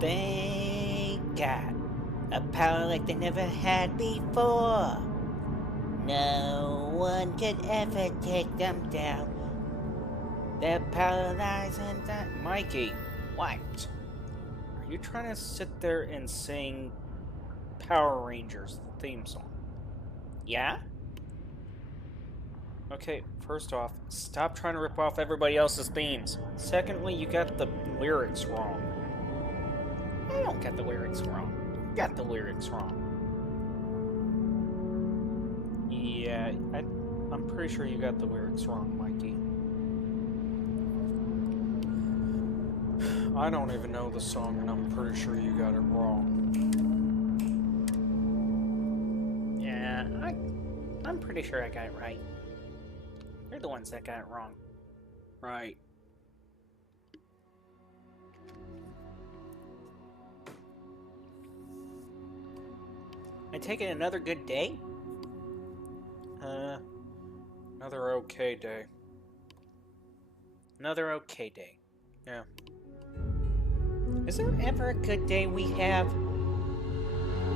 They got a power like they never had before. No one could ever take them down. Their power lies in that. Mikey, what? Are you trying to sit there and sing Power Rangers theme song? Yeah? Okay, first off, stop trying to rip off everybody else's themes. Secondly, you got the lyrics wrong. I don't get the lyrics wrong. You got the lyrics wrong. Yeah, I'm pretty sure you got the lyrics wrong, Mikey. I don't even know the song, and I'm pretty sure you got it wrong. Yeah, I'm pretty sure I got it right. You're the ones that got it wrong. Right. I take it another good day? Another okay day. Another okay day. Yeah. Is there ever a good day we have?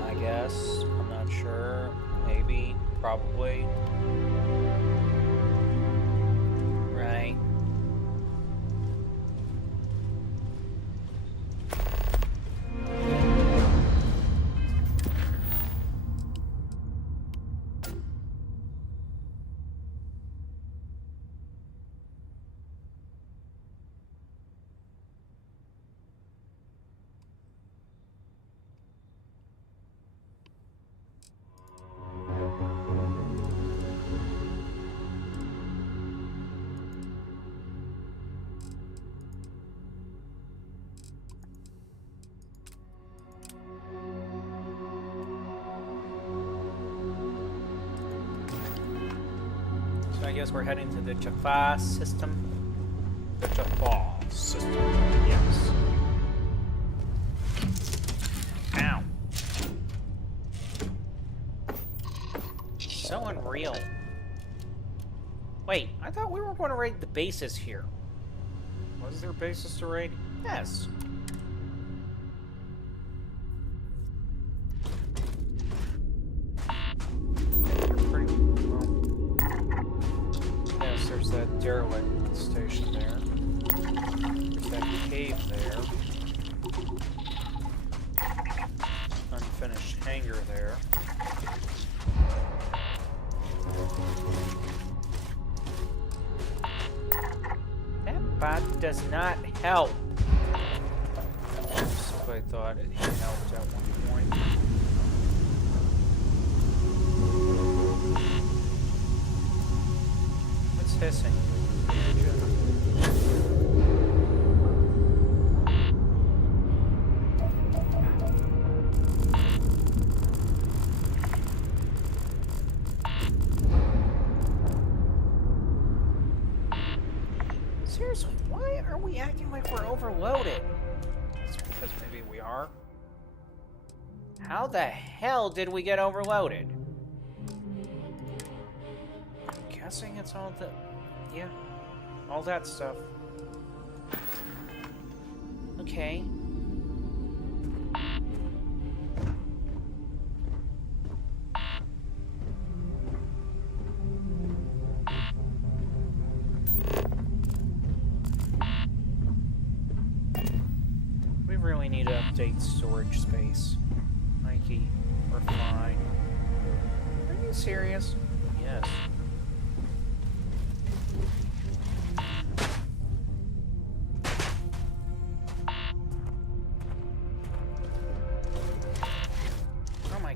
I guess. I'm not sure. Maybe. Probably. Right. So I guess we're heading to the Jaffa system. The Jaffa system, yes. Ow. So unreal. Wait, I thought we were going to raid the bases here. Was there bases to raid? Yes. There's that derelict station there. There's that cave there. Unfinished hangar there. That bot does not help. So I thought it helped at one point. Hissing. Seriously, why are we acting like we're overloaded? It's because maybe we are. How the hell did we get overloaded? I'm guessing it's all the... Yeah, all that stuff. Okay. We really need to update storage space. Mikey, we're fine. Are you serious? Yes.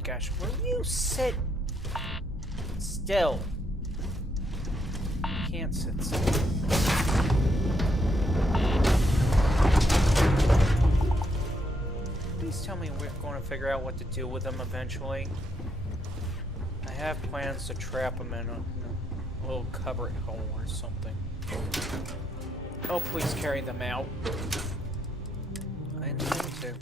Gosh, will you sit still? You can't sit still. Please tell me we're going to figure out what to do with them eventually. I have plans to trap them in a little cupboard hole or something. Oh, please carry them out. I intend to.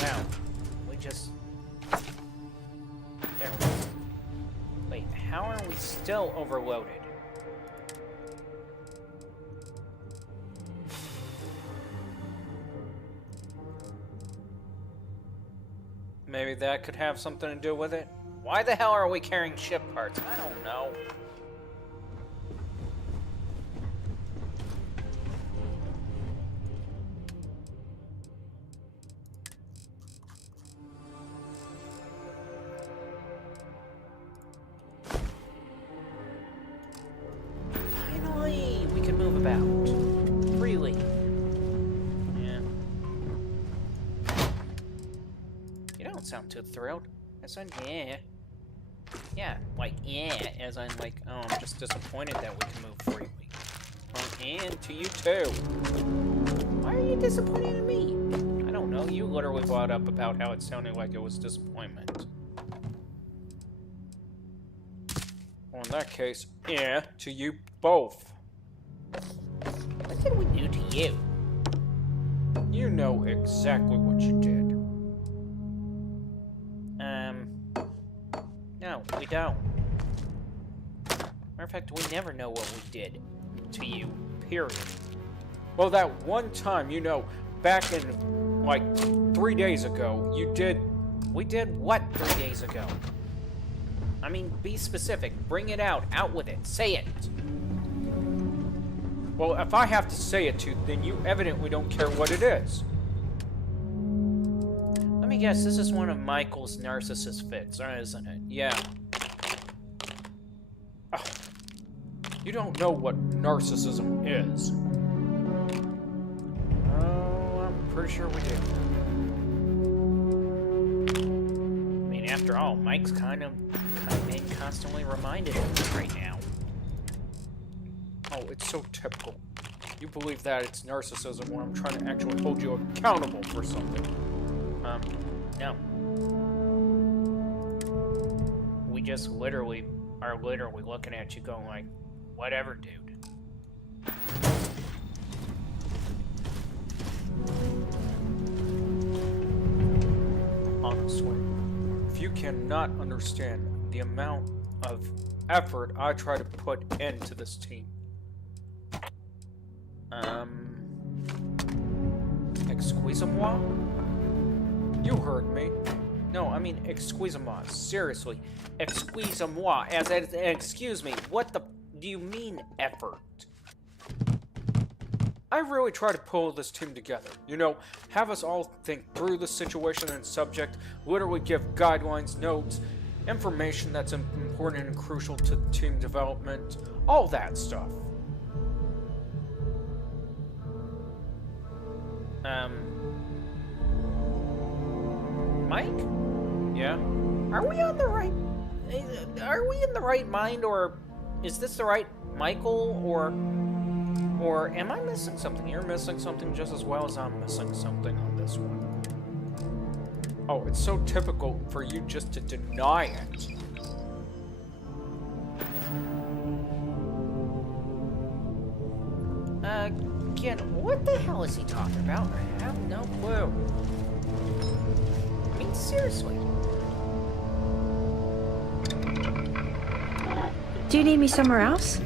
Wow, we just... There we go. Wait, how are we still overloaded? Maybe that could have something to do with it? Why the hell are we carrying ship parts? I don't know. Finally, we can move about freely. Yeah. You don't sound too thrilled. As in, yeah. Yeah, like, yeah, as in, like, oh, I'm just disappointed that we can move freely. And to you, too. Why are you disappointed in me? I don't know, you literally brought up about how it sounded like it was disappointment. Well, in that case, yeah, to you both. What did we do to you? You know exactly what you did. No, we don't. Matter of fact, we never know what we did to you, period. Well, that one time, you know, back in, like, 3 days ago, we did what 3 days ago? I mean, be specific, bring it out with it, say it. Well, if I have to say it to you, then you evidently don't care what it is. Let me guess, this is one of Michael's narcissist fits, isn't it? Yeah. Oh, you don't know what narcissism is. Oh, I'm pretty sure we do. I mean, after all, Mike's kind of being constantly reminded of it right now. Oh, it's so typical. You believe that it's narcissism when I'm trying to actually hold you accountable for something. No. We just literally are looking at you going like, whatever, dude. Honestly, if you cannot understand the amount of effort I try to put into this team. Excusez-moi? You heard me. No, I mean, excusez-moi. Seriously. Excusez-moi. As in, excuse me. What the do you mean, effort? I really try to pull this team together. You know, have us all think through the situation and subject, literally give guidelines, notes, information that's important and crucial to team development, all that stuff. Mike? Yeah? Are we in the right mind, or is this the right Michael, or am I missing something? You're missing something just as well as I'm missing something on this one. Oh, it's so typical for you just to deny it. Again, what the hell is he talking about? I have no clue. I mean, seriously. Do you need me somewhere else?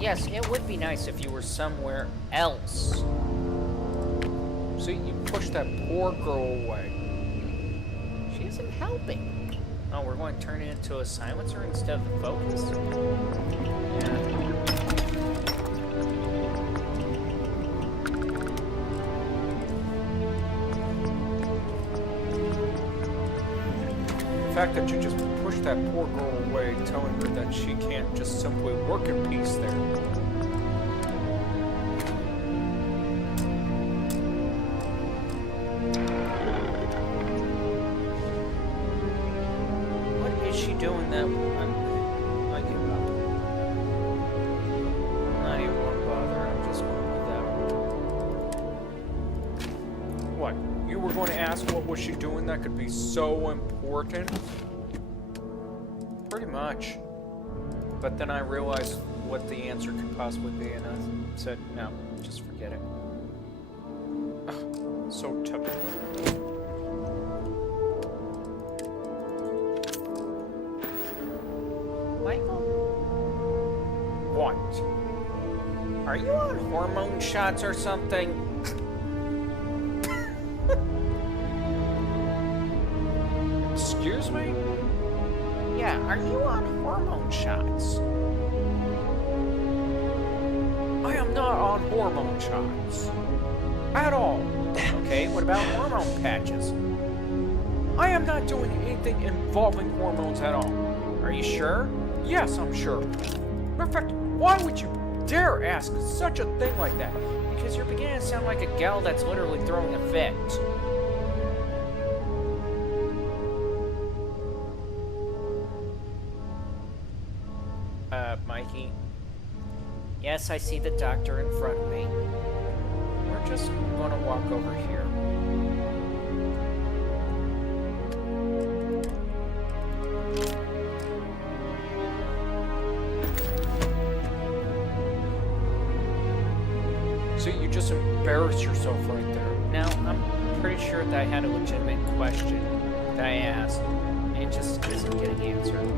Yes, it would be nice if you were somewhere else. See, you pushed that poor girl away. She isn't helping. Oh, we're going to turn it into a silencer instead of the focus? Yeah. The fact that you just pushed that poor girl away, telling her that she can't just simply work in peace there. What is she doing that? I give up. I'm not even going to bother. I'm just going to do that. What? You were going to ask what was she doing that could be so important? Pretty much. But then I realized what the answer could possibly be, and I said, no, just forget it. Ugh, so typical. Michael? What? Are you on hormone shots or something? Are you on hormone shots? I am not on hormone shots. At all. Okay, what about hormone patches? I am not doing anything involving hormones at all. Are you sure? Yes, I'm sure. Matter of fact, why would you dare ask such a thing like that? Because you're beginning to sound like a gal that's literally throwing a fit. Mikey? Yes, I see the doctor in front of me. We're just gonna walk over here. So you just embarrassed yourself right there. No, I'm pretty sure that I had a legitimate question that I asked, and it just isn't getting answered.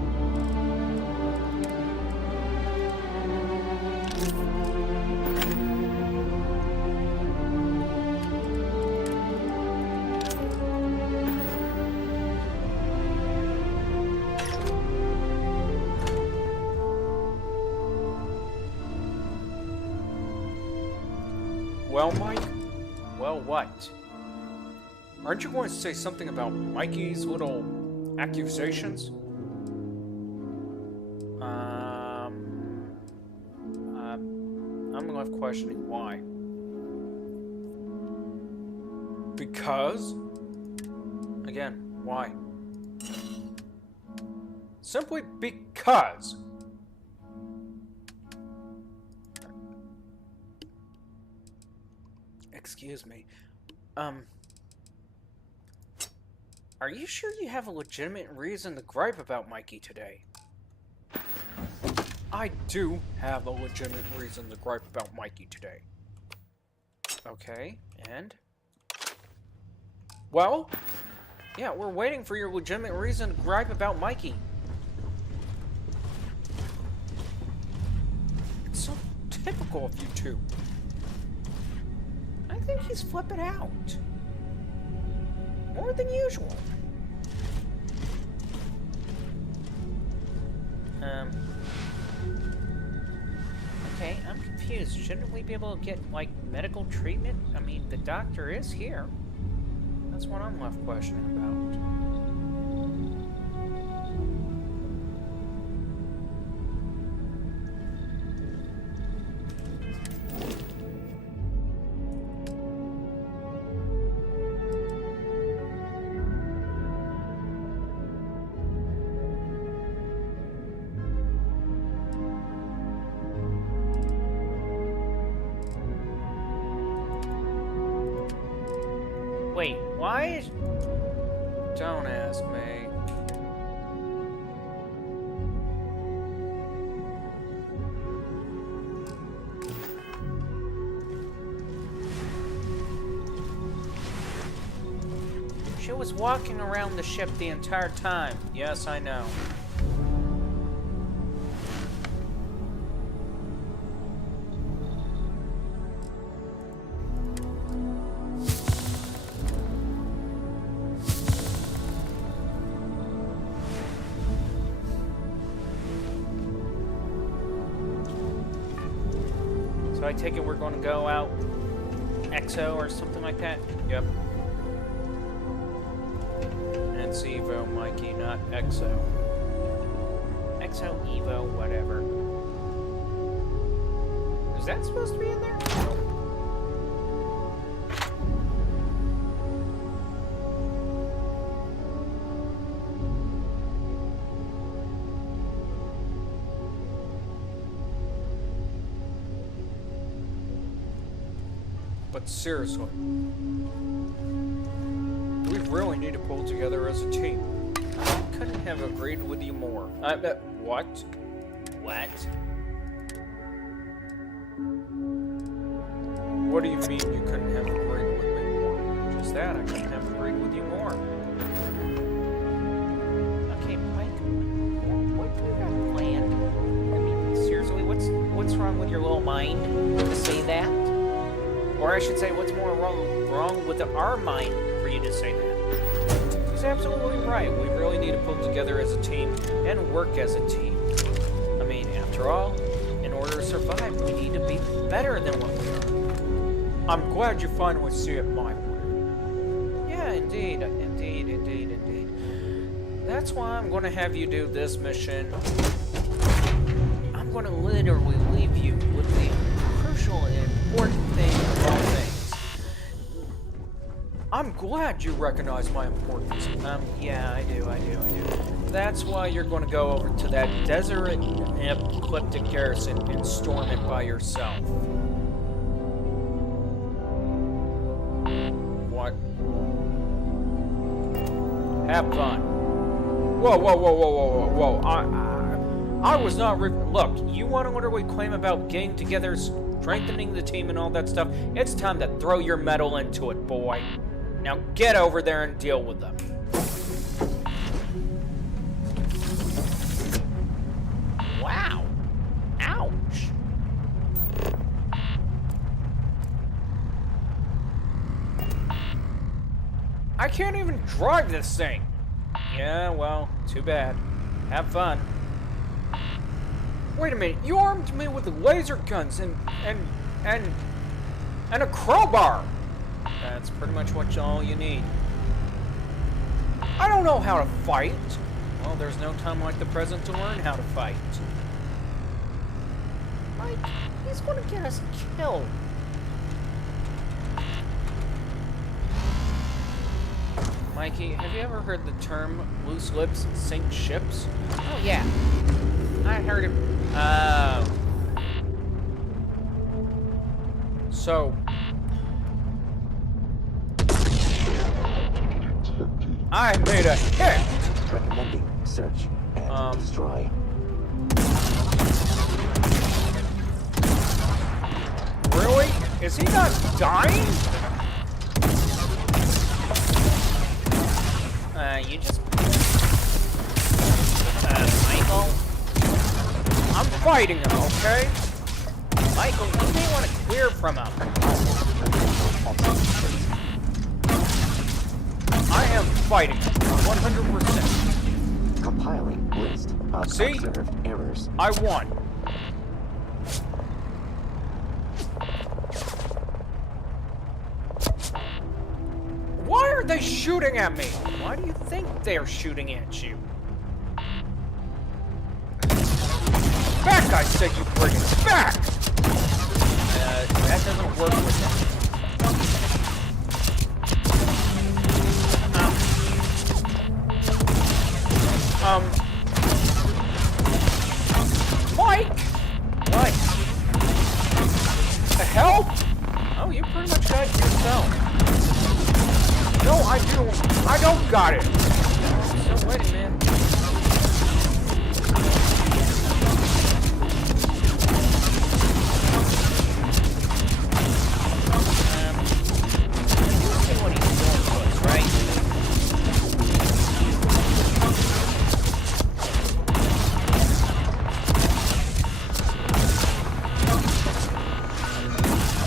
Well, Mike? Well, what? Aren't you going to say something about Mikey's little accusations? I'm left questioning why. Because? Again, why? Simply because. Excuse me. Are you sure you have a legitimate reason to gripe about Mikey today? I do have a legitimate reason to gripe about Mikey today. Okay, and? Well, yeah, we're waiting for your legitimate reason to gripe about Mikey. It's so typical of you two. I think he's flipping out. More than usual. Okay, I'm confused. Shouldn't we be able to get, like, medical treatment? I mean, the doctor is here. That's what I'm left questioning about. Wait, why is... Don't ask me. She was walking around the ship the entire time. Yes, I know. So I take it we're going to go out EXO or something like that? Yep. And it's Evo, Mikey, not EXO. EXO, Evo, whatever. Is that supposed to be in there? No. But seriously, we really need to pull together as a team. I couldn't have agreed with you more. What? What? What do you mean you couldn't have agreed with me more? Just that, I couldn't have agreed with you more. Okay, Mike, what do you got planned? I mean, seriously, what's wrong with your little mind to say that? Or I should say, what's more wrong with our mind for you to say that? He's absolutely right. We really need to pull together as a team and work as a team. I mean, after all, in order to survive, we need to be better than what we are. I'm glad you finally see it my way. Yeah, indeed. That's why I'm going to have you do this mission. I'm going to literally leave you with the crucial and important thing of all things. I'm glad you recognize my importance. Yeah, I do. That's why you're going to go over to that desert ecliptic garrison and storm it by yourself. What? Have fun. Whoa. I was not... Look, you want to literally claim about getting together, strengthening the team and all that stuff? It's time to throw your medal into it, boy. Now get over there and deal with them. Wow. Ouch. I can't even drive this thing. Yeah, well, too bad. Have fun. Wait a minute, you armed me with laser guns and a crowbar. That's pretty much all you need. I don't know how to fight. Well, there's no time like the present to learn how to fight. Mike, he's gonna get us killed. Mikey, have you ever heard the term loose lips sink ships? Oh, yeah. I heard it. So... I made a hit! Recommending search and destroy. Really? Is he not dying? You just... Michael? I'm fighting him, okay? Michael, you may want to clear from him. I am fighting him, 100%. Compiling list of observed errors. I won. Why are they shooting at me? Why do you think they're shooting at you? Back, I said, you bring it back! That doesn't work with them. Mike! What? The hell? Oh, you pretty much got it yourself. No, I don't got it. So wait a minute. You see what he's doing to us, right?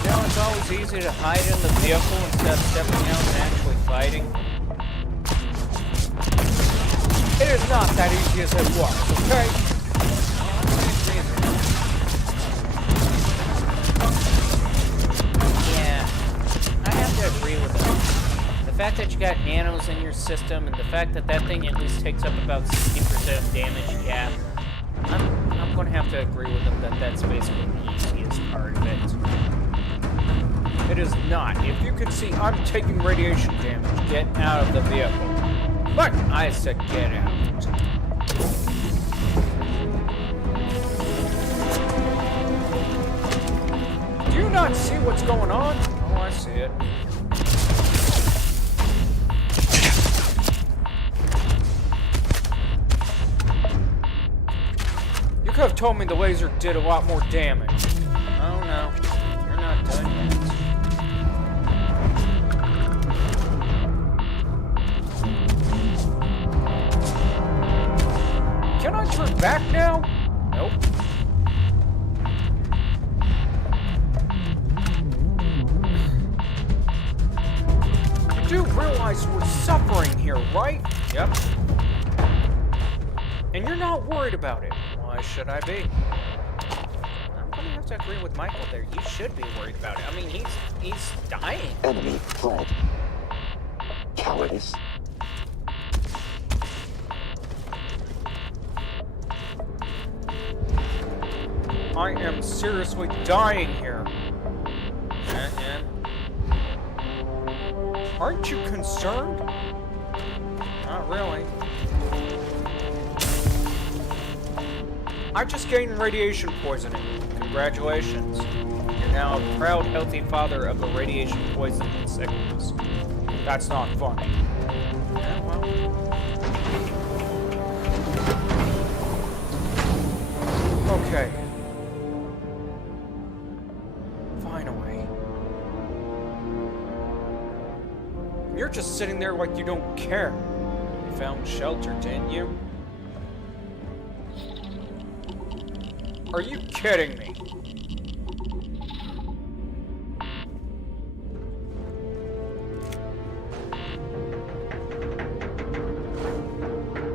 Now it's always easy to hide in the vehicle instead of stepping out and actually fighting. It is not that easy as it was, okay? Yeah, I have to agree with that. The fact that you got nanos in your system and the fact that that thing at least takes up about 60% of damage, yeah, I'm going to have to agree with them that that's basically the easiest part of it. It is not. If you can see, I'm taking radiation damage. Get out of the vehicle. But I said get out. Do you not see what's going on? Oh, I see it. You could have told me the laser did a lot more damage. Oh no, you're not done yet. Can I turn back now? Nope. You do realize we're suffering here, right? Yep. And you're not worried about it. Why should I be? I'm gonna have to agree with Michael there. You should be worried about it. I mean, he's dying. Enemy fled. Cowardice. I am seriously dying here. And aren't you concerned? Not really. I just gained radiation poisoning. Congratulations. You're now a proud, healthy father of the radiation poisoning sickness. That's not funny. Yeah, well. Okay. Finally. You're just sitting there like you don't care. You found shelter, didn't you? Are you kidding me?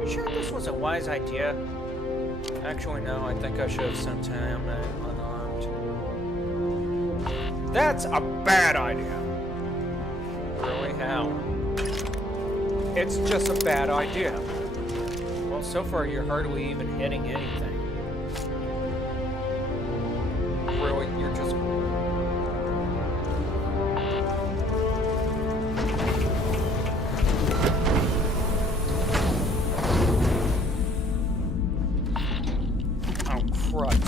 You sure this was a wise idea? Actually, no, I think I should have sent him unarmed. That's a bad idea. Really? How? It's just a bad idea. Well, so far you're hardly even hitting anything. Really, you're just... Oh, crud.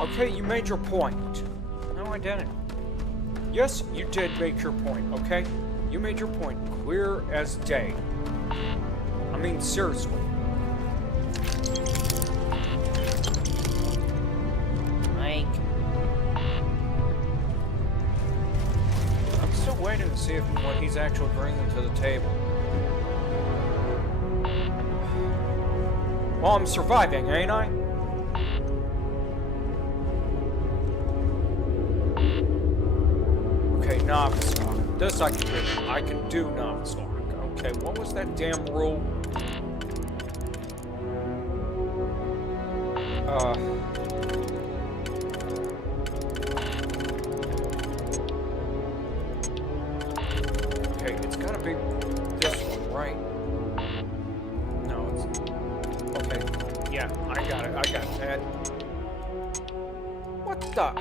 Okay, you made your point. No, I didn't. Yes, you did make your point, okay? You made your point clear as day. I mean, seriously. Mike. I'm still waiting to see what he's actually bringing to the table. Well, I'm surviving, ain't I? Okay, novice lock. This I can do. I can do novice lock. Okay, what was that damn rule? Okay, it's gotta be this one, right? No, it's... Okay, yeah, I got it, And... What the...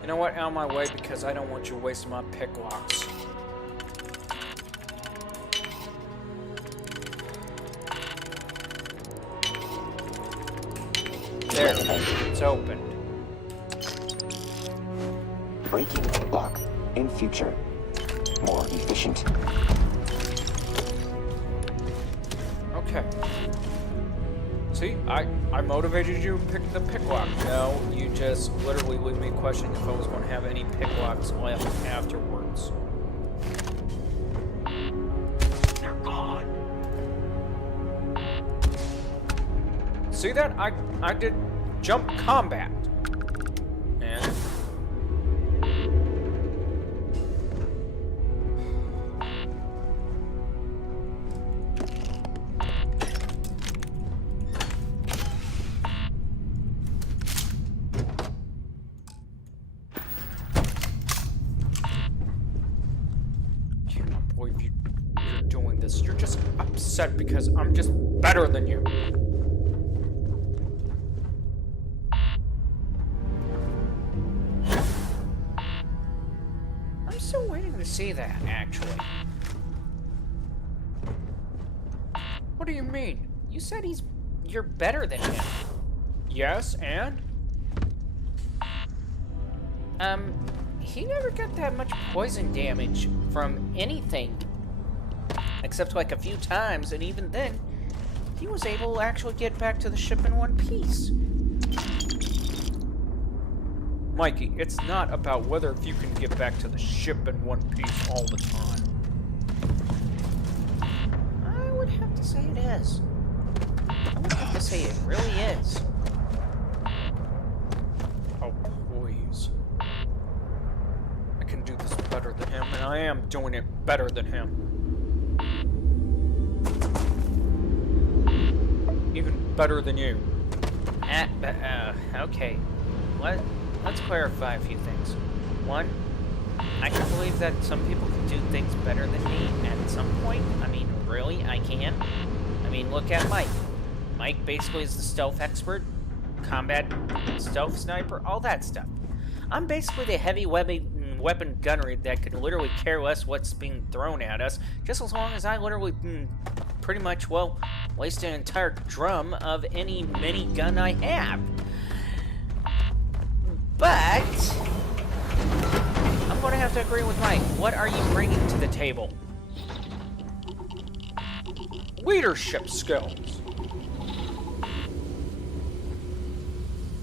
You know what? Out of my way, because I don't want you wasting my pick locks. There, it's opened. Breaking lock in future. More efficient. Okay. See, I motivated you to pick the pick lock. No, you just literally leave me questioning if I was going to have any pick locks left afterwards. They're gone. See that? I did jump combat. And... Boy, you're doing this. You're just upset because I'm just better than you. I'm still waiting to see that, actually. What do you mean? You said you're better than him. Yes, and? He never got that much poison damage from anything. Except like a few times, and even then, he was able to actually get back to the ship in one piece. Mikey, it's not about whether if you can get back to the ship in one piece all the time. I would have to say it is. I would have to say it really is. Oh, please. I can do this better than him, and I am doing it better than him. Even better than you. Okay. Let's clarify a few things. One, I can believe that some people can do things better than me at some point. I mean, really, I can. I mean, look at Mike. Mike basically is the stealth expert, combat stealth sniper, all that stuff. I'm basically the heavy weapon gunnery that could literally care less what's being thrown at us, just as long as I literally pretty much, well, waste an entire drum of any mini gun I have. But I'm going to have to agree with Mike. What are you bringing to the table? Leadership skills.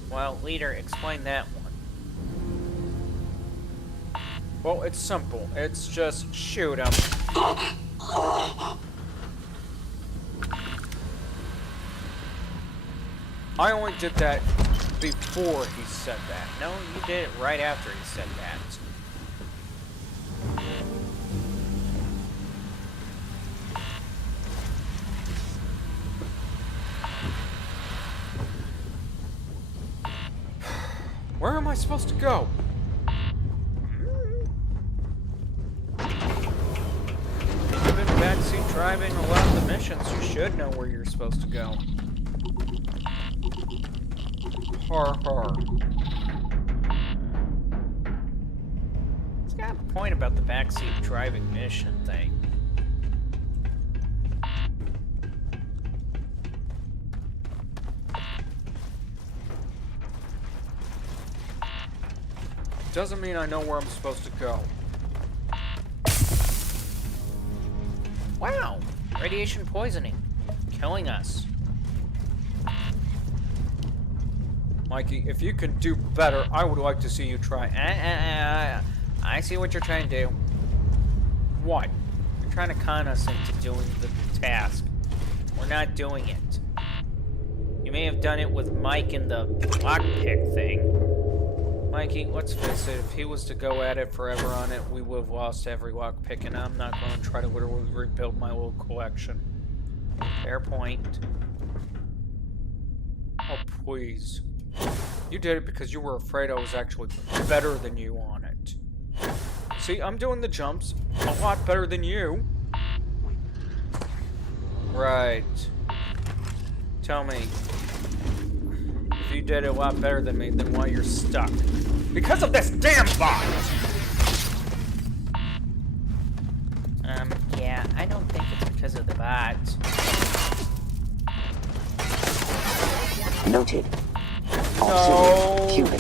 Well, leader, explain that one. Well, it's simple. It's just shoot him. I only did that before he said that. No, you did it right after he said that. Where am I supposed to go? You've been backseat driving a lot of the missions. You should know where you're supposed to go. Har har. He's got a point about the backseat driving mission thing. Doesn't mean I know where I'm supposed to go. Wow! Radiation poisoning. Killing us. Mikey, if you can do better, I would like to see you try. I see what you're trying to do. What? You're trying to con us into doing the task. We're not doing it. You may have done it with Mike and the lockpick thing. Mikey, let's face it, if he was to go at it forever on it, we would have lost every lockpick, and I'm not going to try to literally rebuild my little collection. Fair point. Oh, please. You did it because you were afraid I was actually better than you on it. See, I'm doing the jumps a lot better than you. Right. Tell me, if you did it a lot better than me, then why you're stuck? Because of this damn bot! Yeah, I don't think it's because of the bot. Noted. Auxiliary human.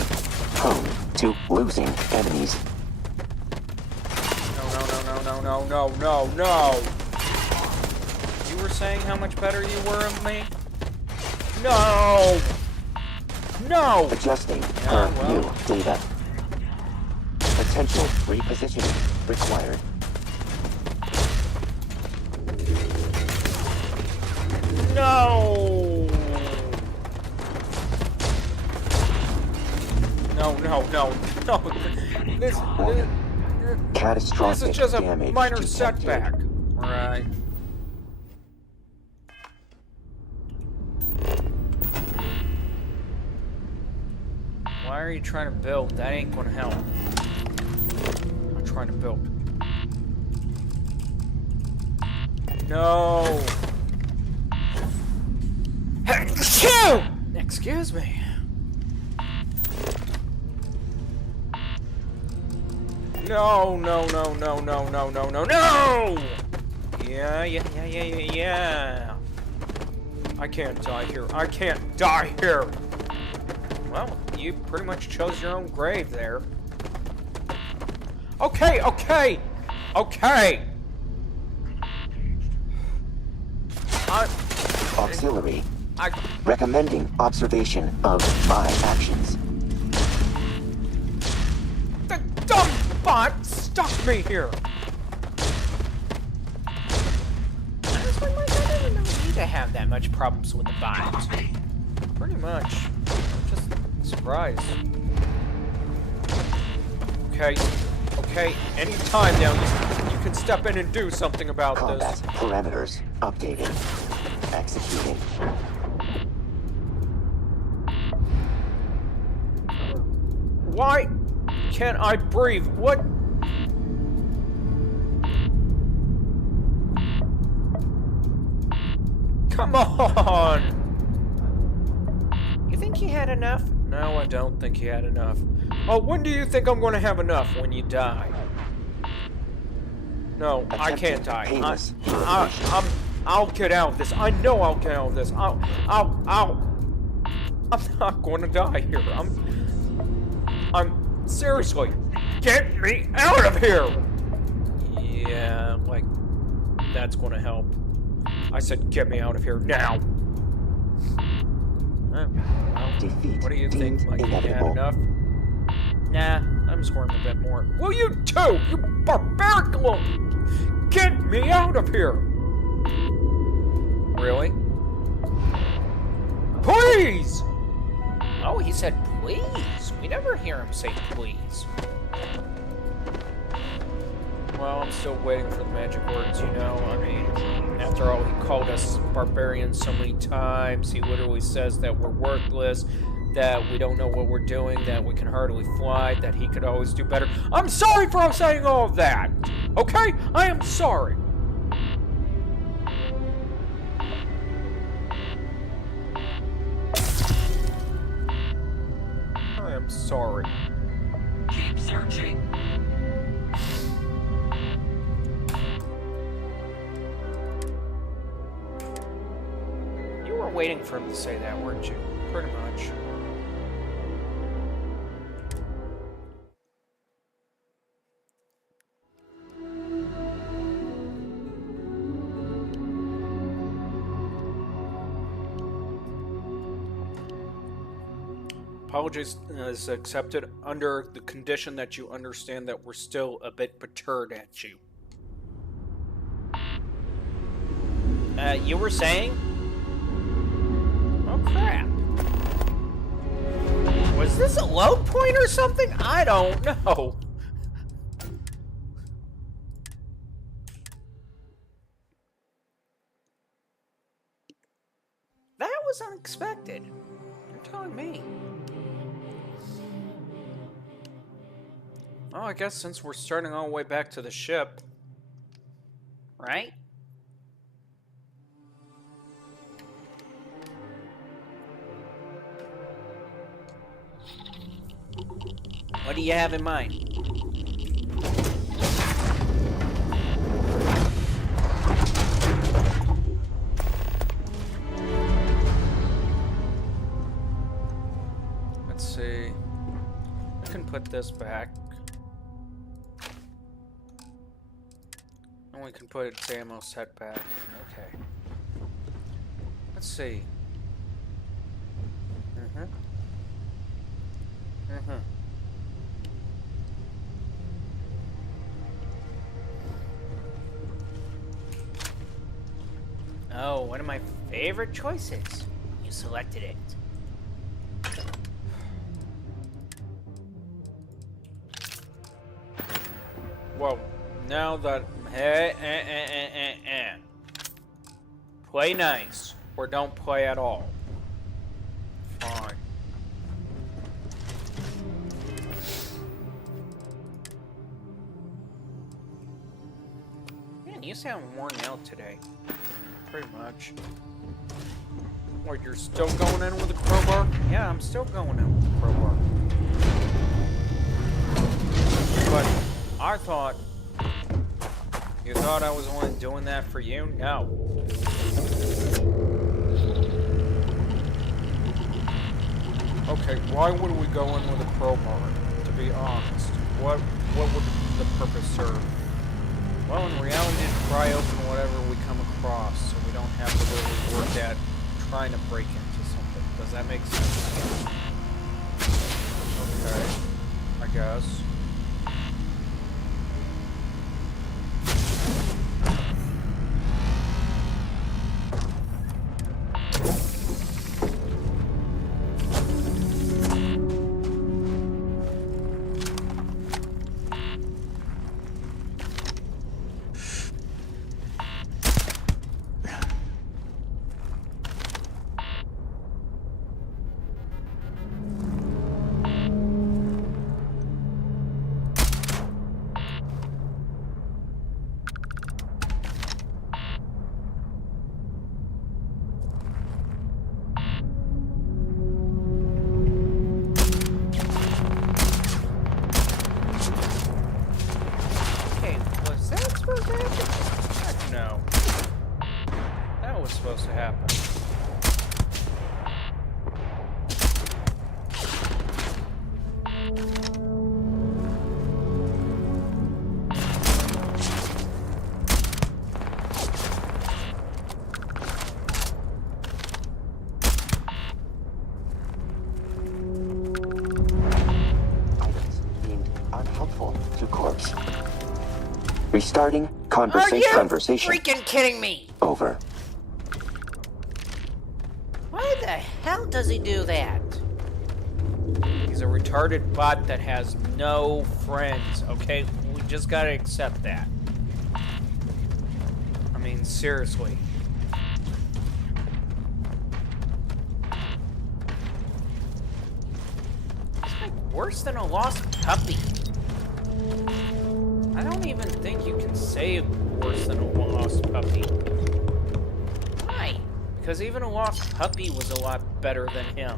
Prone to losing enemies. No. You were saying how much better you were of me? No! No! Adjusting per new data. Potential repositioning required. No! No. This Catastrophic is just a damage minor detected. setback. Right. Why are you trying to build? That ain't gonna help. I'm trying to build. No! Excuse me. No! Yeah. I can't die here. Well, you pretty much chose your own grave there. Okay. Auxiliary. Recommending observation of my actions. bot stuck me here. Honestly, Mike, I didn't know you to have that much problems with the bots. Pretty much. Just surprised. Okay. Okay. Anytime now, you can step in and do something about Combat this. parameters updated. Executing. Why can't I breathe? What? Come on! You think he had enough? No, I don't think he had enough. Oh, when do you think I'm going to have enough? When you die. No, I can't die. I'll get out of this. I know I'll get out of this. I'm not going to die here. I'm seriously, get me out of here! Yeah, like, that's going to help. I said, get me out of here now. Well, Defeat what do you think? Like, you had inevitable. enough? Nah, I'm scoring a bit more. Well, you too! You barbaric little... Get me out of here! Really? Please! Oh, he said please. We never hear him say please. Well, I'm still waiting for the magic words, you know. I mean, after all, he called us barbarians so many times. He literally says that we're worthless, that we don't know what we're doing, that we can hardly fly, that he could always do better. I'm sorry for saying all of that! Okay? I am sorry. I am sorry. Keep searching. You were waiting for him to say that, weren't you? Pretty much. Apologies is accepted under the condition that you understand that we're still a bit perturbed at you. You were saying? Oh crap. Was this a load point or something? I don't know. That was unexpected. You're telling me. Oh, I guess since we're starting all the way back to the ship. Right? What do you have in mind? Let's see. I can put this back. And we can put its ammo set back. Okay. Let's see. Oh, one of my favorite choices. You selected it. Well, now that... Play nice, or don't play at all. Fine. Man, you sound worn out today. Pretty much. What, you're still going in with a crowbar? Yeah, I'm still going in with a crowbar. But I thought... You thought I was only doing that for you? No. Okay, why would we go in with a crowbar, to be honest? What would the purpose serve? Well, in reality, just pry open whatever we come across, so we don't have to really work at trying to break into something. Does that make sense? Okay, I guess. Restarting Are you conversation. freaking kidding me? Over. Why the hell does he do that? He's a retarded bot that has no friends, okay? We just gotta accept that. I mean, seriously. It's like worse than a lost puppy. I don't even think you can say worse than a lost puppy. Why? Because even a lost puppy was a lot better than him.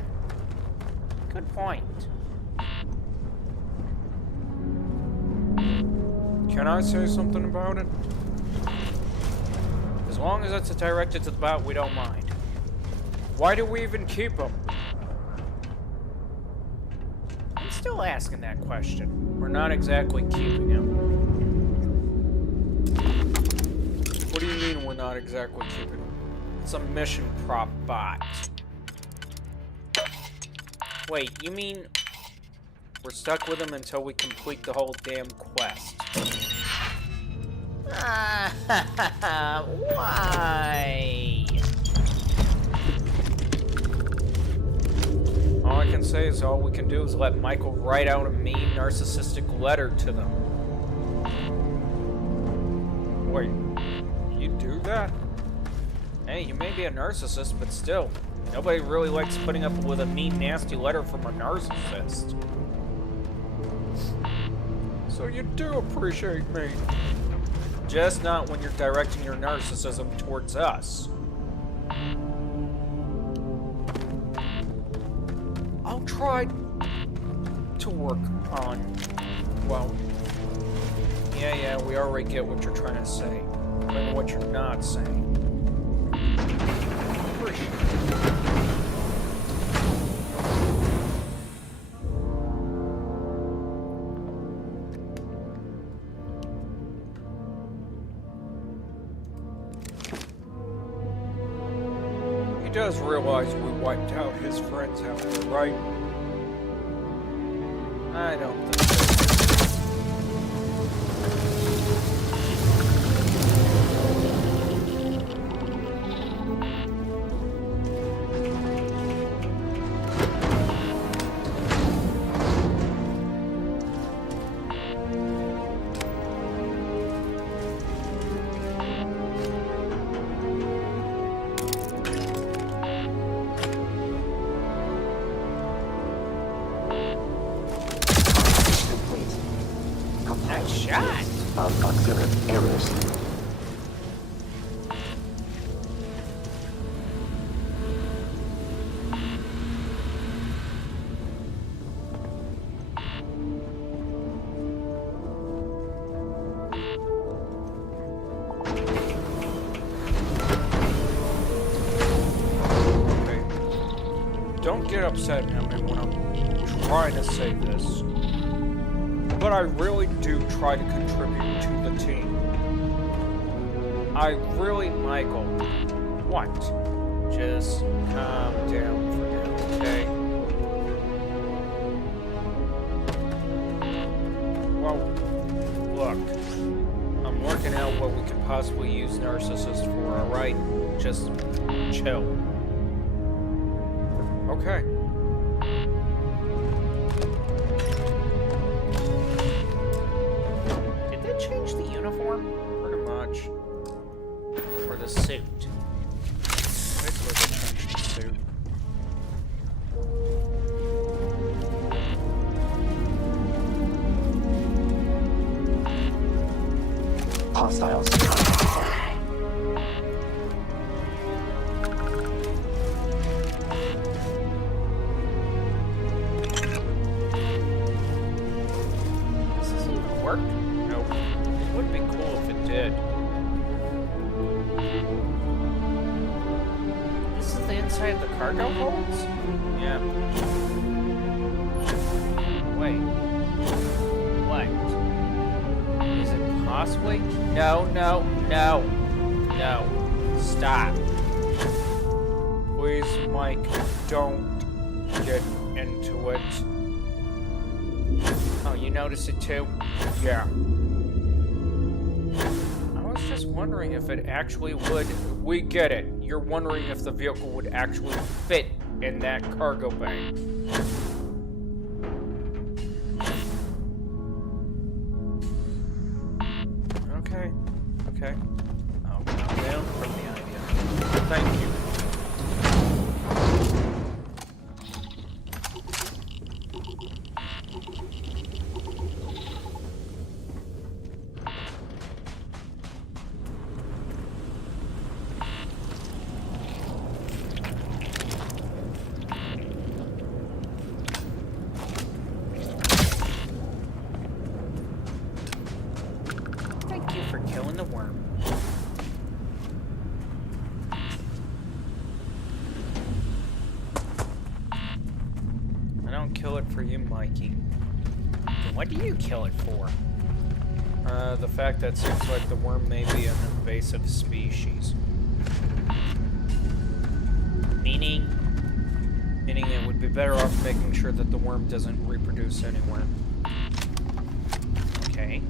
Good point. Can I say something about it? As long as it's directed to the bot, we don't mind. Why do we even keep him? I'm still asking that question. We're not exactly keeping him. What do you mean we're not exactly keeping him? It's a mission prop bot. Wait, you mean we're stuck with him until we complete the whole damn quest? Why? All I can say is all we can do is let Michael write out a mean, narcissistic letter to them. Wait, you do that? Hey, you may be a narcissist, but still, nobody really likes putting up with a mean, nasty letter from a narcissist. So you do appreciate me. Just not when you're directing your narcissism towards us. I'll try to work on... Well... Yeah, we already get what you're trying to say. I don't know what you're not saying. Appreciate it. He does realize we wiped out his friends out there, right? I don't think so. Nice shot. Of observed errors. Okay. Don't get upset at me when I'm trying to say this. But I really do try to contribute to the team. I really, Michael, what? Just calm down for now, okay? Well, look, I'm working out what we could possibly use narcissists for, alright? Just chill. Okay. Change the uniform? Pretty much. Or the suit. Basically, they changed the suit. Hostiles. Does this even work? Nope. It would be cool if it did. This is the inside of the cargo holds? Yeah. Wait. What? Is it possibly? No. Stop. Please, Mike, don't get into it. Oh, you notice it too? Yeah. I was just wondering if it actually would. We get it. You're wondering if the vehicle would actually fit in that cargo bay. Okay. Okay. I'll calm down from the idea. Thank you. Thank you for killing the worm. I don't kill it for you, Mikey. Then what do you kill it for? The fact that it seems like the worm may be an invasive species. Meaning? Meaning it would be better off making sure that the worm doesn't reproduce anywhere. Okay.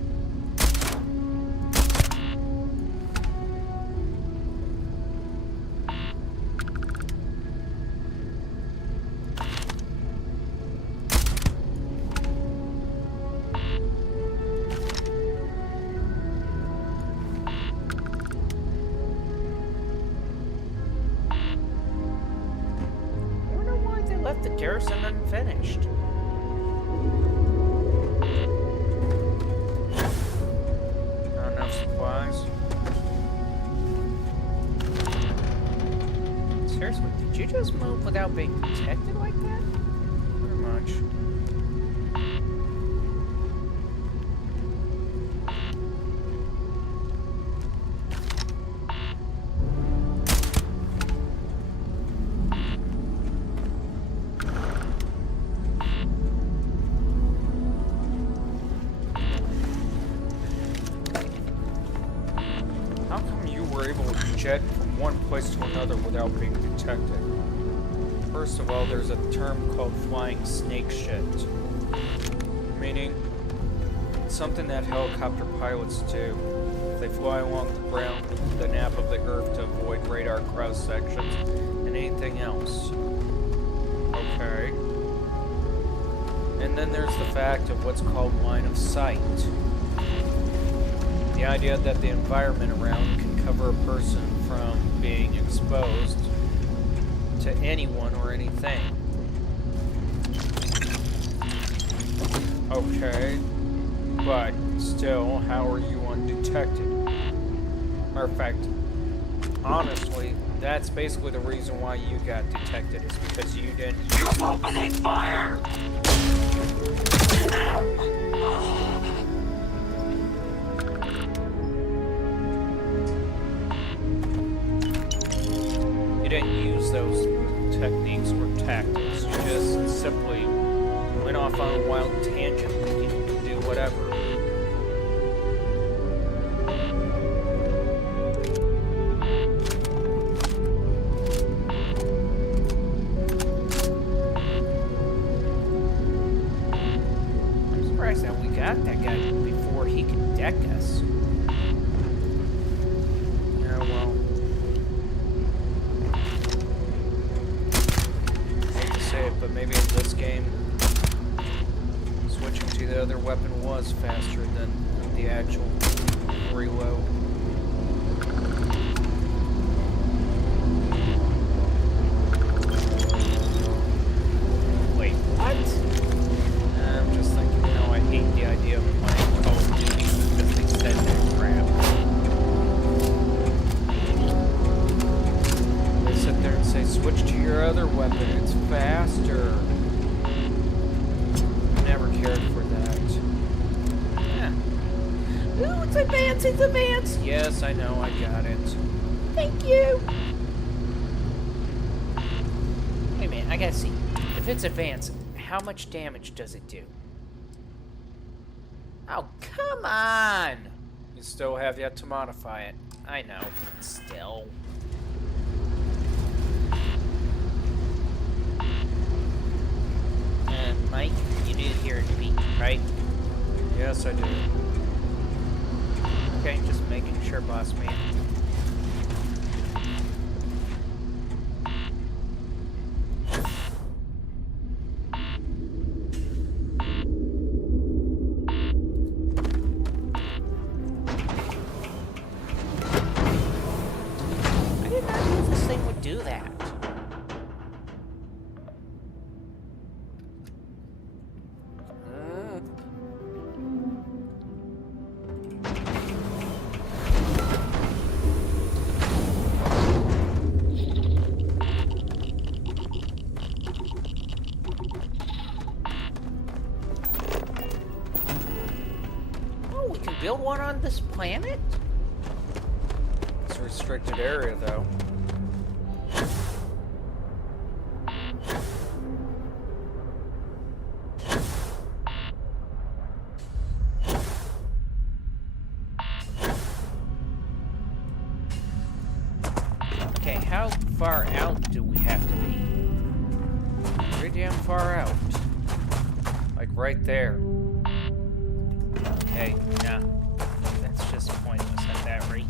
Left the garrison unfinished. Not enough supplies. Seriously, did you just move without being detected like that? Pretty much. How come you were able to jet from one place to another without being detected? First of all, there's a term called flying snake shit. Meaning, it's something that helicopter pilots do. They fly along the ground, the nap of the earth to avoid radar cross sections and anything else. Okay. And then there's the fact of what's called line of sight. The idea that the environment around can cover a person from being exposed to anyone or anything. Okay, but still, how are you undetected? Matter of fact, honestly, that's basically the reason why you got detected, is because you didn't... You're opening fire! You didn't use those techniques or tactics. You just simply went off on a wild tangent thinking you could do whatever. I'm surprised that we got that guy before he could deck us. Yeah, well. Hate to say it, but maybe in this game, switching to the other weapon was faster than the actual reload. Wait, what? I'm just thinking, I hate the idea of playing Call of Duty because they said that crap. They sit there and say, switch to your other weapon, it's faster. Never cared for that. Yeah. Ooh, it's advanced, it's advanced! Yes, I know, I got it. Thank you! Wait a minute, I gotta see. If it's advanced, how much damage does it do? Oh, come on! You still have yet to modify it. I know, but still. Mike, you do hear me, right? Yes, I do. Okay, just making sure, boss man. I did not know this thing would do that. We can build one on this planet? It's a restricted area, though. Okay, how far out do we have to be? Pretty damn far out. Like right there. Okay, nah. That's just pointless at that rate.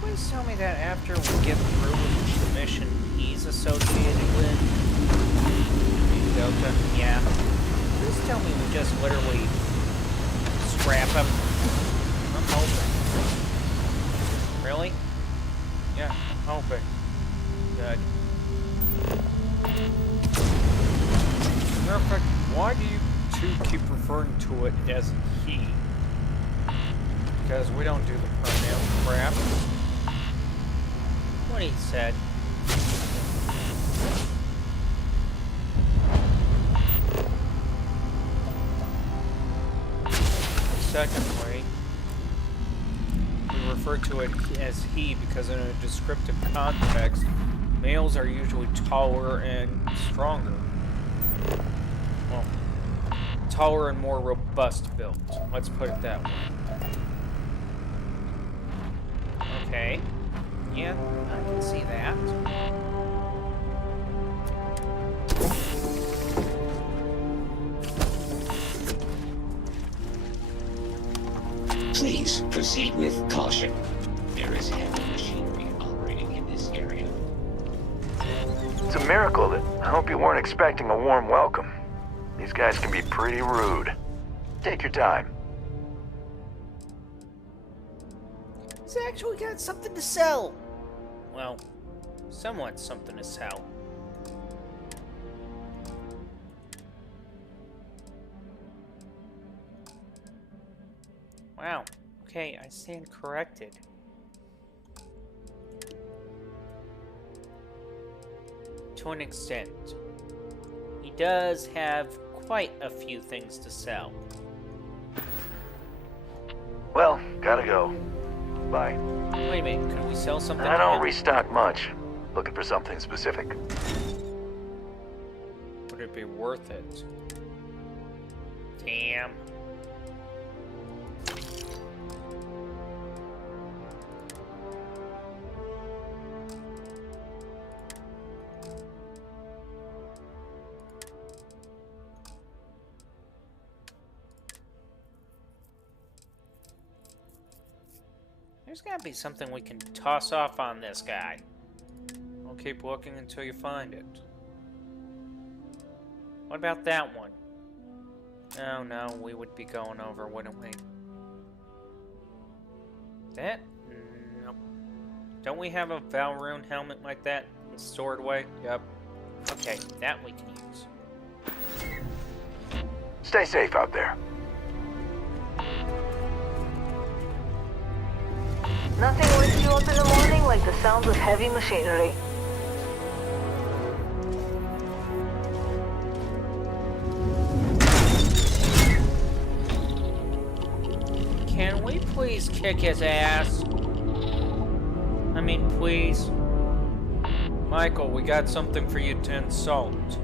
Please tell me that after we get through with the mission he's associated with, Delta, yeah. Please tell me we just literally scrap him. I'm hoping. Really? Yeah, I'm hoping. Good. Matter of fact, why do you two keep referring to it as he? Because we don't do the pronoun crap. What he said. Secondly, we refer to it as he because in a descriptive context, males are usually taller and stronger. Well, taller and more robust built. Let's put it that way. Okay. Yeah, I can see that. Please proceed with caution. There is heavy machinery operating in this area. It's a miracle that I hope you weren't expecting a warm welcome. These guys can be pretty rude. Take your time. He's actually got something to sell. Well, somewhat something to sell. Wow. Okay, I stand corrected. To an extent. He does have quite a few things to sell. Well, gotta go. Bye. Wait a minute, could we sell something? I to don't him? restock much. Looking for something specific. Would it be worth it? Damn. There's gotta be something we can toss off on this guy. I'll keep looking until you find it. What about that one? Oh no, we would be going over, wouldn't we? That? Nope. Don't we have a Valrune helmet like that stored away? Yep. Okay, that we can use. Stay safe out there. Nothing wakes you up in the morning like the sounds of heavy machinery. Can we please kick his ass? I mean, please. Michael, we got something for you to insult.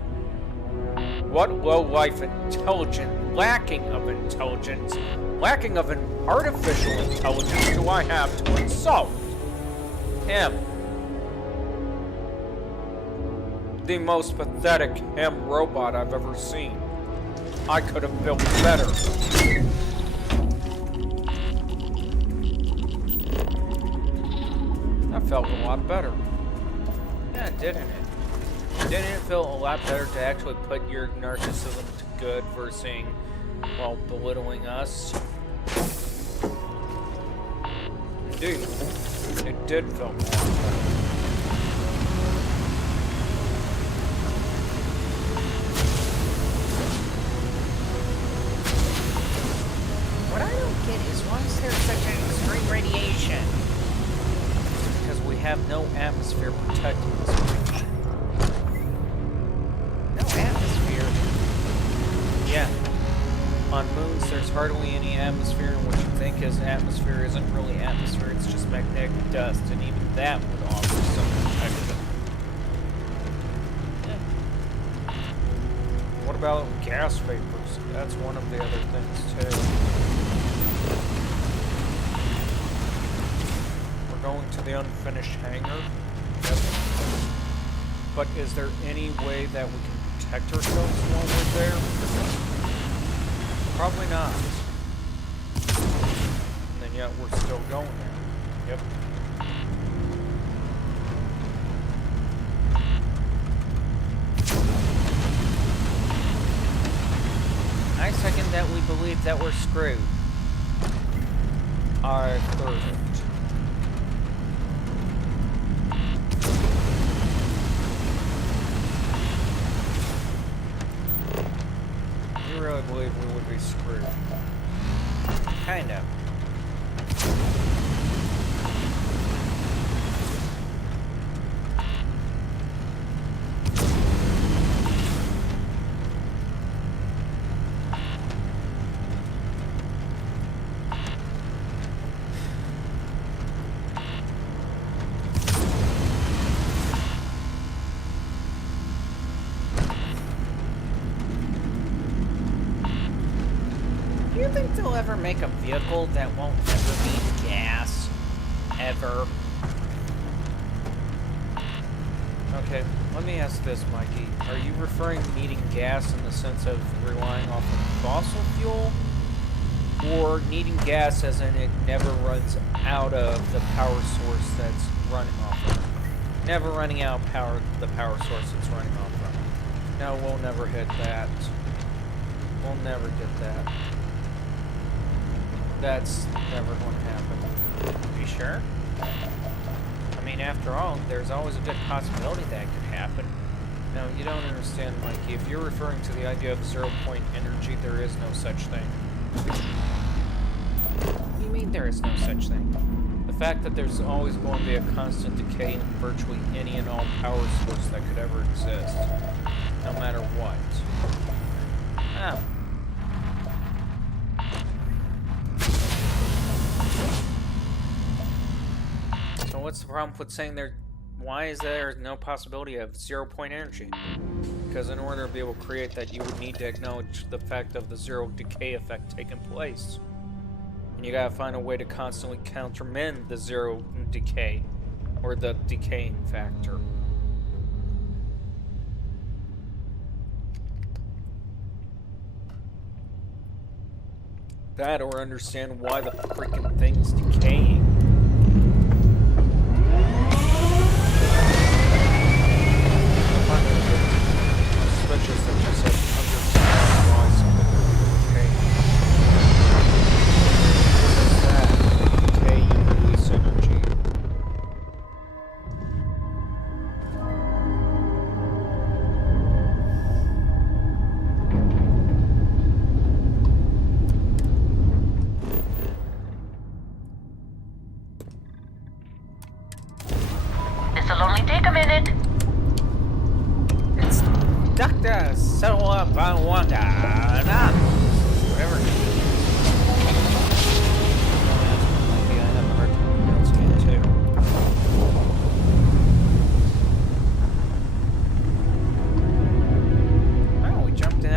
What low-life intelligence, lacking of intelligence, lacking of an artificial intelligence do I have to insult? Him. The most pathetic him robot I've ever seen. I could have built better. That felt a lot better. Yeah, didn't it? Didn't it feel a lot better to actually put your narcissism to good versus, well, belittling us? Indeed, it did feel a lot better. What I don't get is why is there such an extreme radiation? Because we have no atmosphere protecting this place. No atmosphere. Yeah. On moons, there's hardly any atmosphere, and what you think is atmosphere isn't really atmosphere, it's just magnetic dust, and even that would offer some protection. Yeah. What about gas vapors? That's one of the other things, too. We're going to the unfinished hangar. Yep. But is there any way that we can protect ourselves while we're there? Probably not. And yet we're still going there. Yep. I second that we believe that we're screwed. I third it. You really believe we would be screwed? Kind of. Do you think they'll ever make a vehicle that won't ever need gas? Ever? Okay, let me ask this, Mikey. Are you referring to needing gas in the sense of relying off of fossil fuel? Or needing gas as in it never runs out of the power source that's running off of? Never running out of power, the power source it's running off of. No, we'll never hit that. We'll never get that. That's never going to happen. You sure? I mean, after all, there's always a good possibility that could happen. No, you don't understand, Mikey. If you're referring to the idea of zero-point energy, there is no such thing. What do you mean there is no such thing? The fact that there's always going to be a constant decay in virtually any and all power source that could ever exist. No matter what. Oh. So what's the problem with saying there? Why is there no possibility of zero-point energy? Because in order to be able to create that, you would need to acknowledge the fact of the zero decay effect taking place. And you gotta find a way to constantly countermand the zero decay, or the decaying factor. That, or understand why the freaking thing's decaying. Suspicious that just like understand why something would be decaying. What is that? Decay, you release energy. This'll only take a minute. It's Dr. Soa Bawanda. Whatever. Maybe I have a hard time pronouncing it too. Oh, we jumped in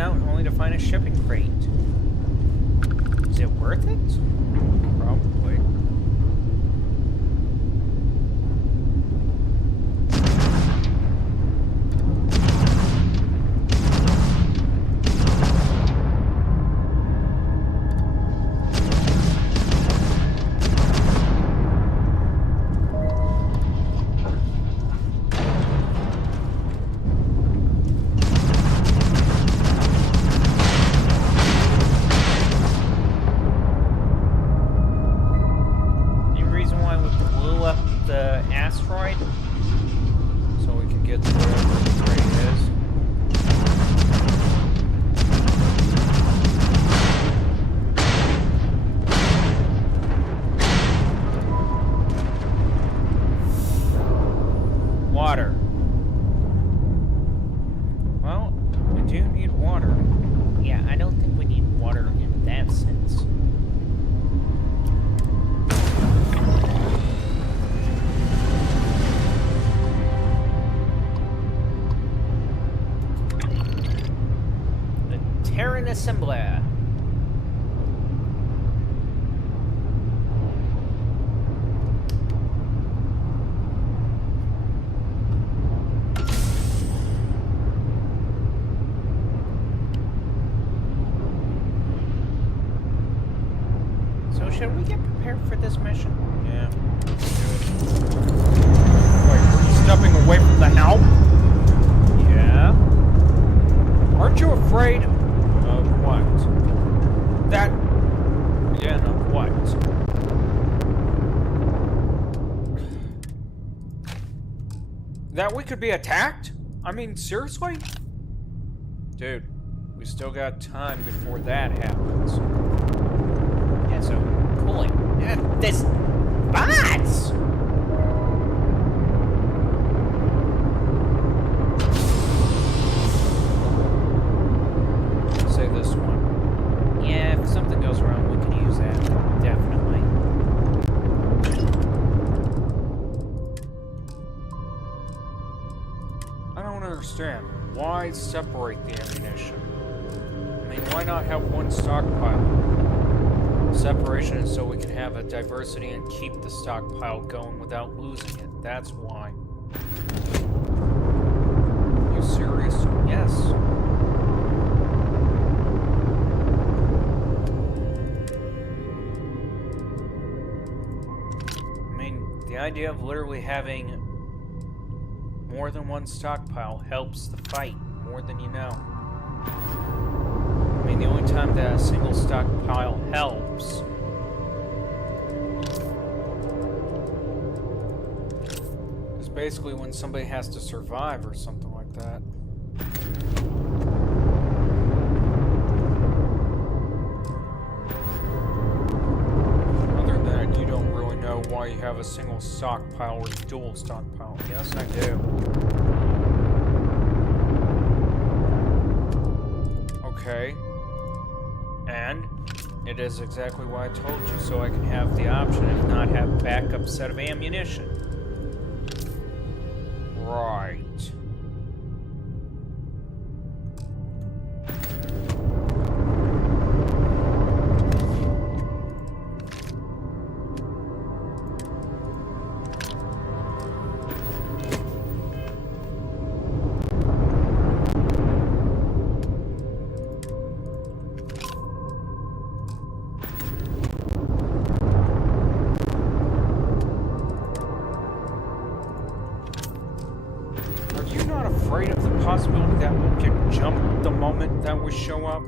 Terran Assembler. So should we get prepared for this mission? Yeah. Wait, were you stepping away from the helm? Yeah. Aren't you afraid of what? That... Again, of what? That we could be attacked? I mean, seriously? Dude, we still got time before that happens. Yeah, so, cooling. Yeah, this... bots! Say this one. Yeah, if something goes wrong, we can use that. Definitely. I don't understand. Why separate the ammunition? I mean, why not have one stockpile? Separation is so we can have a diversity and keep the stockpile going without losing it. That's why. You serious? Yes. The idea of literally having more than one stockpile helps the fight more than you know. I mean, the only time that a single stockpile helps is basically when somebody has to survive or something like that. Why you have a single stockpile or dual stockpile. Yes, I do. Okay. And it is exactly what I told you, so I can have the option of not have a backup set of ammunition. Right. Possibility that we'll get jumped the moment that we show up?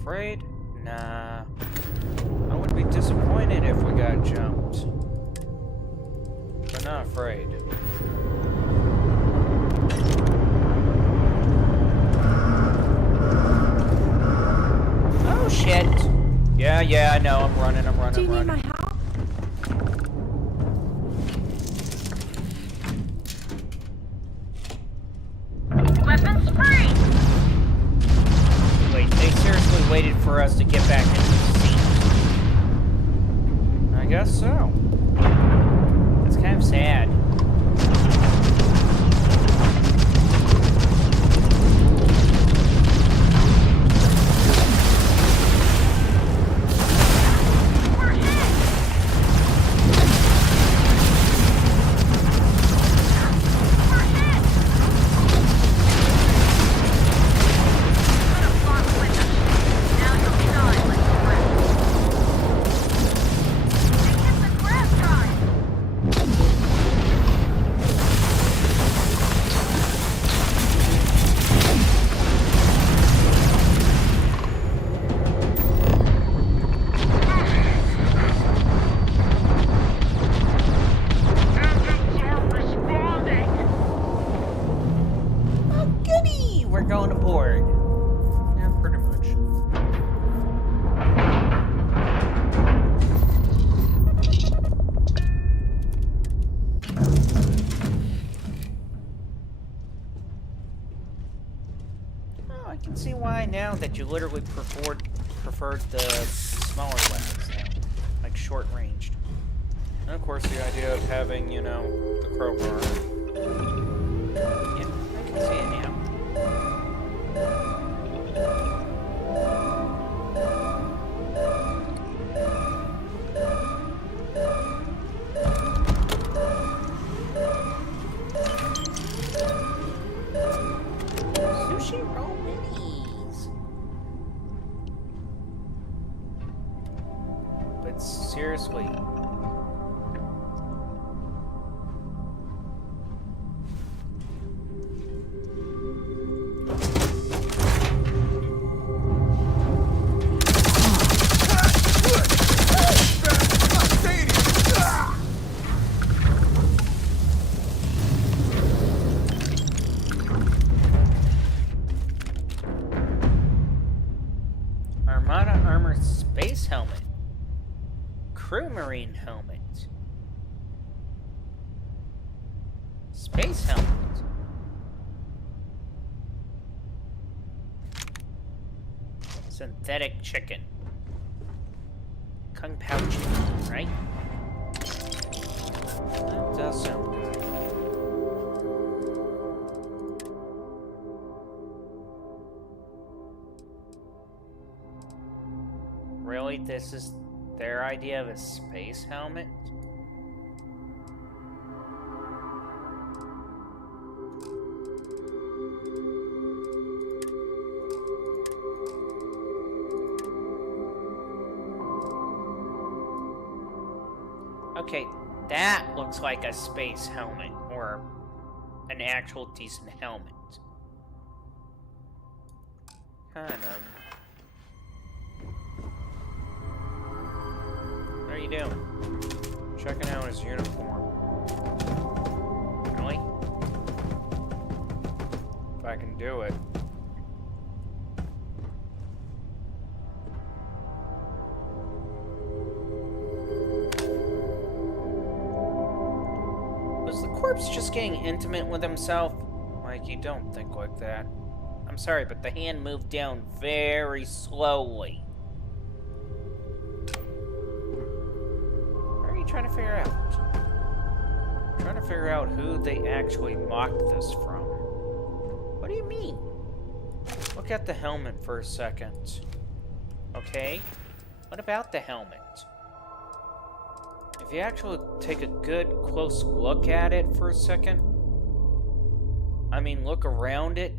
Afraid? Nah. I would be disappointed if we got jumped. But not afraid. Oh shit! Yeah, I know, I'm running. Do you need my help? Wait, they seriously waited for us to get back into the seat? I guess so. That's kind of sad. Going aboard. Yeah, pretty much. Oh, I can see why now that you literally preferred the smaller weapons now, like short-ranged. And of course, the idea of having, you know, the crowbar. Yeah, I can see it now. seriously. Armada armored space helmet. Crew marine helmet. Space helmet. Synthetic chicken. Kung Pao chicken, right? That does sound good. Really? This is their idea of a space helmet? Okay, that looks like a space helmet, or an actual decent helmet. Kind of. What are you doing? Checking out his uniform. Really? If I can do it. Was the corpse just getting intimate with himself? Like, you don't think like that. I'm sorry, but the hand moved down very slowly. What are you trying to figure out? I'm trying to figure out who they actually mocked this from. What do you mean? Look at the helmet for a second. Okay? What about the helmet? If you actually take a good, close look at it for a second, I mean, look around it,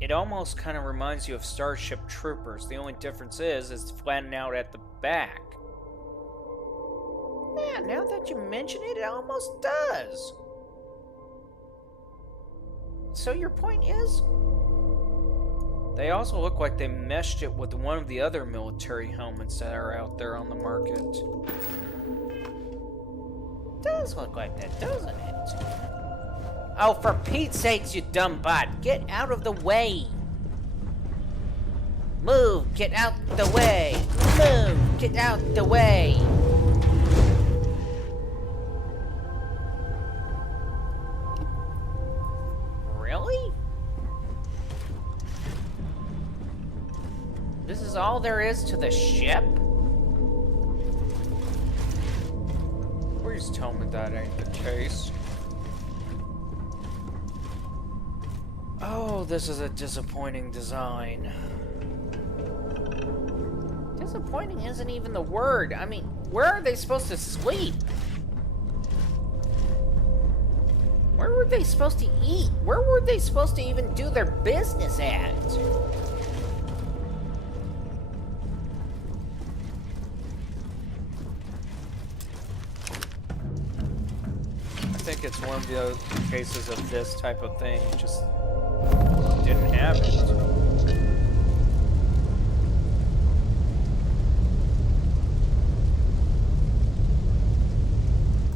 it almost kind of reminds you of Starship Troopers. The only difference is it's flattened out at the back. Yeah, now that you mention it, it almost does. So your point is? They also look like they meshed it with one of the other military helmets that are out there on the market. Does look like that, doesn't it? Oh, for Pete's sakes, you dumb bot. Get out of the way. Move, get out the way. Move, get out the way. Really? This is all there is to the ship? Please tell me that ain't the case. Oh, this is a disappointing design. Disappointing isn't even the word. I mean, where are they supposed to sleep? Where were they supposed to eat? Where were they supposed to even do their business at? I think it's one of the cases of this type of thing. It just didn't happen.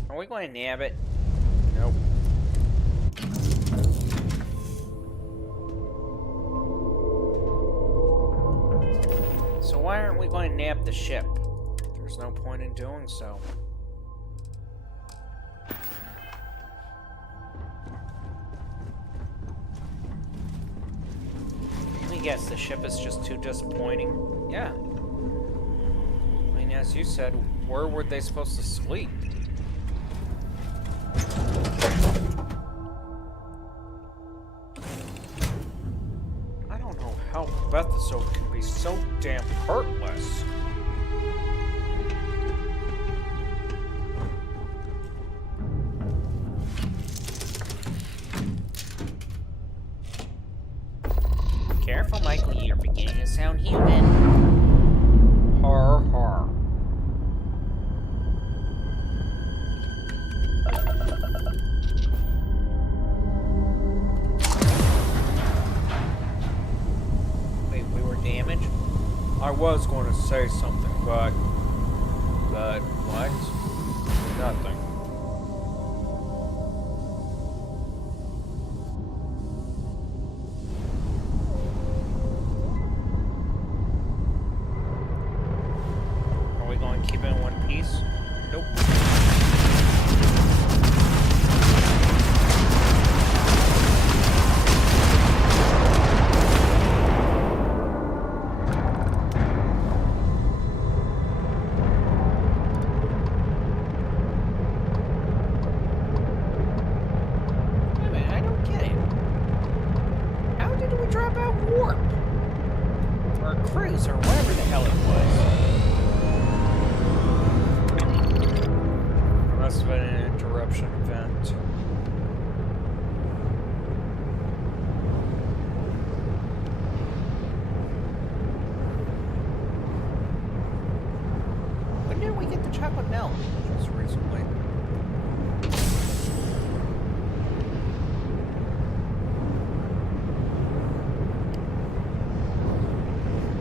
Are we going to nab it? Nope. So why aren't we going to nab the ship? There's no point in doing so. Yes, the ship is just too disappointing. Yeah. I mean, as you said, where were they supposed to sleep? I don't know how Bethesda can be so damn heartless. Careful, Michael, you're beginning to sound human. Har har. was going to say something, but what? Nothing. Are we going to keep it in one piece? Nope. Cruise, or whatever the hell it was. Must have been an interruption event. When did we get the chocolate milk? Just recently.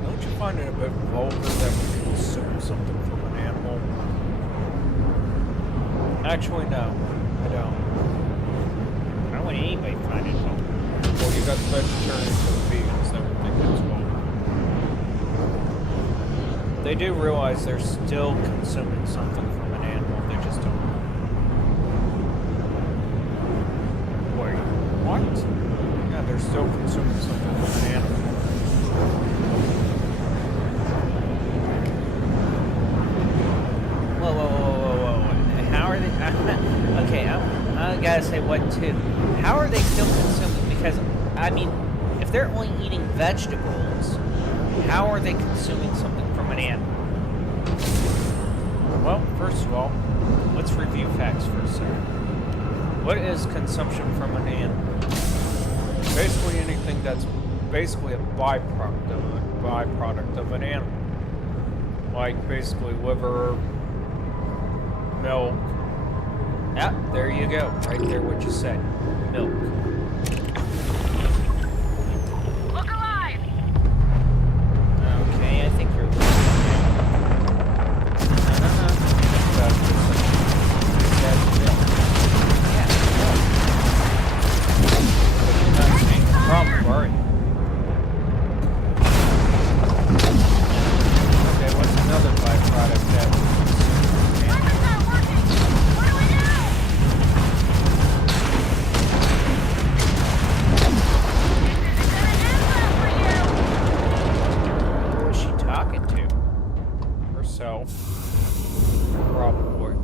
I find it a bit vulgar that we consume something from an animal. Actually, no, I don't. I don't want anybody to find it vulgar. Well, you got the vegetarians and the vegans that would think it's vulgar. They do realize they're still consuming something from an animal, they just don't. Wait, what? Yeah, they're still consuming something from an animal. Okay, I gotta say what too. How are they still consuming? Because, I mean, if they're only eating vegetables, how are they consuming something from an animal? Well, first of all, let's review facts for a second. What is consumption from an animal? Basically anything that's basically a byproduct of an animal. Like basically liver, milk. Yeah, there you go. Right there what you said. Milk. Look alive! Okay, I think you're right. That's milk. Yeah, milk. But you're not seeing the problem, are you? Okay, what's another byproduct that Weapon's not working! What do we do? This isn't gonna end well for you! Who is she talking to? herself? Probably.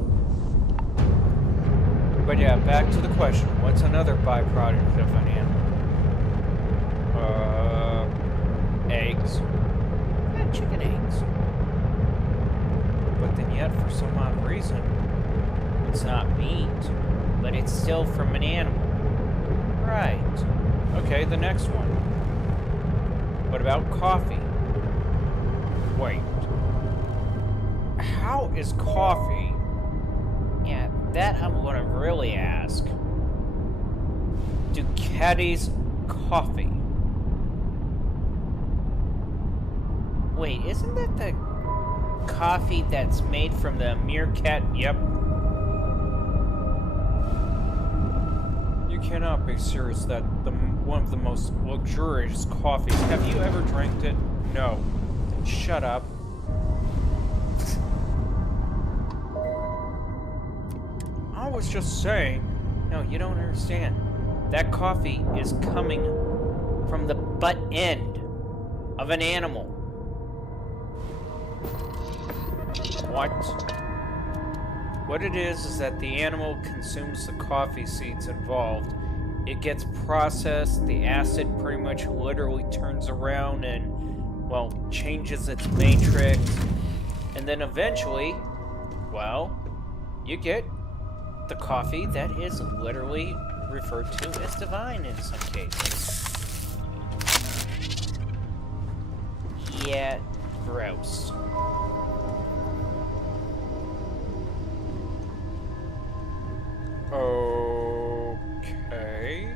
But yeah, back to the question. What's another byproduct of an animal? Eggs. Yeah, chicken eggs. But then yet, for some odd reason, It's not meat, but it's still from an animal. right. Okay, the next one. What about coffee? Wait. How is coffee? Yeah, that I'm gonna really ask. Do caddies coffee? Wait, isn't that the coffee that's made from the meerkat? Yep. You cannot be serious that one of the most luxurious coffees. Have you ever drank it? No. Then shut up. I was just saying. No, you don't understand. That coffee is coming from the butt end of an animal. What? What it is that the animal consumes the coffee seeds involved. It gets processed, the acid pretty much literally turns around and, well, changes its matrix. And then eventually, well, you get the coffee that is literally referred to as divine in some cases. Yeah, gross. Okay.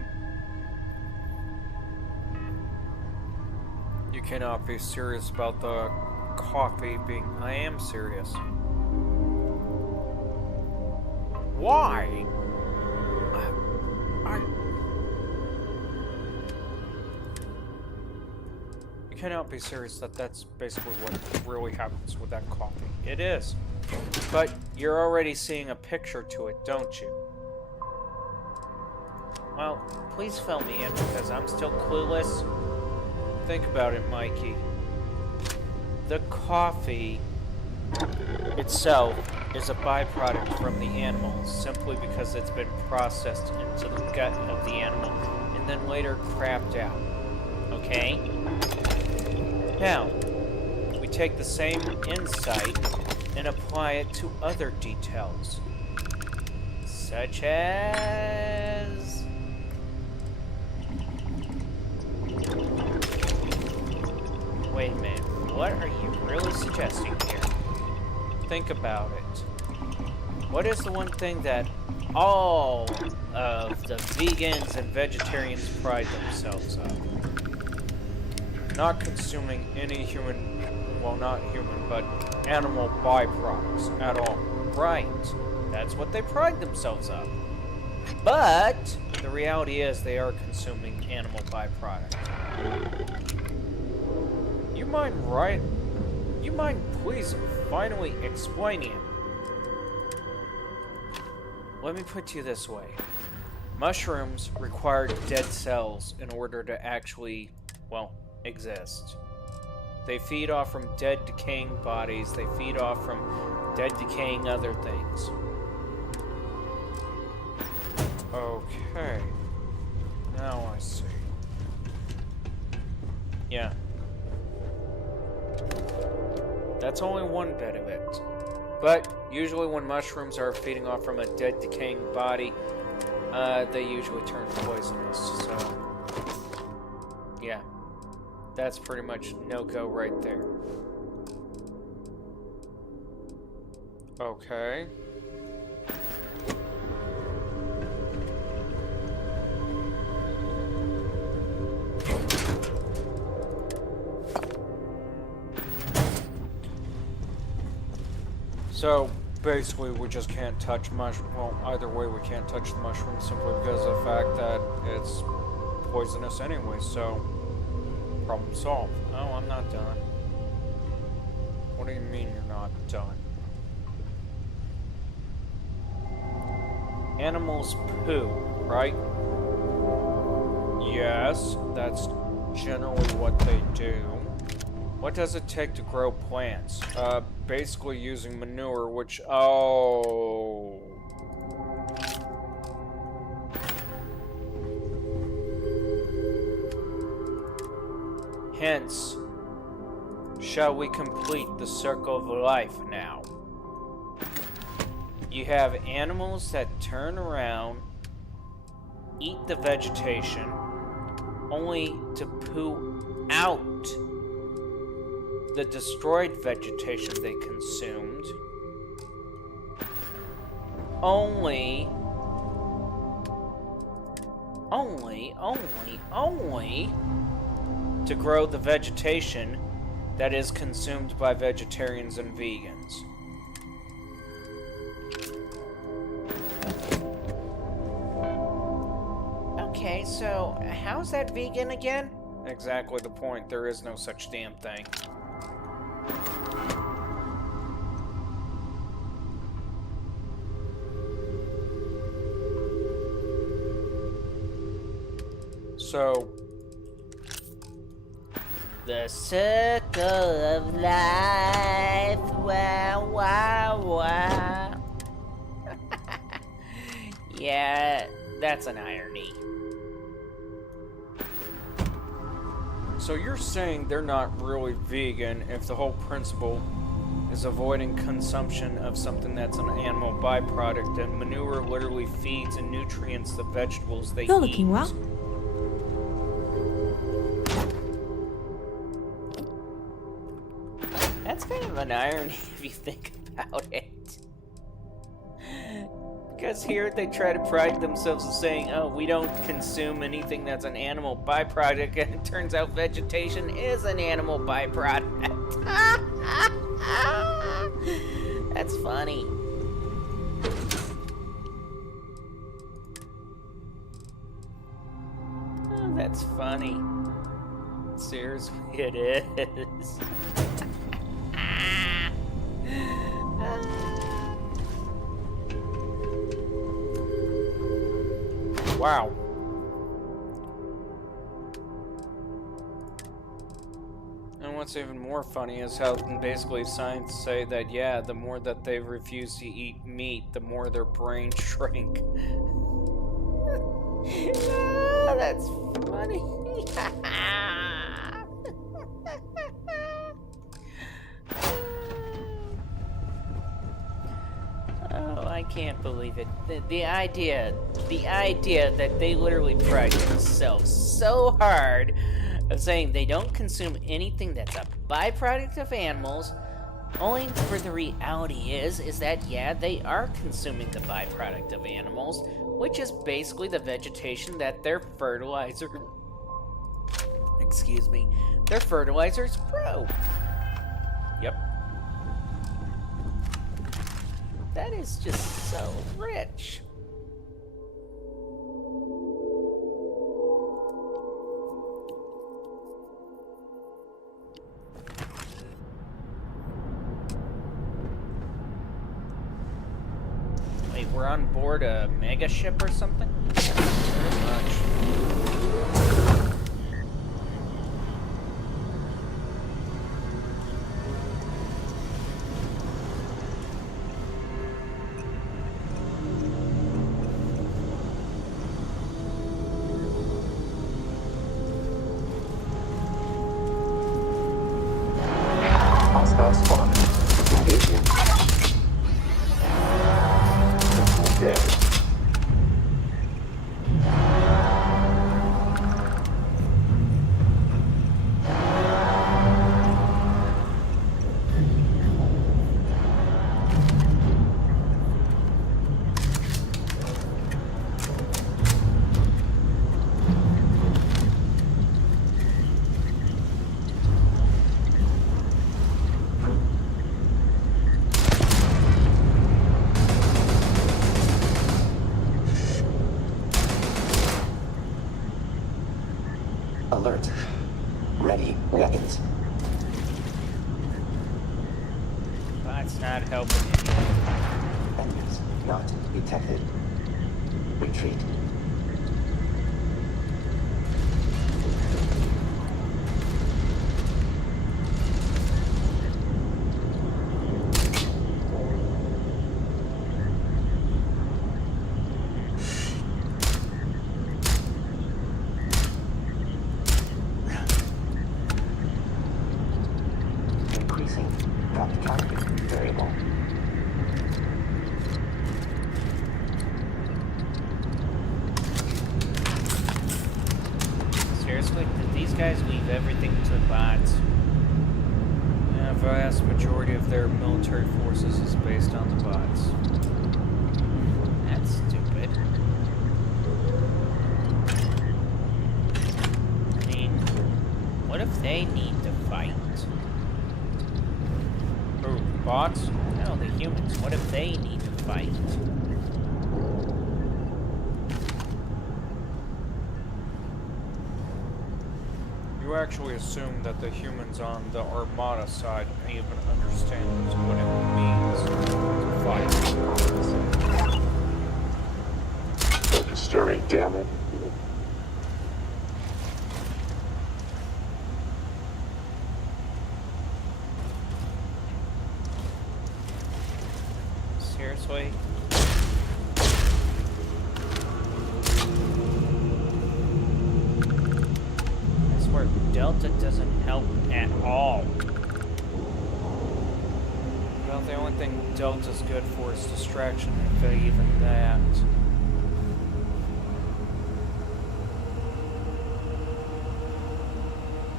You cannot be serious about the coffee being... I am serious. Why? You cannot be serious that that's basically what really happens with that coffee. It is. But you're already seeing a picture to it, don't you? Well, please fill me in because I'm still clueless. Think about it, Mikey. The coffee itself is a byproduct from the animal simply because it's been processed into the gut of the animal and then later crapped out. Okay? Now, we take the same insight and apply it to other details. Such as... Wait a minute, what are you really suggesting here? Think about it. What is the one thing that all of the vegans and vegetarians pride themselves on? Not consuming any human, well, not human, but animal byproducts at all. Right. That's what they pride themselves on. But the reality is they are consuming animal byproducts. You mind please finally explaining it? Let me put you this way. Mushrooms require dead cells in order to actually, well, exist. They feed off from dead decaying bodies, they feed off from dead decaying other things. Okay. Now I see. Yeah. That's only one bit of it. But usually when mushrooms are feeding off from a dead decaying body, they usually turn poisonous, so... yeah. That's pretty much no-go right there. Okay. So, basically, we just can't touch well, either way, we can't touch the mushroom simply because of the fact that it's poisonous anyway, so problem solved. Oh, I'm not done. What do you mean you're not done? Animals poo, right? Yes, that's generally what they do. What does it take to grow plants? Basically using manure, which, oh... Hence, shall we complete the circle of life now? You have animals that turn around, eat the vegetation, only to poo out the destroyed vegetation they consumed, only to grow the vegetation that is consumed by vegetarians and vegans. Okay, so how's that vegan again? Exactly the point. There is no such damn thing. So, the circle of life, wow, wow, wow. Yeah, that's an irony. So you're saying they're not really vegan if the whole principle is avoiding consumption of something that's an animal byproduct, and manure literally feeds and nutrients the vegetables they eat. You're looking well. That's kind of an irony if you think about it. Because here they try to pride themselves as saying, oh, we don't consume anything that's an animal byproduct, and it turns out vegetation is an animal byproduct. That's funny. Oh, that's funny. Seriously, it is. Wow. And what's even more funny is how basically science say that, yeah, the more that they refuse to eat meat, the more their brains shrink. Ah, that's funny. Oh, I can't believe it. The idea that they literally pride themselves so hard of saying they don't consume anything that's a byproduct of animals, only for the reality is that, yeah, they are consuming the byproduct of animals, which is basically the vegetation that their fertilizer, their fertilizers grow. Yep. That is just so rich. Wait, we're on board a mega ship or something? Very much. Hostile spawn. Engaging. Dead. Alert. Ready. Weapons. That's not helping any. Enemies not detected. Retreat. Increasing drop target variable. Seriously? Did these guys leave everything to the bots? Yeah, a vast majority of their military forces is based on the bots. That's stupid. I mean, what if they need to fight? Who, the bots? No, the humans. What if they need to fight? You actually assume that the humans on the Armada side even understand what it means to fight. Disturbing, damn it. Seriously? I swear, Delta doesn't help at all. Well, the only thing Delta's good for is distraction, if even that.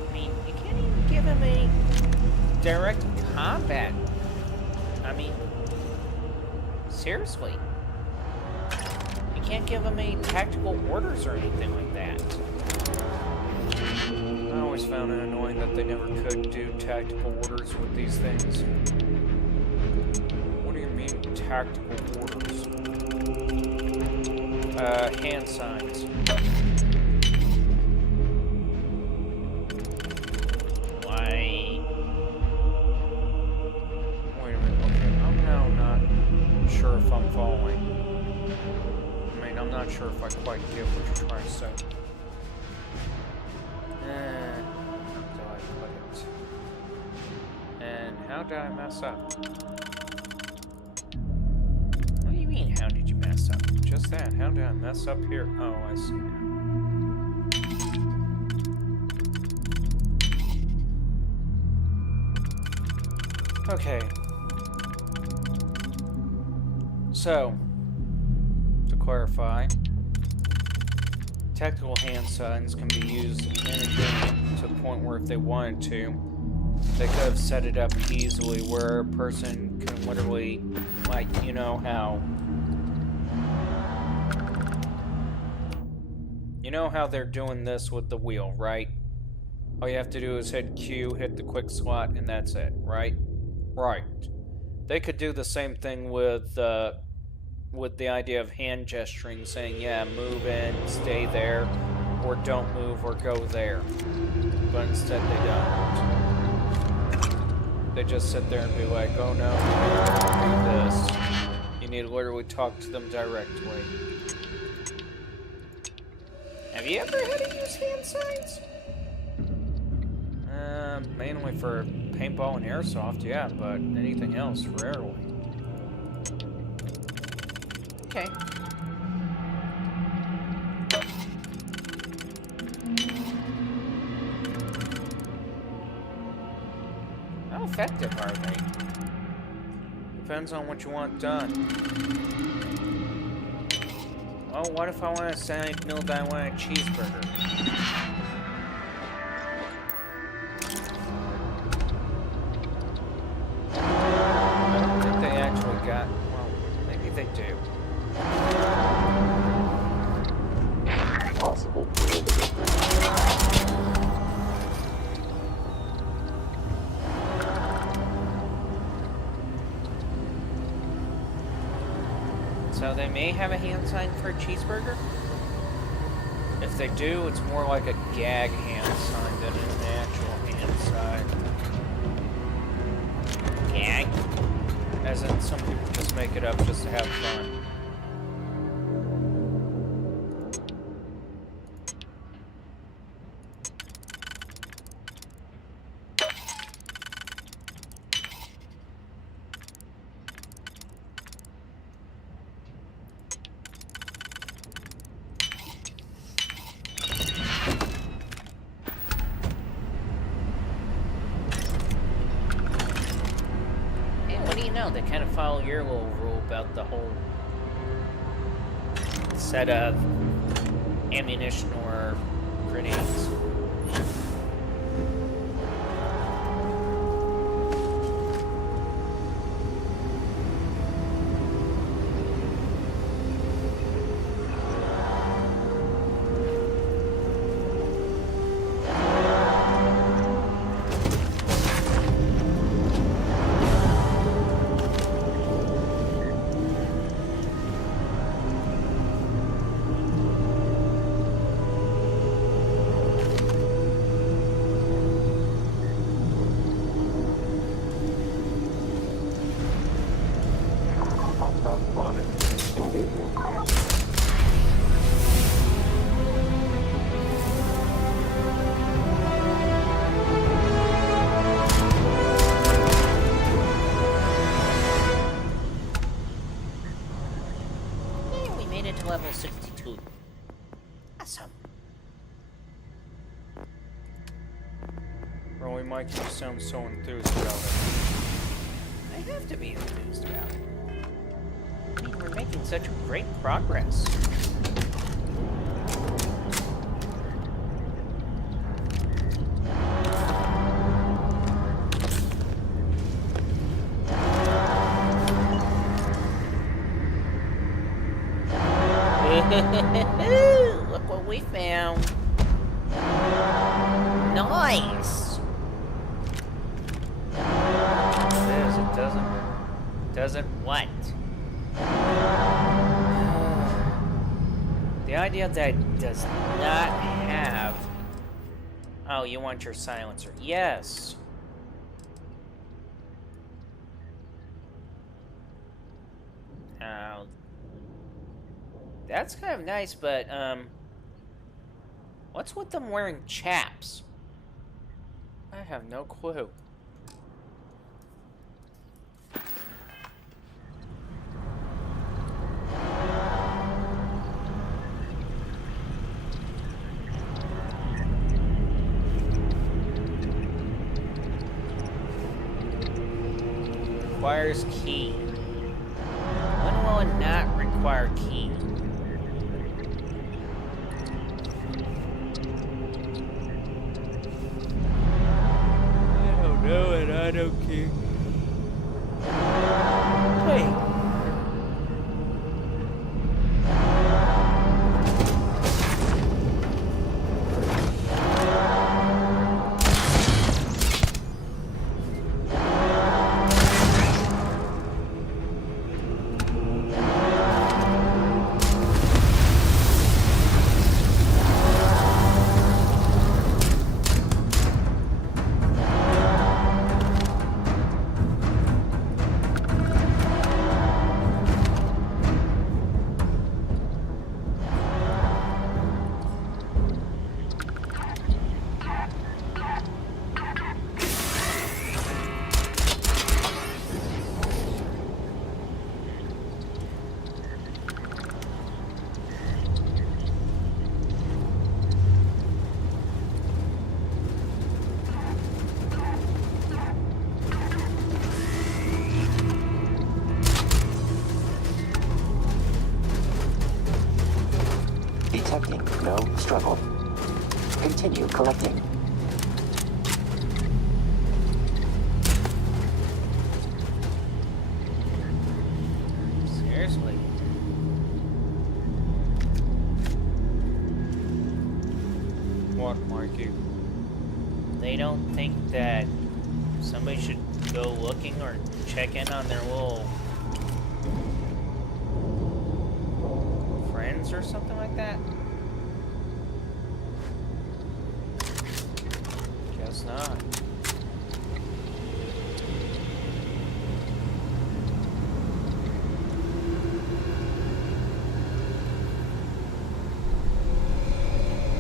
I mean, you can't even give him any direct combat. I mean, seriously. You can't give him any tactical orders or anything like that. Well, always found it annoying that they never could do tactical orders with these things. What do you mean, tactical orders? Hand signs. Why? Wait a minute, okay, I'm now not sure if I'm following. I mean, I'm not sure if I quite get what you're trying to say. How do I put it? And how did I mess up? What do you mean, how did you mess up? Just that, how did I mess up here? Oh, I see now. Okay. So, to clarify, tactical hand signs can be used in a game to the point where if they wanted to, they could have set it up easily where a person can literally, like, you know how they're doing this with the wheel, right? All you have to do is hit Q, hit the quick slot, and that's it, right? Right. They could do the same thing with the idea of hand gesturing, saying, yeah, move in, stay there, or don't move, or go there. But instead they don't. They just sit there and be like, oh no, you can't do this. You need to literally talk to them directly. Have you ever had to use hand signs? Mainly for paintball and airsoft, yeah, but anything else, rarely. Okay. How effective are they? Depends on what you want done. Well, what if I want to signal that I want a cheeseburger? I don't think they actually got... Well, maybe they do. Possible. So they may have a hand sign for a cheeseburger? If they do, it's more like a gag hand sign than an actual hand sign. Gag? As in, some people just make it up just to have fun. What do you know? They kind of follow your little rule about the whole set of ammunition or grenades. Level 62. Awesome. Really, Mike, you sound so enthused about it. I have to be enthused about it. I mean, we're making such great progress. Look what we found. noise. It is, it doesn't What? The idea that it does not have... Oh, you want your silencer. Yes. That's kind of nice, but, what's with them wearing chaps? I have no clue. Requires key. When will it not require key? I don't know and I don't care. Hey. Detecting no struggle. Continue collecting. Seriously. What, Mikey? They don't think that somebody should go looking or check in on their little friends or something like that? Guess not.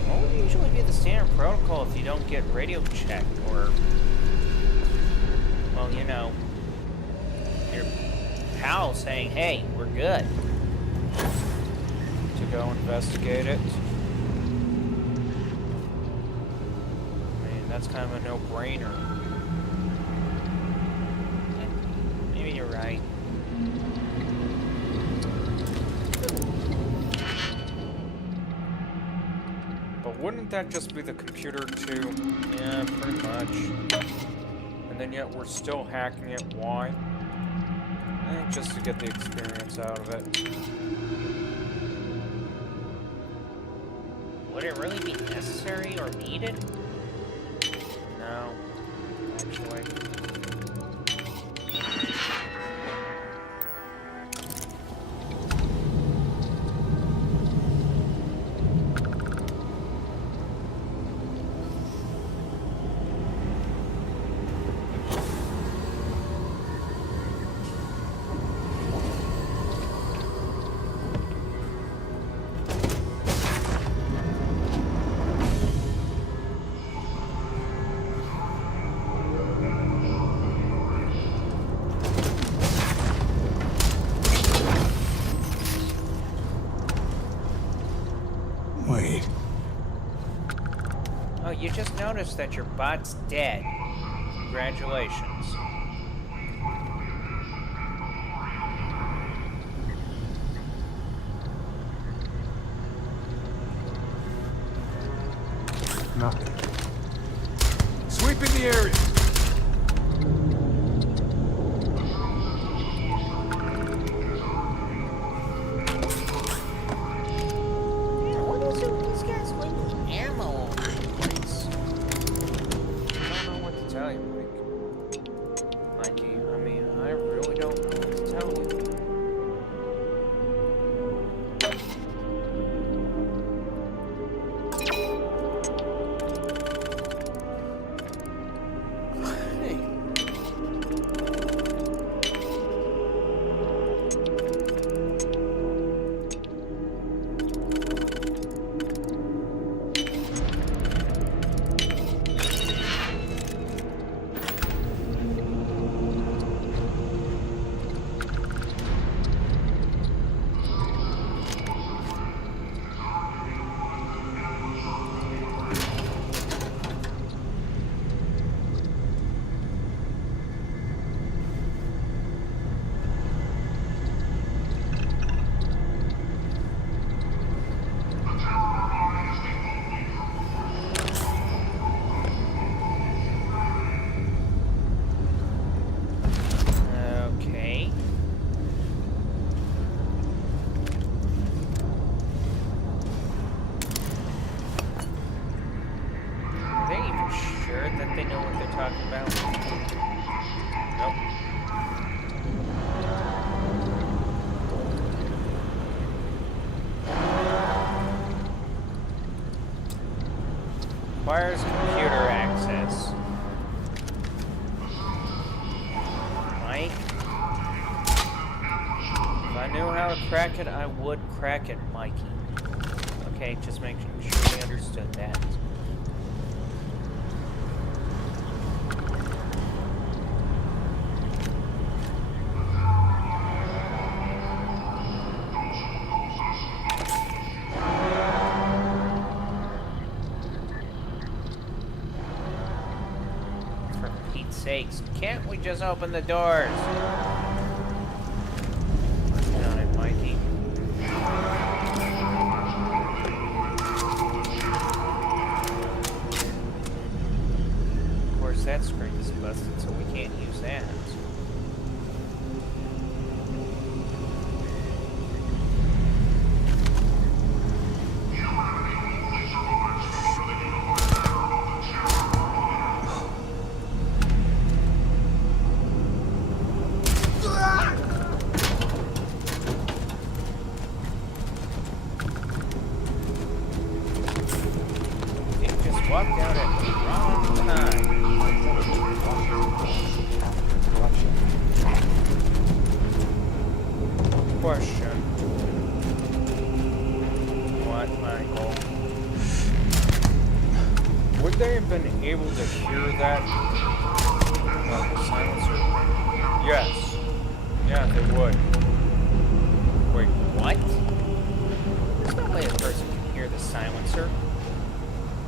What would usually be the standard protocol if you don't get radio checked or, well, you know, your pal saying, hey, we're good, to go investigate it? I mean, that's kind of a no-brainer. Maybe you're right. But wouldn't that just be the computer too? Yeah, pretty much. And then yet we're still hacking it. Why? Just to get the experience out of it. Would it really be necessary or needed? No, actually. Wait. Oh, you just noticed that your bot's dead. Congratulations. Nothing. Sweeping the area. What is it with these guys leaving ammo all over the place? talking about? Nope. Requires computer access. Mike? If I knew how to crack it, I would crack it, Mikey. Okay, just making sure we understood that. For Pete's sakes, can't we just open the doors? Working on it, Mikey. Of course, that screen is busted, so we can't use that. They just walked out at the wrong time. Question. What, Michael? Would they have been able to hear that? Silencer? Yes. Yeah, they would. Wait, what? There's no way a person can hear the silencer.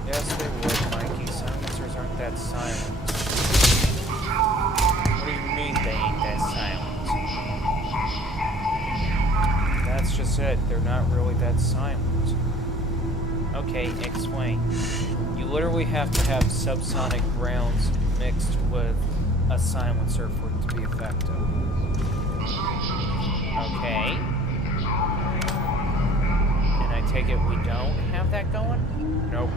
Yes, they would, Mikey. Silencers aren't that silent. What do you mean they ain't that silent? That's just it. They're not really that silent. Okay, explain. You literally have to have subsonic rounds mixed with a silencer for it to be effective. Okay. And I take it we don't have that going? Nope.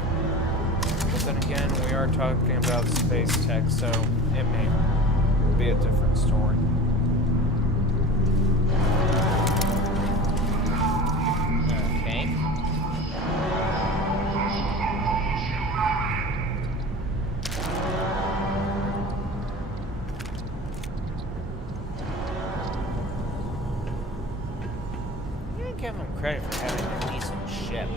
But then again, we are talking about space tech, so it may be a different story. Okay. You gotta give them credit for having a decent ship.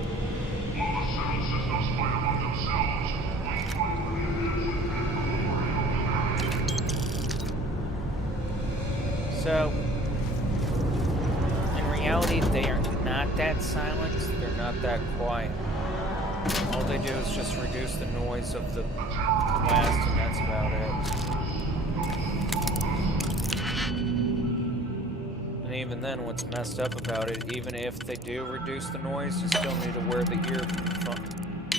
So, in reality, they are not that silent, they're not that quiet. All they do is just reduce the noise of the blast, and that's about it. And even then, what's messed up about it, even if they do reduce the noise, you still need to wear the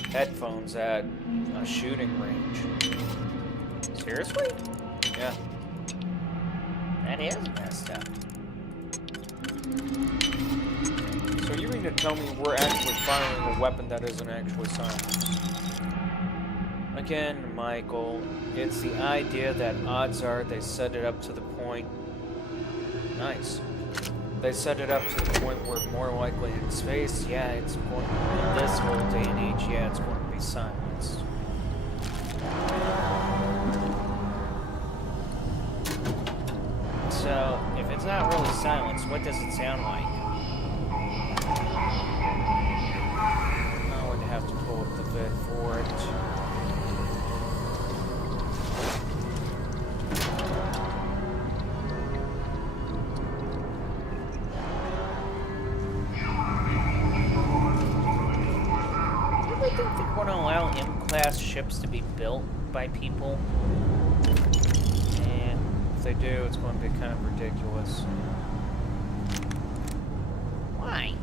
headphones at a shooting range. Seriously? Yeah. That is messed up. So you mean to tell me we're actually firing a weapon that isn't actually silenced? Again, Michael, it's the idea that odds are they set it up to the point... Nice. They set it up to the point where more likely in space, yeah, it's going... In this whole day and age, yeah, it's going to be silenced. So, if it's not really silenced, what does it sound like? I would have to pull up the vid for it. Do you really think they're going to allow M-class ships to be built by people? If they do, it's going to be kind of ridiculous. Why?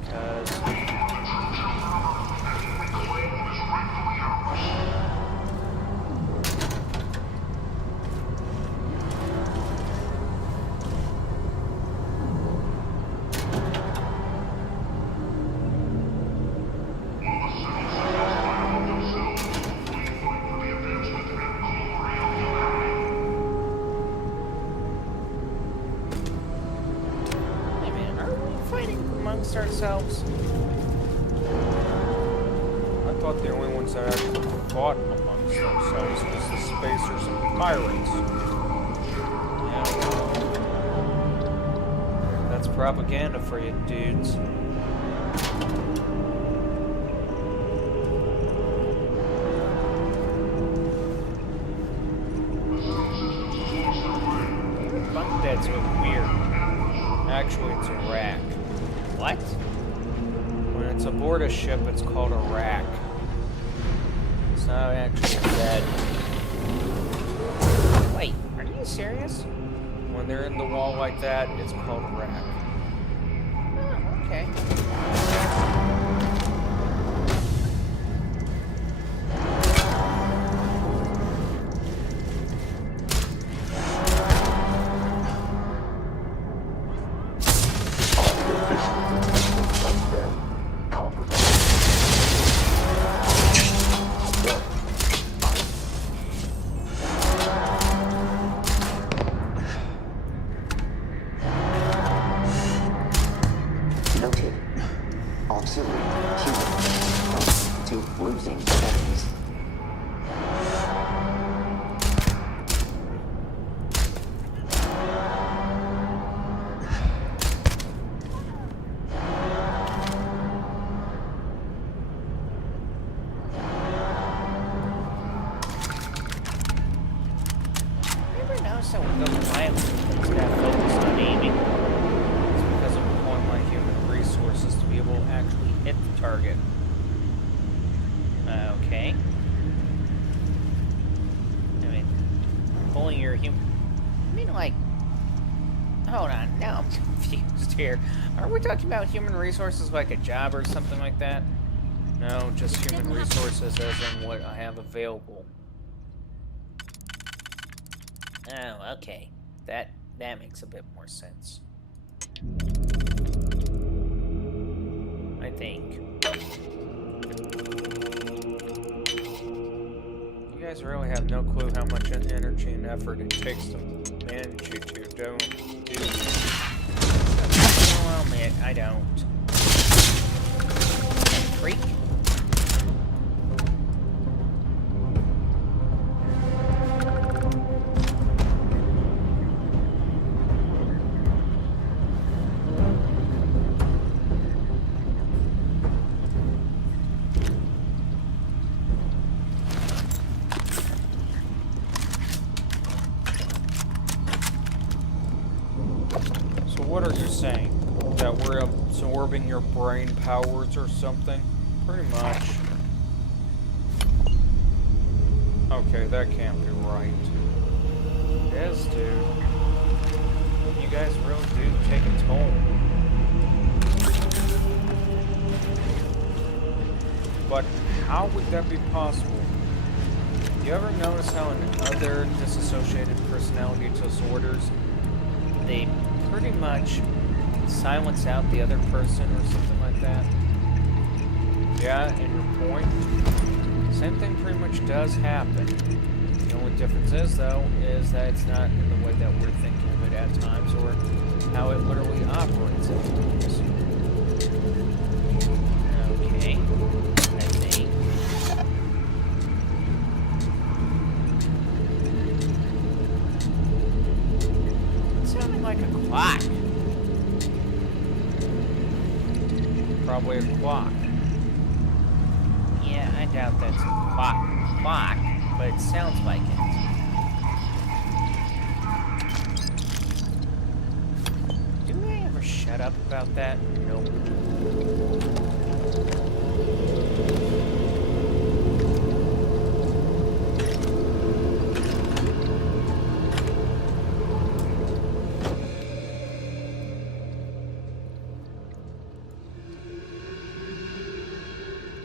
Because... amongst ourselves? I thought the only ones that actually fought amongst themselves was the spacers and the pirates. Yeah, well, that's propaganda for you dudes. Bunk beds look weird. Actually, it's a rack. What? When it's aboard a ship, it's called a rack. It's not actually a bed. Wait, are you serious? When they're in the wall like that, it's called a rack. Oh, okay. Noted. Auxiliary human to losing settings. Ever notice that with those rifles that focus on aiming? It's because I'm deploying my human resources to be able to actually hit the target. Okay. I mean, pulling your human... I mean, like... Hold on, now I'm confused here. Are we talking about human resources like a job or something like that? No, just human resources as in what I have available. Oh, okay. That makes a bit more sense. I think. You guys really have no clue how much energy and effort it takes to manage you two, don't you? I'll admit, I don't. Freak? So what are you saying? That we're absorbing your brain powers or something? Pretty much. Okay, that can't be right. Yes, dude. You guys really do take a toll. But how would that be possible? You ever notice how in other disassociated personality disorders, They pretty much silence out the other person or something like that? yeah, and your point? Same thing pretty much does happen. The only difference is, though, is that it's not in the way that we're thinking of it at times, or how it literally operates at times. Okay. I think. It's sounding like a clock. Probably a clock. Yeah, I doubt that's a clock, but it sounds like it. Do they ever shut up about that? Nope.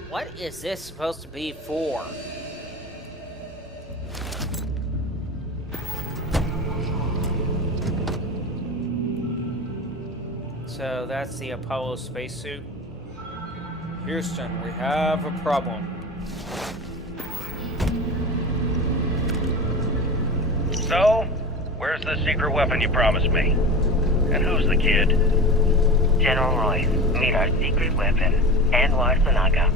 What is this supposed to be for? So that's the Apollo spacesuit? Houston, we have a problem. So, where's the secret weapon you promised me? And who's the kid? General Royce, meet our secret weapon, Anwar Sanaga.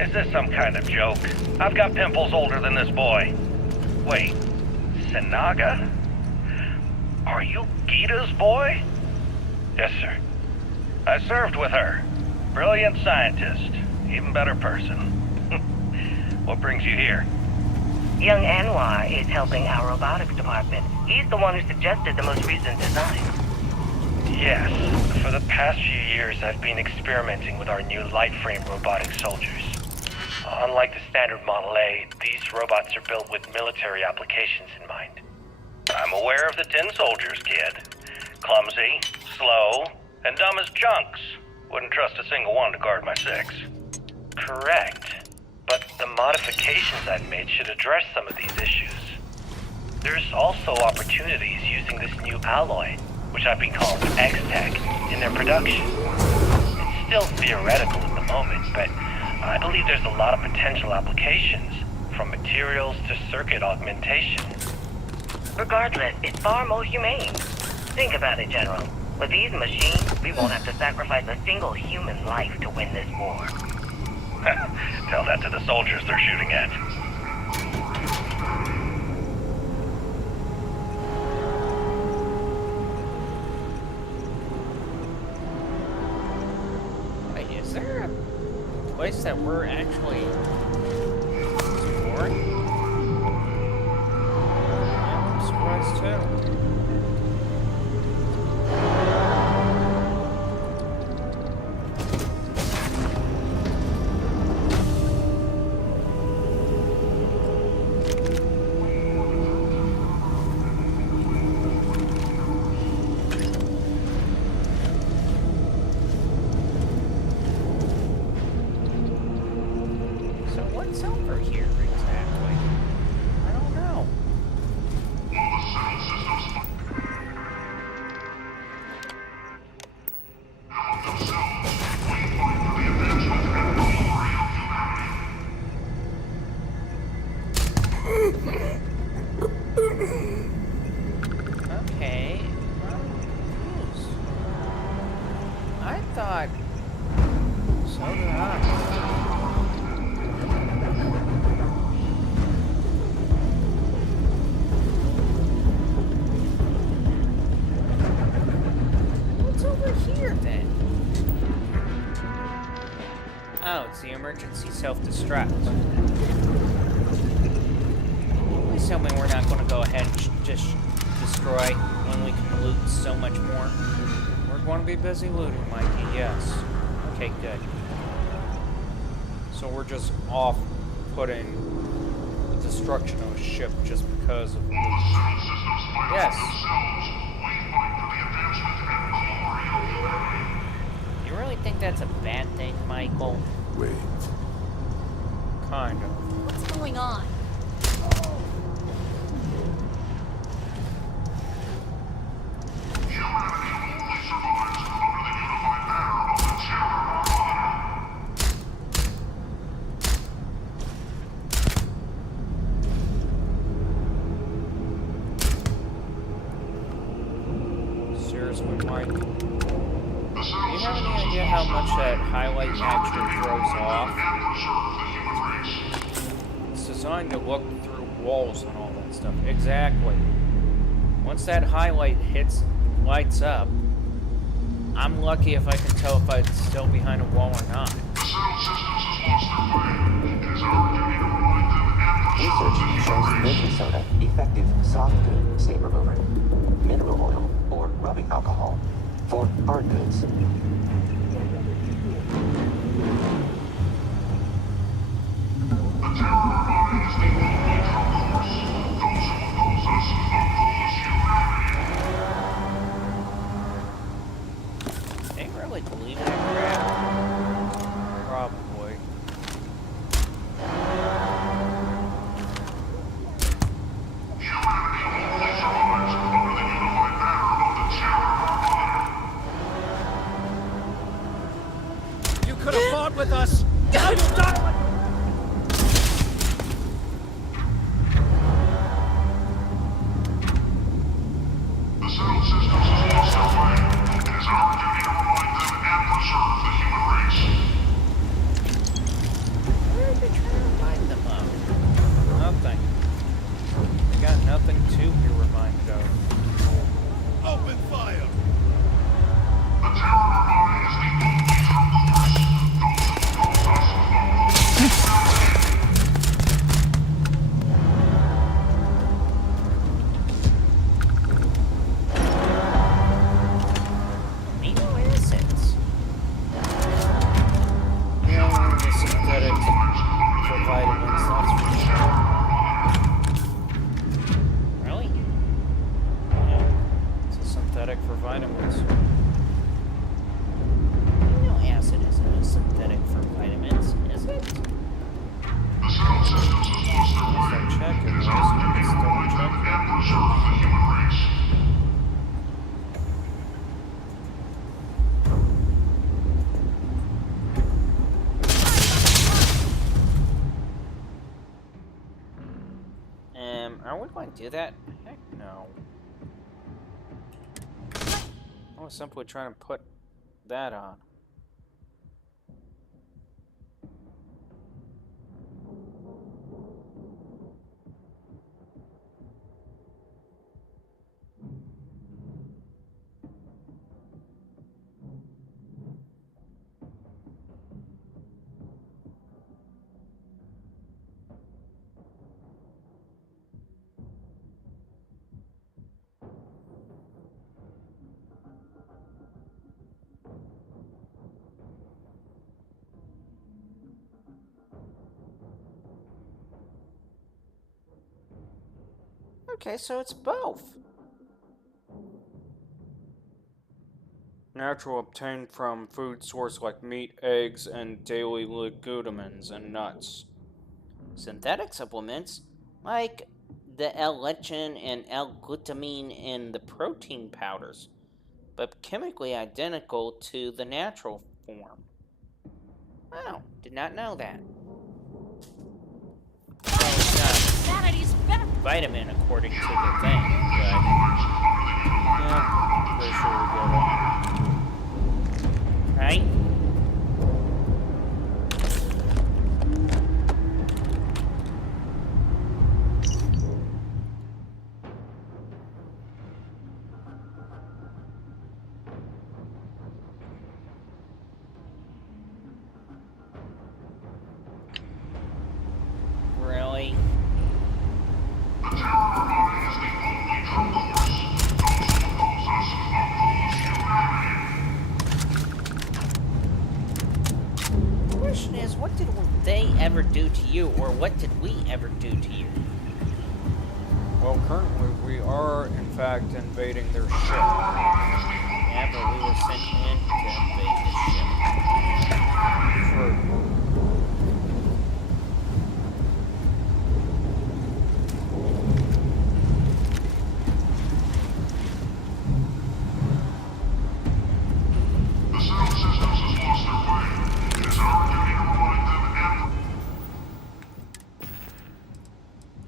Is this some kind of joke? I've got pimples older than this boy. Wait, Sanaga? Are you Gita's boy? Yes, sir. I served with her. Brilliant scientist. Even better person. What brings you here? Young Anwar is helping our robotics department. He's the one who suggested the most recent design. Yes. For the past few years, I've been experimenting with our new light-frame robotic soldiers. Unlike the standard Model A, these robots are built with military applications in mind. I'm aware of the tin soldiers, kid. Clumsy, slow, and dumb as chunks. Wouldn't trust a single one to guard my six. Correct. But the modifications I've made should address some of these issues. There's also opportunities using this new alloy, which I've been calling X-Tech, in their production. It's still theoretical at the moment, but I believe there's a lot of potential applications, from materials to circuit augmentation. Regardless, it's far more humane. Think about it, General. With these machines, we won't have to sacrifice a single human life to win this war. Tell that to the soldiers they're shooting at. Wait, is there a place that we're actually exploring? Yeah, I'm surprised too. What's over here exactly? I don't know. Okay, I'm confused. I thought... So did I. Oh, it's the emergency self-destruct. Please tell me we're not going to go ahead and just destroy when we can loot so much more. We're going to be busy looting, Mikey, yes. Okay, good. So we're just off putting the destruction of a ship just because of loot. Yes. You really think that's a bad thing, Michael? Wait. Kind of. What's going on? Seriously, Mike? Do you have any idea how much that highlight actually throws off? It's designed to look through walls and all that stuff. Exactly. Once that highlight lights up, I'm lucky if I can tell if I'm still behind a wall or not. Research shows baking soda, effective soft good stain remover. Mineral oil or rubbing alcohol for hard goods. They really believe that crap? Probably. You could have fought with us! Now you've done what... The cell systems has lost their way. It is our duty to remind them do that? Heck no. I was simply trying to put that on. Okay, so it's both. Natural obtained from food source like meat, eggs, and daily leguminous and nuts. Synthetic supplements, like the L-lectin and L-glutamine in the protein powders, but chemically identical to the natural form. Wow, did not know that. Well, it's not vitamin according to the thing, but yeah, pretty sure we get it. Right? Really? The question is, what did they ever do to you, or what did we ever do to you? Well, currently we are, in fact, invading their ship. Yeah, but we were sent in to invade the ship. True.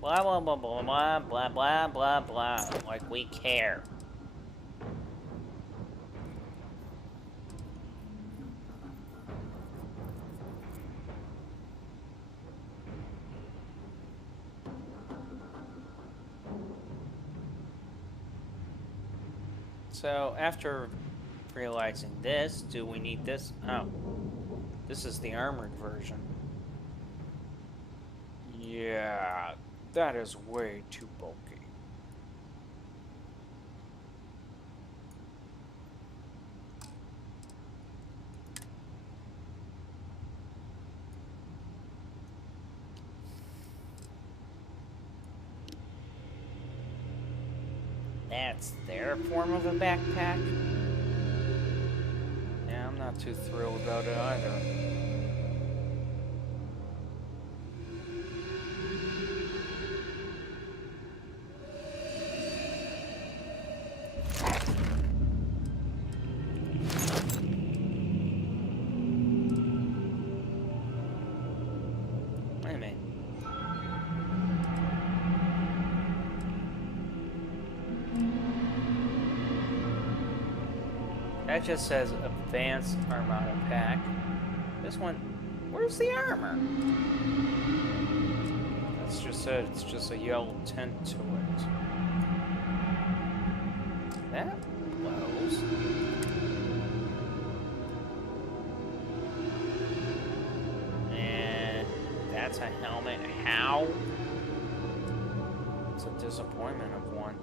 Blah, blah, blah, blah, blah, blah, blah, blah, blah. Like we care. So, after realizing this, do we need this? Oh. This is the armored version. Yeah, that is way too bulky. That's their form of a backpack? Yeah, I'm not too thrilled about it either. Wait a minute. That just says Advanced Armada Pack. This one, where's the armor? That's just it. It's just a yellow tint to it. That blows. And that's a helmet. How? It's a disappointment of one.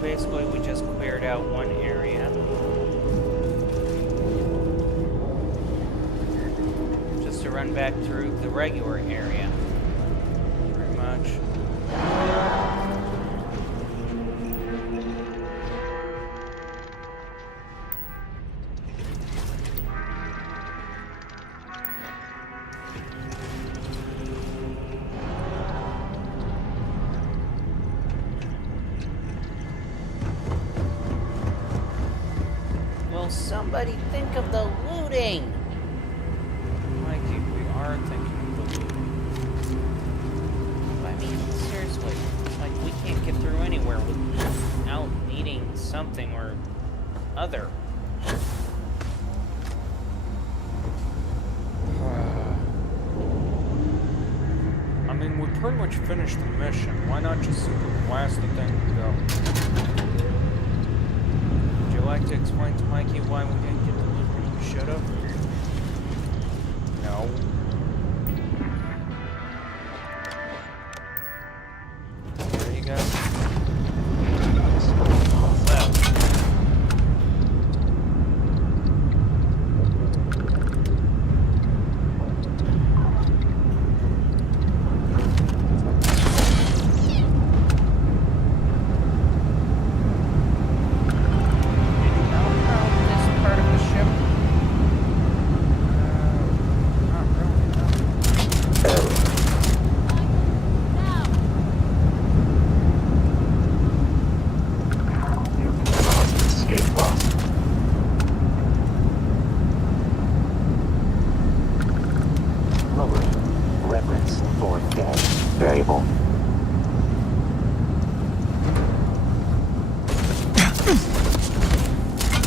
basically we just cleared out one area. Just to run back through the regular area. Pretty much. Somebody think of the looting! Mikey, we are thinking of the looting. I mean, seriously, like, we can't get through anywhere without needing something or other. I mean, we pretty much finished the mission. Why not just super blast the thing and go? Would you like to explain to Mikey why we didn't get the loot when we should have? No. There you go. Well. Variable.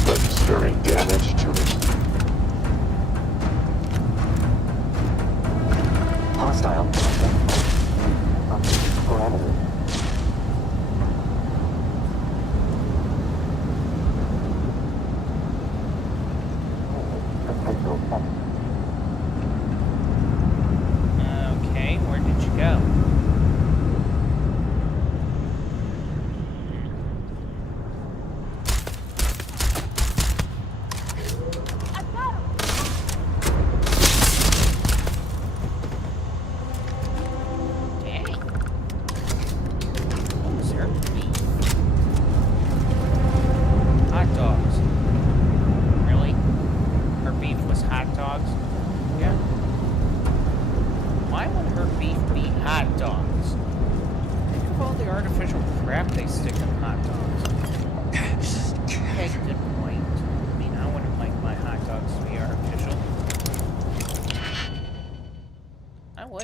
Registering damage to it. Hostile. Parameter. Okay, where did you go?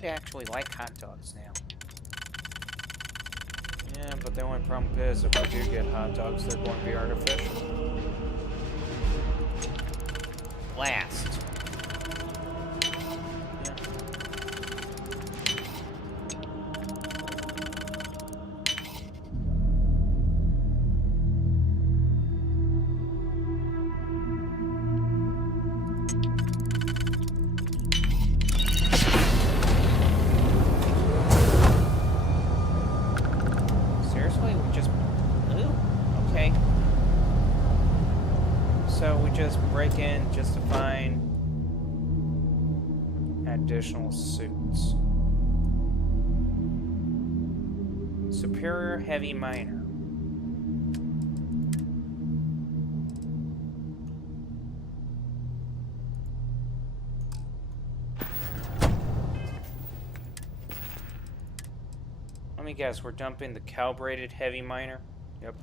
Actually like hot dogs now. Yeah, but the only problem is if we do get hot dogs, they're going to be artificial. Blast. Yeah. Break in just to find additional suits. Superior Heavy Miner. Let me guess, we're dumping the calibrated Heavy Miner? Yep.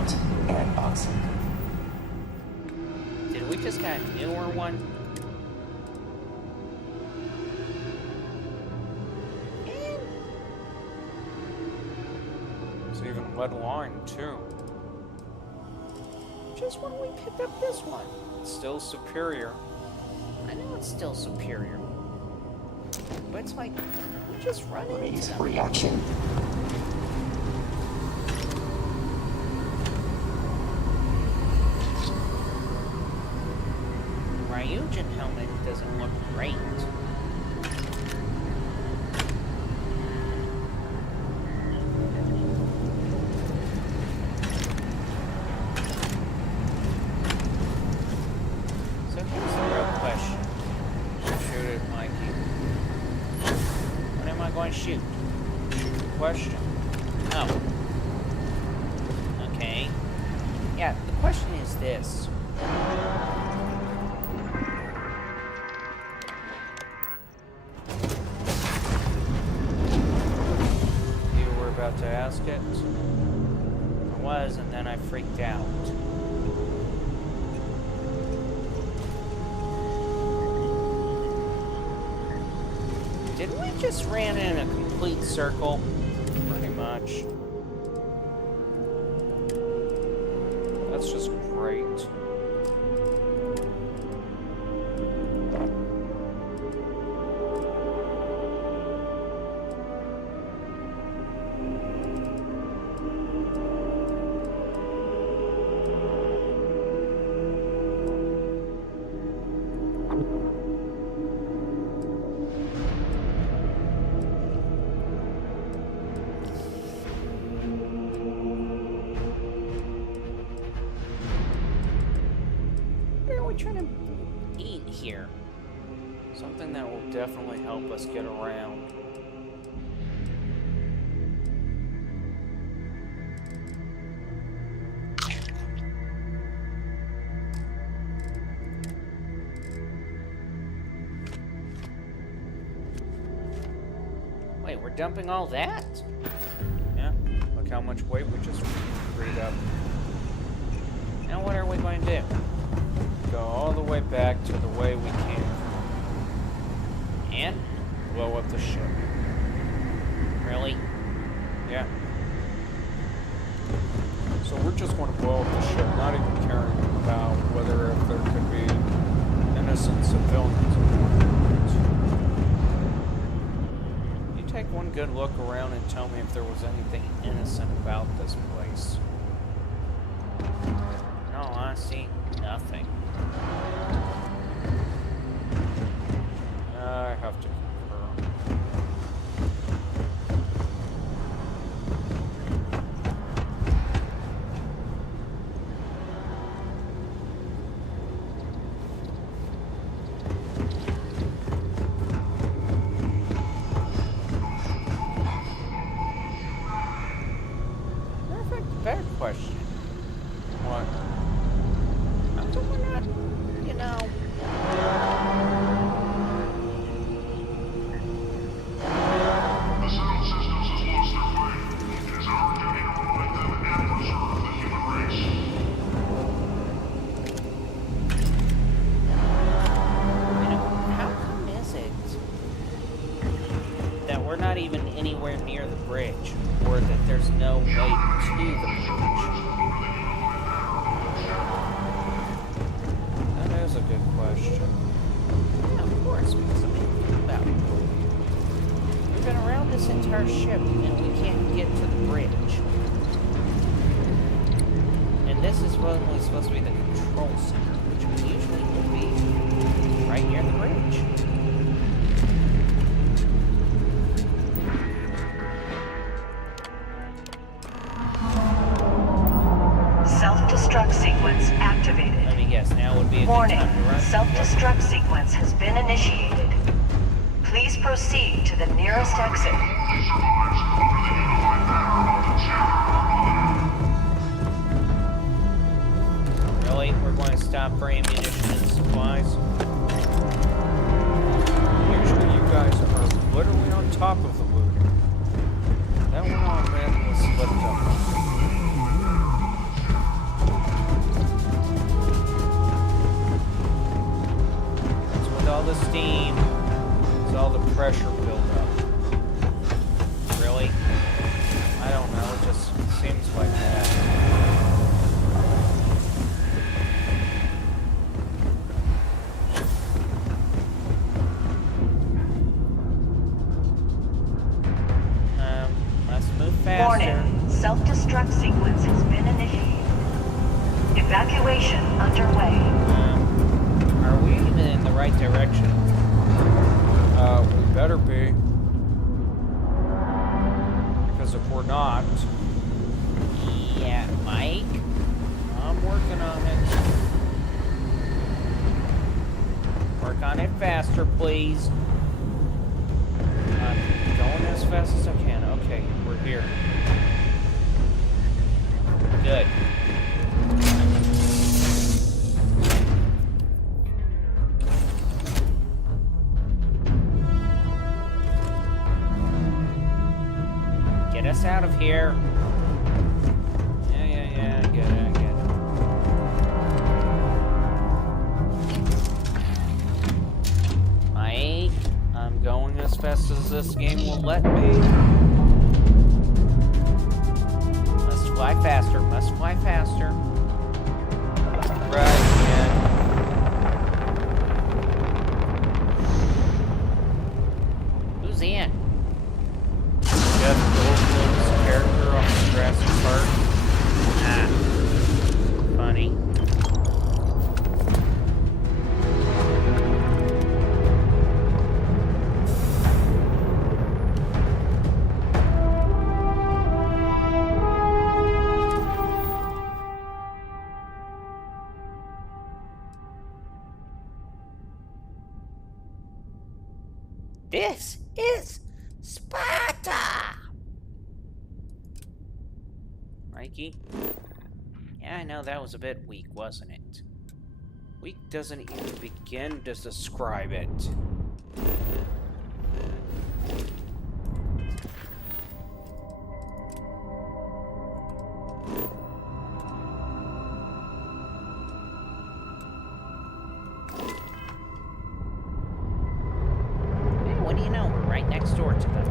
Not an oxy. Did we just get a newer one? It's even lead line, too. Just when we picked up this one. It's still superior. I know it's still superior. But it's like, we just run into Raise them. reaction. Ryujin helmet doesn't look great. So here's the real question. Shoot it, Mikey. What am I going to shoot? Question. Oh. Okay. Yeah, the question is this. You were about to ask it? I was, and then I freaked out. Did we just ran in a complete circle? Pretty much. That's just great. What are we trying to eat here? Something that will definitely help us get around. Wait, we're dumping all that? Yeah, look how much weight we just freed up. Now what are we going to do? Go all the way back to the way we came from. And? Blow up the ship. Really? Yeah. So we're just going to blow up the ship, not even caring about whether if there could be innocent civilians aboard. You take one good look around and tell me if there was anything innocent about this place. No, honestly, nothing. I have to concur. Perfect. Better question. What? How come we're not, you know... How come is it that we're not even anywhere near the bridge, or that there's no way to the bridge? That is a good question. Yeah, of course, because I mean, think about it. We've been around this entire ship, and we can't get to the bridge. And this is only supposed to be the control center, which usually would be right near the bridge. Self-destruct sequence activated. Let me guess, now would be a good Warning, time to run. self-destruct sequence has been initiated. Please proceed to the nearest exit. Really? We're going to stop for ammunition and supplies? Usually you guys are literally on top of the looting. That one on man was slipped up. pressure buildup. Really? I don't know, it just seems like that. Let's move faster. Warning. Self-destruct sequence has been initiated. Evacuation underway. Are we even in the right direction? We better be. Because if we're not... Yeah, Mike? I'm working on it. Work on it faster, please. I'm going as fast as I can. Okay, we're here. Good. Get us out of here. Yeah, I get it. Mike, I'm going as fast as this game will let me. Must fly faster, Right, yeah. Who's in? Jeff Goldblum's character on the Jurassic Park. Ah. Funny. This is Sparta! Mikey? Yeah, I know that was a bit weak, wasn't it? Weak doesn't even begin to describe it. What do you know? We're right next door to them.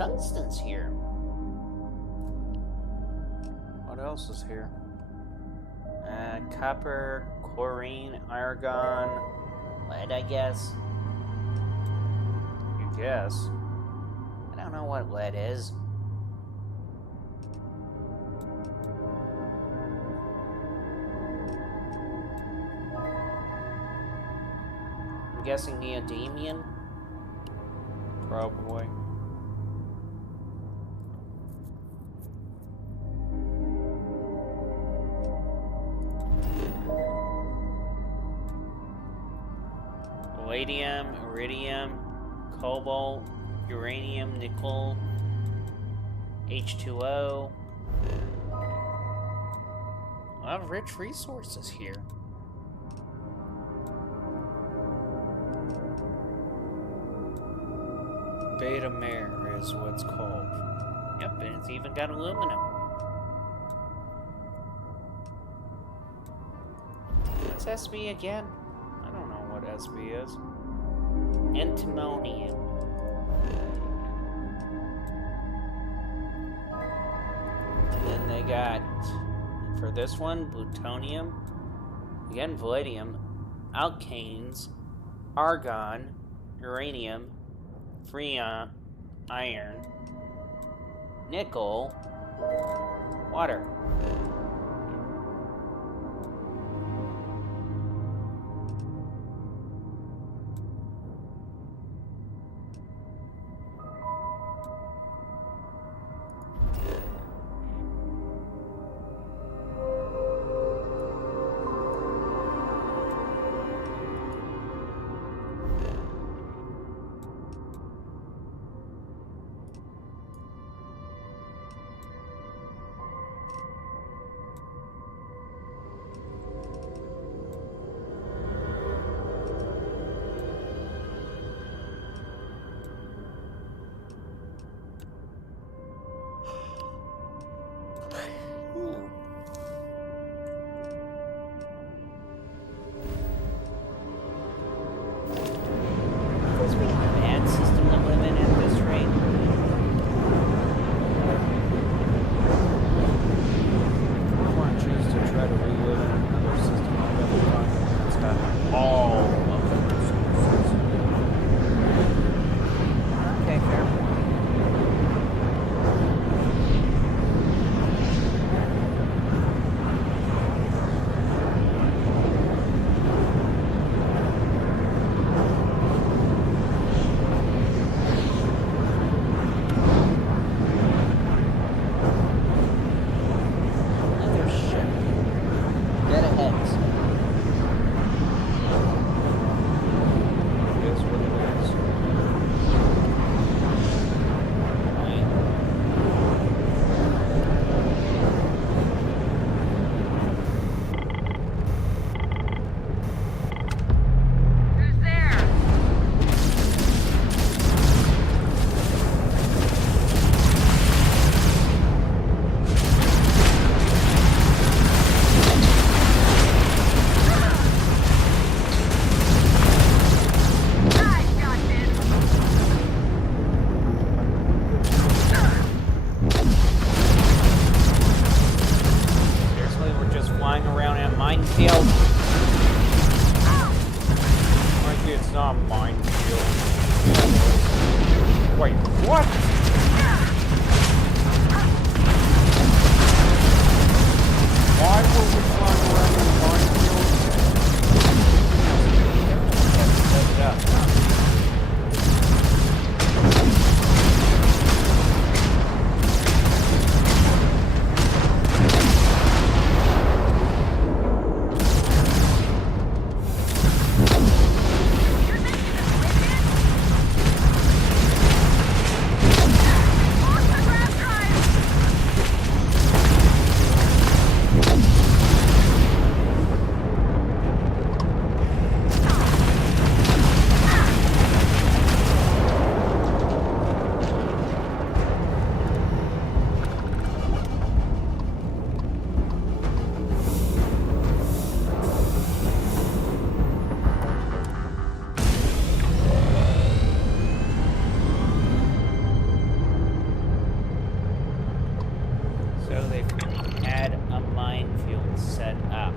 tungsten's here. What else is here? Copper, chlorine, argon, lead, I guess. You guess. I don't know what lead is. I'm guessing neodymium? Probably. Palladium, iridium, cobalt, uranium, nickel, H2O. A lot of rich resources here. Beta mare is what it's called. Yep, and it's even got aluminum. What's SB again? I don't know what SB is. Antimonium. And then they got, for this one, plutonium, again palladium, alkanes, argon, uranium, freon, iron, nickel, water. set up.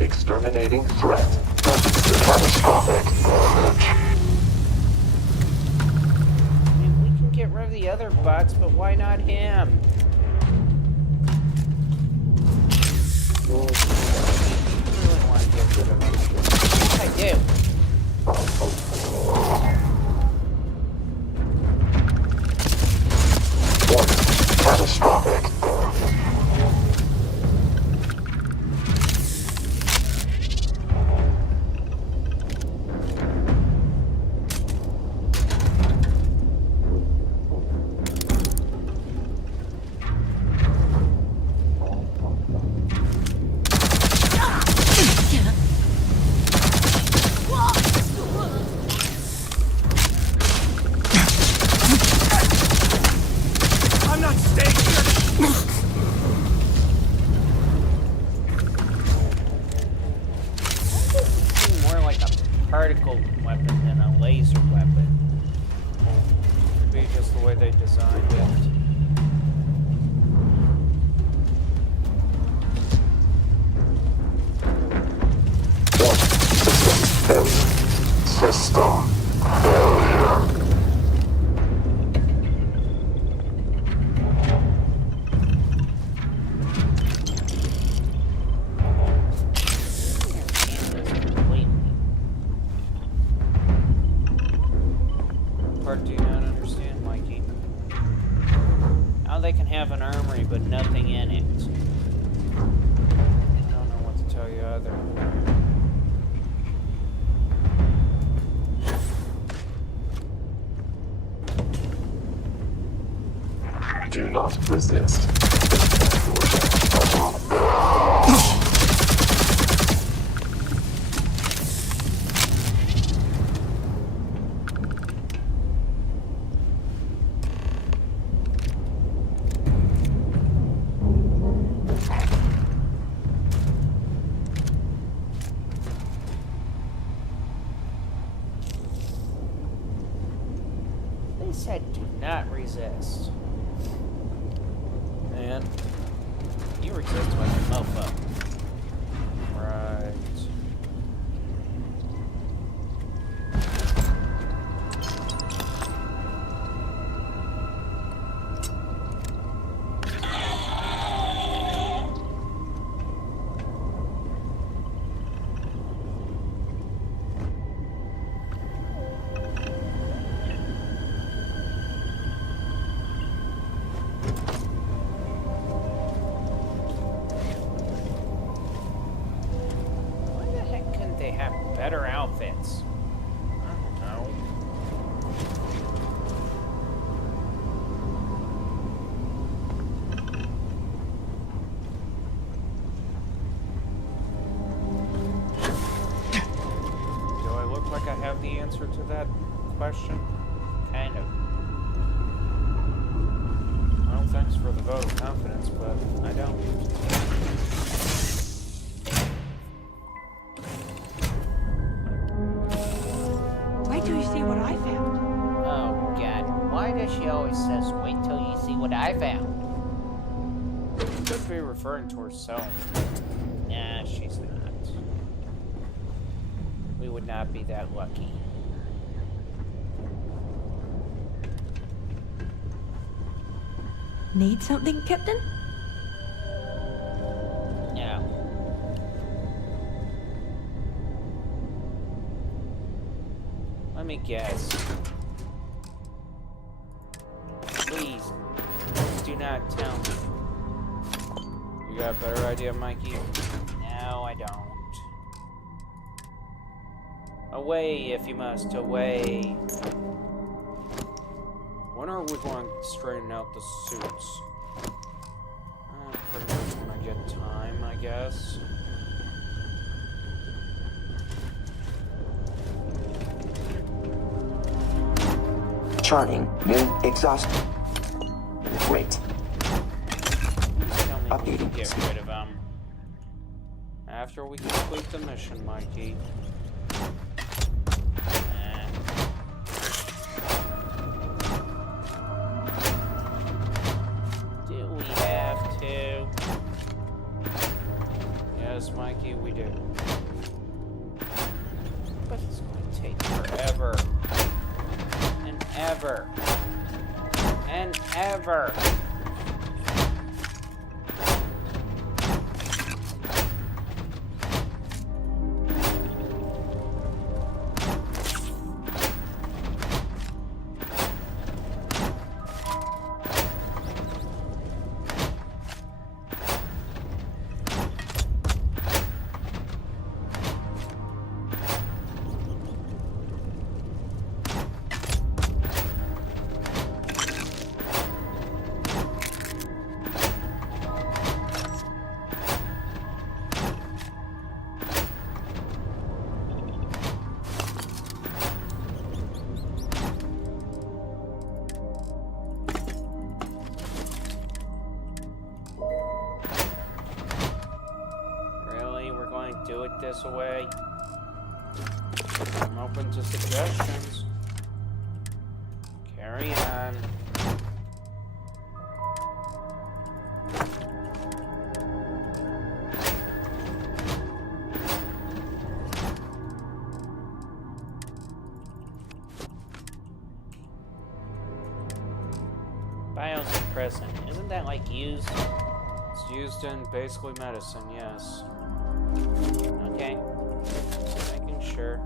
Exterminating threat. Catastrophic damage. I mean, we can get rid of the other bots, but why not him? I really want to get rid of him. I do. Catastrophic. Particle weapon than a laser weapon. Could be just the way they designed it. System failure. they can have an armory but nothing in it? I don't know what to tell you either. Do not resist. They said do not resist. Man, you resist like a mofo. Right. Better outfits. I don't know. Do I look like I have the answer to that question? Kind of. Well, thanks for the vote of confidence, but I don't. She always says, wait till you see what I found. Could be referring to herself. Nah, she's not. We would not be that lucky. Need something, Captain? No. Let me guess. Please, do not tell me. You got a better idea, Mikey? No, I don't. Away, if you must, away. When are we going to straighten out the suits? Pretty much when I get time, I guess. Charting. New exhaust. Great. Tell me we can Updating. get rid of them. After we complete the mission, Mikey. Do we have to? Yes, Mikey, we do. But it's going to take forever. And ever. And ever. Do it this way. I'm open to suggestions. Carry on. Biosuppressant. Isn't that like used? It's used in basically medicine, yes. Okay. Just making sure.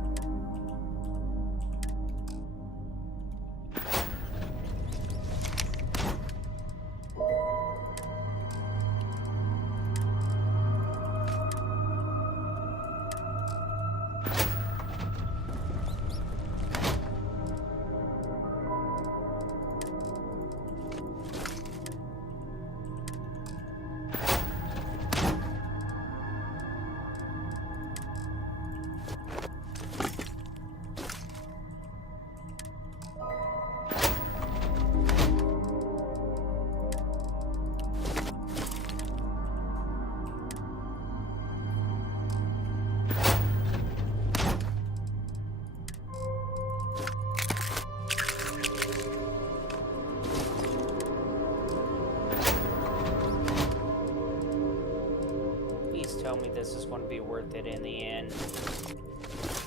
me this is going to be worth it in the end.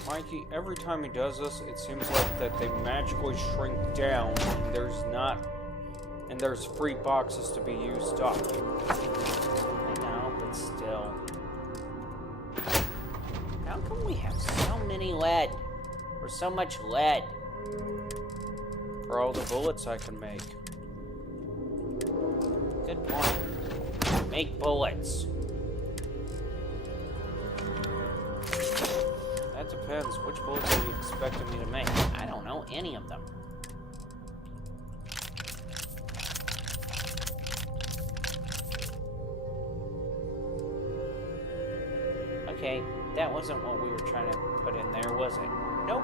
Mikey, every time he does this, it seems like that they magically shrink down, and there's free boxes to be used up. I know, but still. How come we have so many lead? Or so much lead? For all the bullets I can make. Good point. Make bullets. That depends. Which bullets are you expecting me to make? I don't know any of them. Okay, that wasn't what we were trying to put in there, was it? Nope.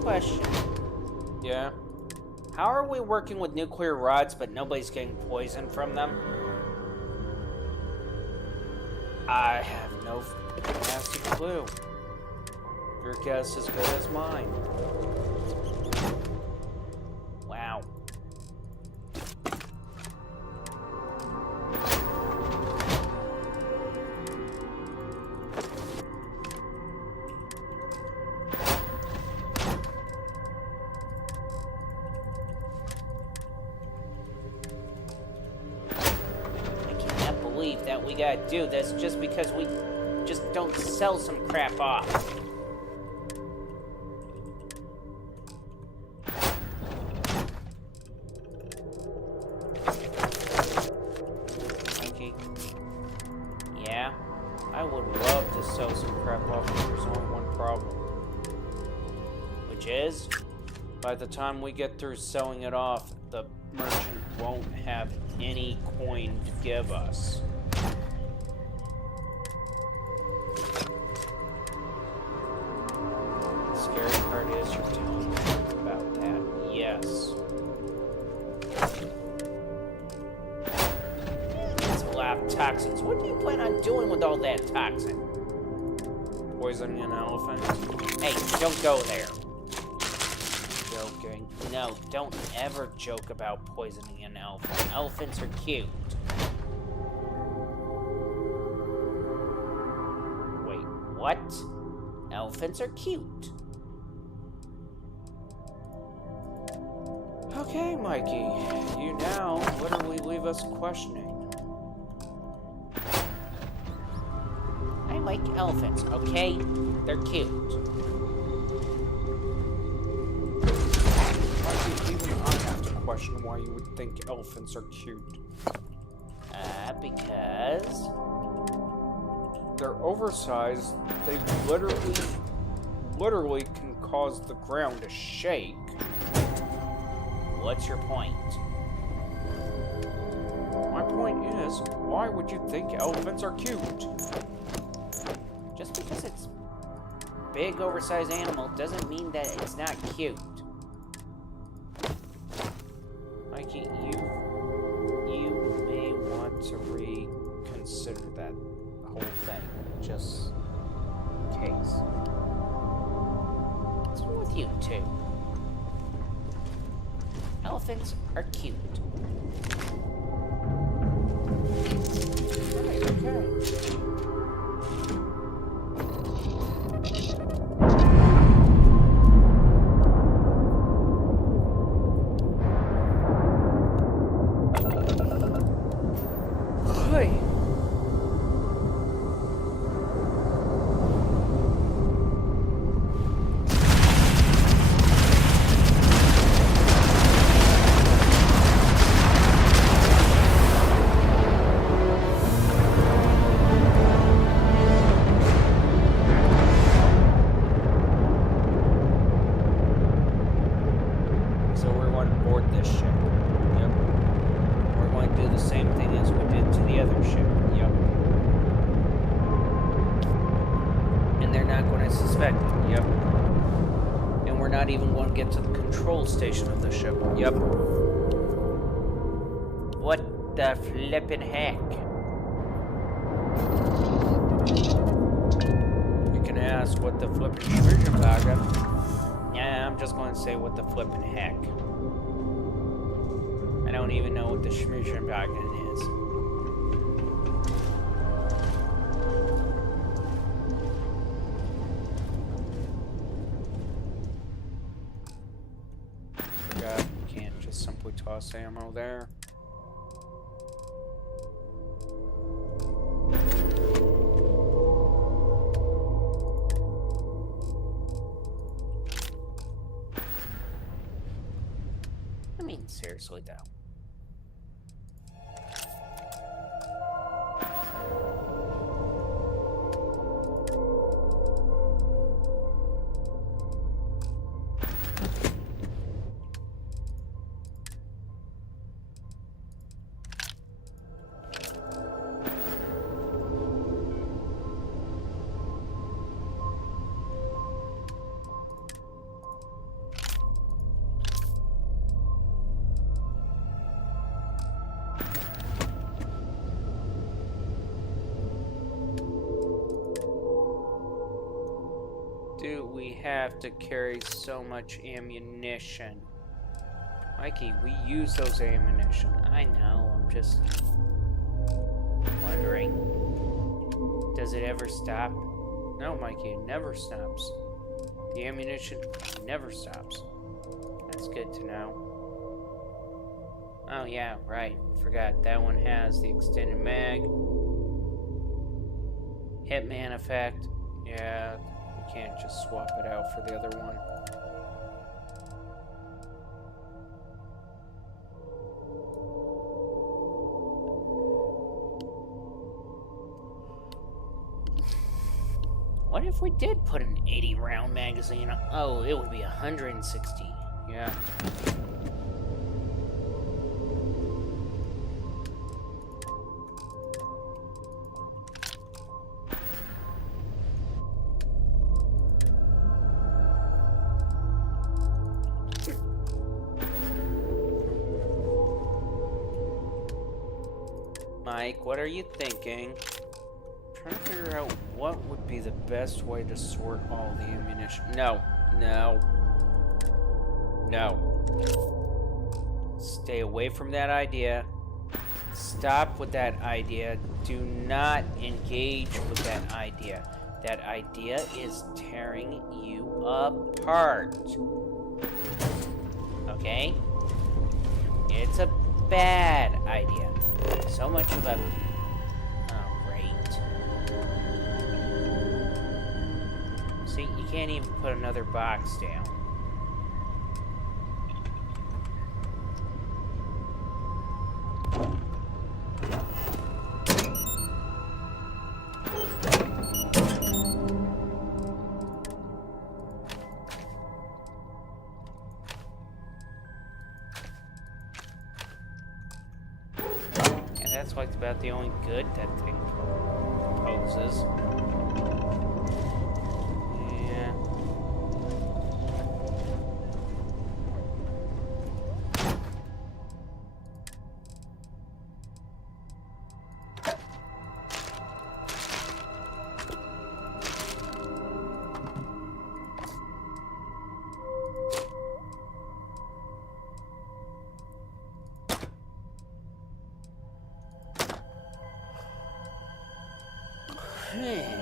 Question. Yeah? How are we working with nuclear rods, but nobody's getting poisoned from them? I have no nasty clue. Your guess is good as mine. Wow. That we gotta do this just because we just don't sell some crap off. Mikey? Yeah? I would love to sell some crap off, but there's only one problem. Which is? By the time we get through selling it off, the merchant won't have any coin to give us. The scary part is you're telling the truth about that. Yes. It's a lot of toxins. What do you plan on doing with all that toxin? Poisoning an elephant? Hey, don't go there. Joking. No, don't ever joke about poisoning an elephant. Elephants are cute. Wait, what? Elephants are cute. Okay, Mikey. You now literally leave us questioning. I like elephants, okay? They're cute. Mikey, even I have to question why you would think elephants are cute. Because... They're oversized. They literally can cause the ground to shake. What's your point? My point is, why would you think elephants are cute? Just because it's big, oversized animal doesn't mean that it's not cute. Mikey, you may want to reconsider that whole thing, just in case. What's wrong with you two? Elephants are cute. Okay. we're not even going to get to the control station of the ship. Yep. What the flippin' heck? You can ask what the flippin' schmirgeln. Yeah, I'm just going to say what the flippin' heck. I don't even know what the schmirgeln is. Forgot, you can't just simply toss ammo there. I mean, seriously though. Do we have to carry so much ammunition? Mikey, we use those ammunition. I know, I'm just wondering. Does it ever stop? No, Mikey, it never stops. The ammunition never stops. That's good to know. Oh yeah, right. Forgot. That one has the extended mag. Hitman effect. Yeah, we can't just swap it out for the other one. What if we did put an 80 round magazine on? Oh, it would be 160. Yeah. Mike, what are you thinking? Trying to figure out what would be the best way to sort all the ammunition. No, no, no. Stay away from that idea. Stop with that idea. Do not engage with that idea. That idea is tearing you apart. Okay? It's a bad idea. So much of a... Oh, great. See, you can't even put another box down. That's like about the only good that thing poses. Yeah.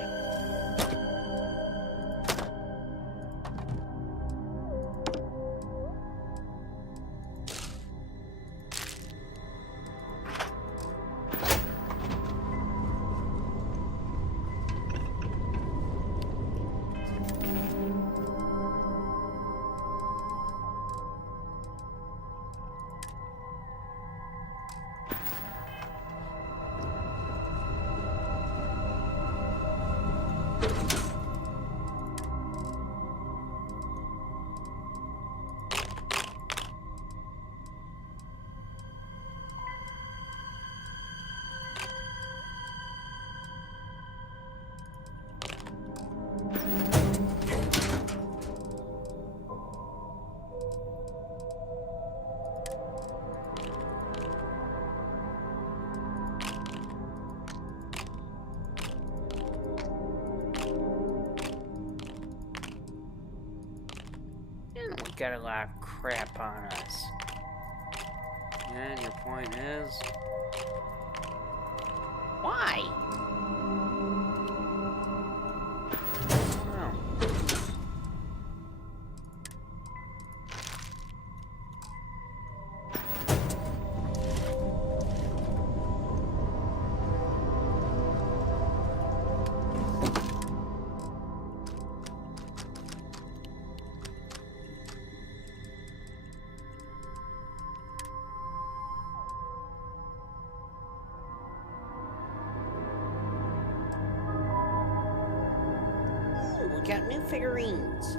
got a lot of crap on us. And your point is? Why? Oh. We got new figurines.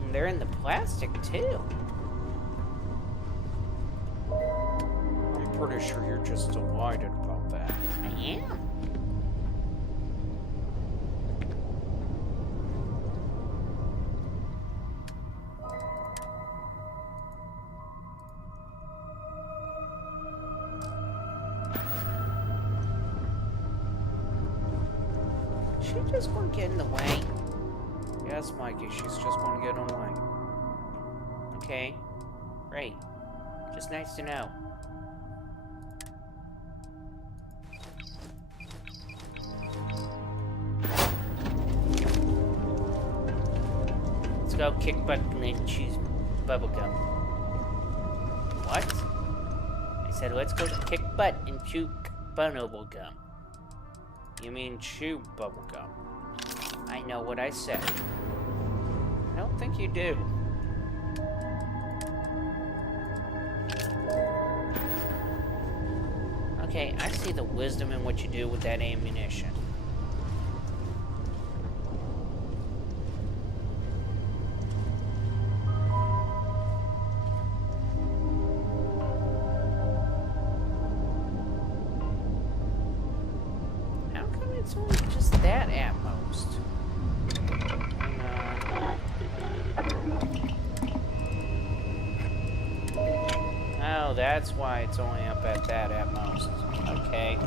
And they're in the plastic too. I'm pretty sure you're just delighted about that. I am. She just won't get in the way. Yes, Mikey, she's just going to get in the way. Okay, great. Just nice to know. Let's go kick butt and then choose bubblegum. What? I said let's go kick butt and chew bubblegum. You mean chew bubblegum? I know what I said. I don't think you do. Okay, I see the wisdom in what you do with that ammunition. How come it's only just that at most? Oh, that's why it's only up at that at most. Okay.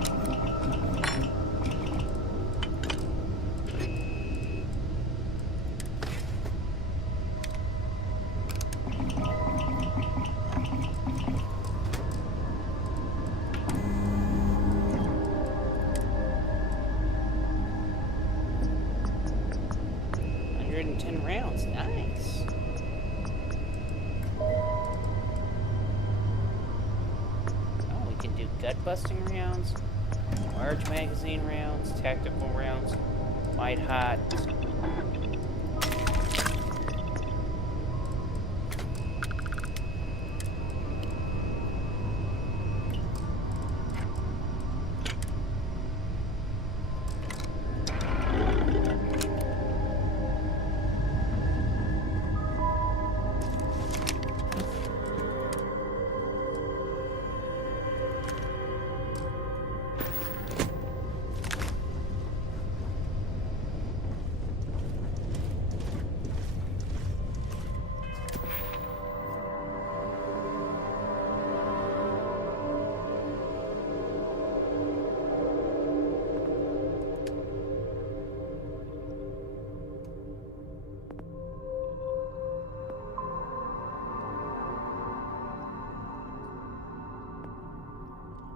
Rounds, nice. Oh, we can do gut-busting rounds, large magazine rounds, tactical rounds, white hot.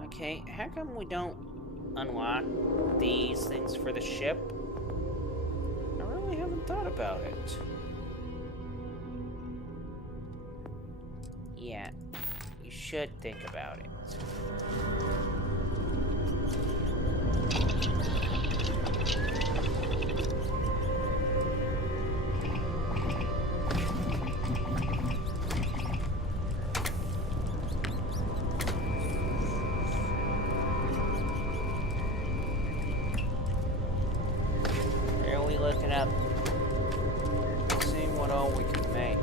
Okay, how come we don't unlock these things for the ship? I really haven't thought about it. Yeah, you should think about it. Looking up, seeing what all we can make.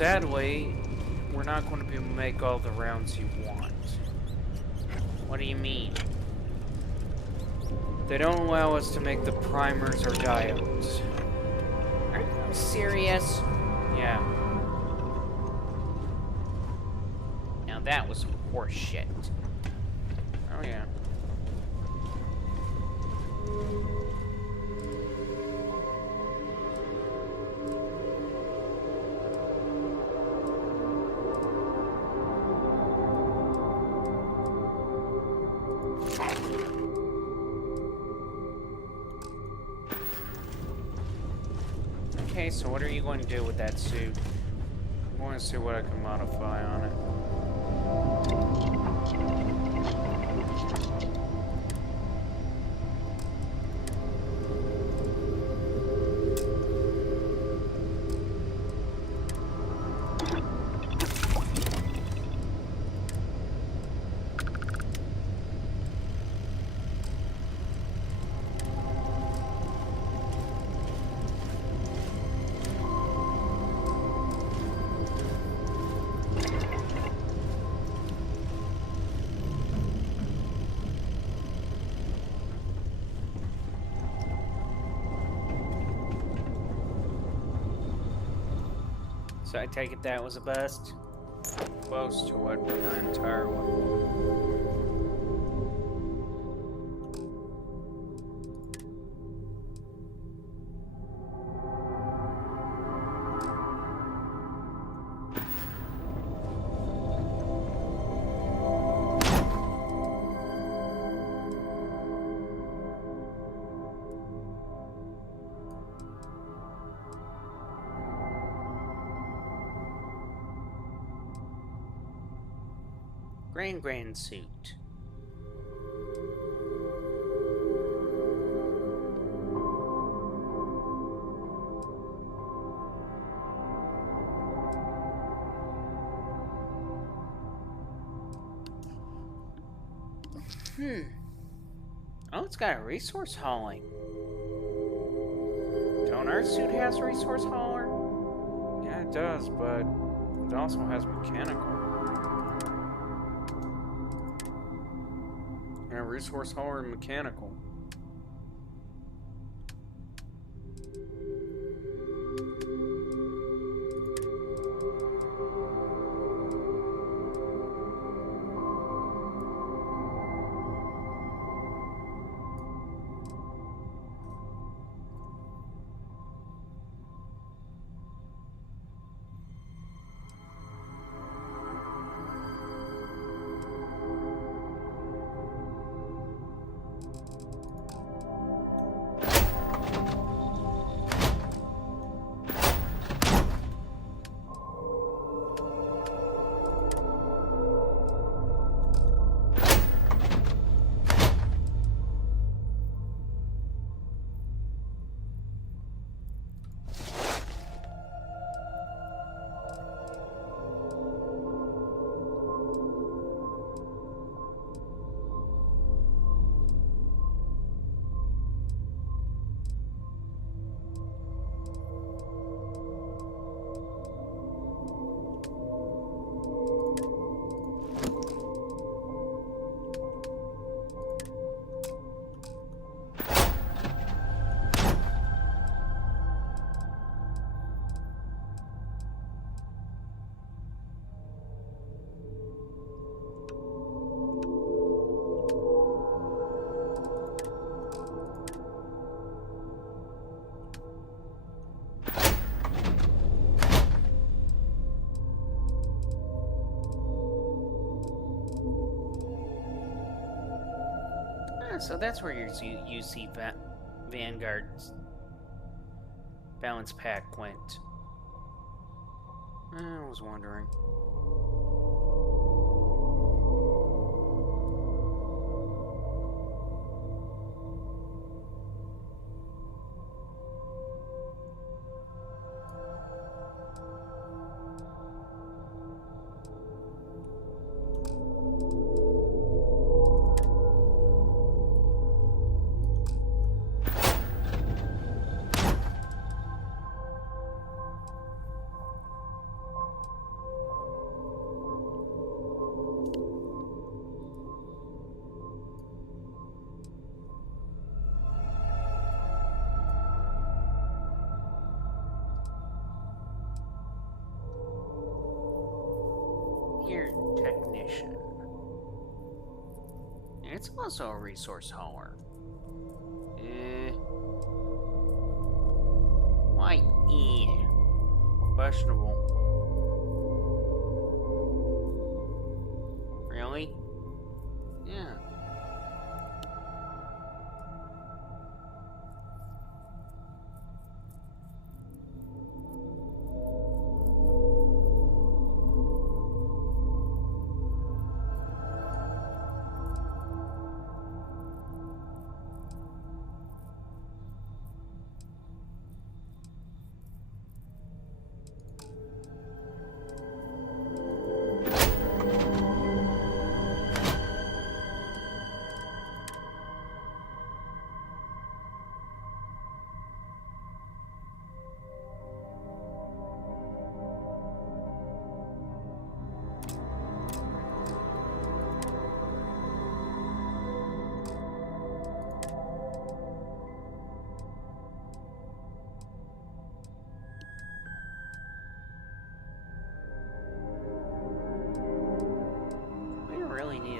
sadly, we're not going to be able to make all the rounds you want. What do you mean? They don't allow us to make the primers or diodes. Are you serious? Yeah. Now that was some horse shit. Oh yeah. Okay, so what are you going to do with that suit? I want to see what I can modify on it. So I take it that was a bust? Close to what the entire one. Grand suit. Oh, it's got a resource hauling. Don't our suit has a resource hauler? Yeah, it does, but it also has mechanical. Yeah, resource hauler and mechanical. So that's where your UC Vanguard's balance pack went. I was wondering. It's also a resource hauler. Why? Questionable. Really? Yeah.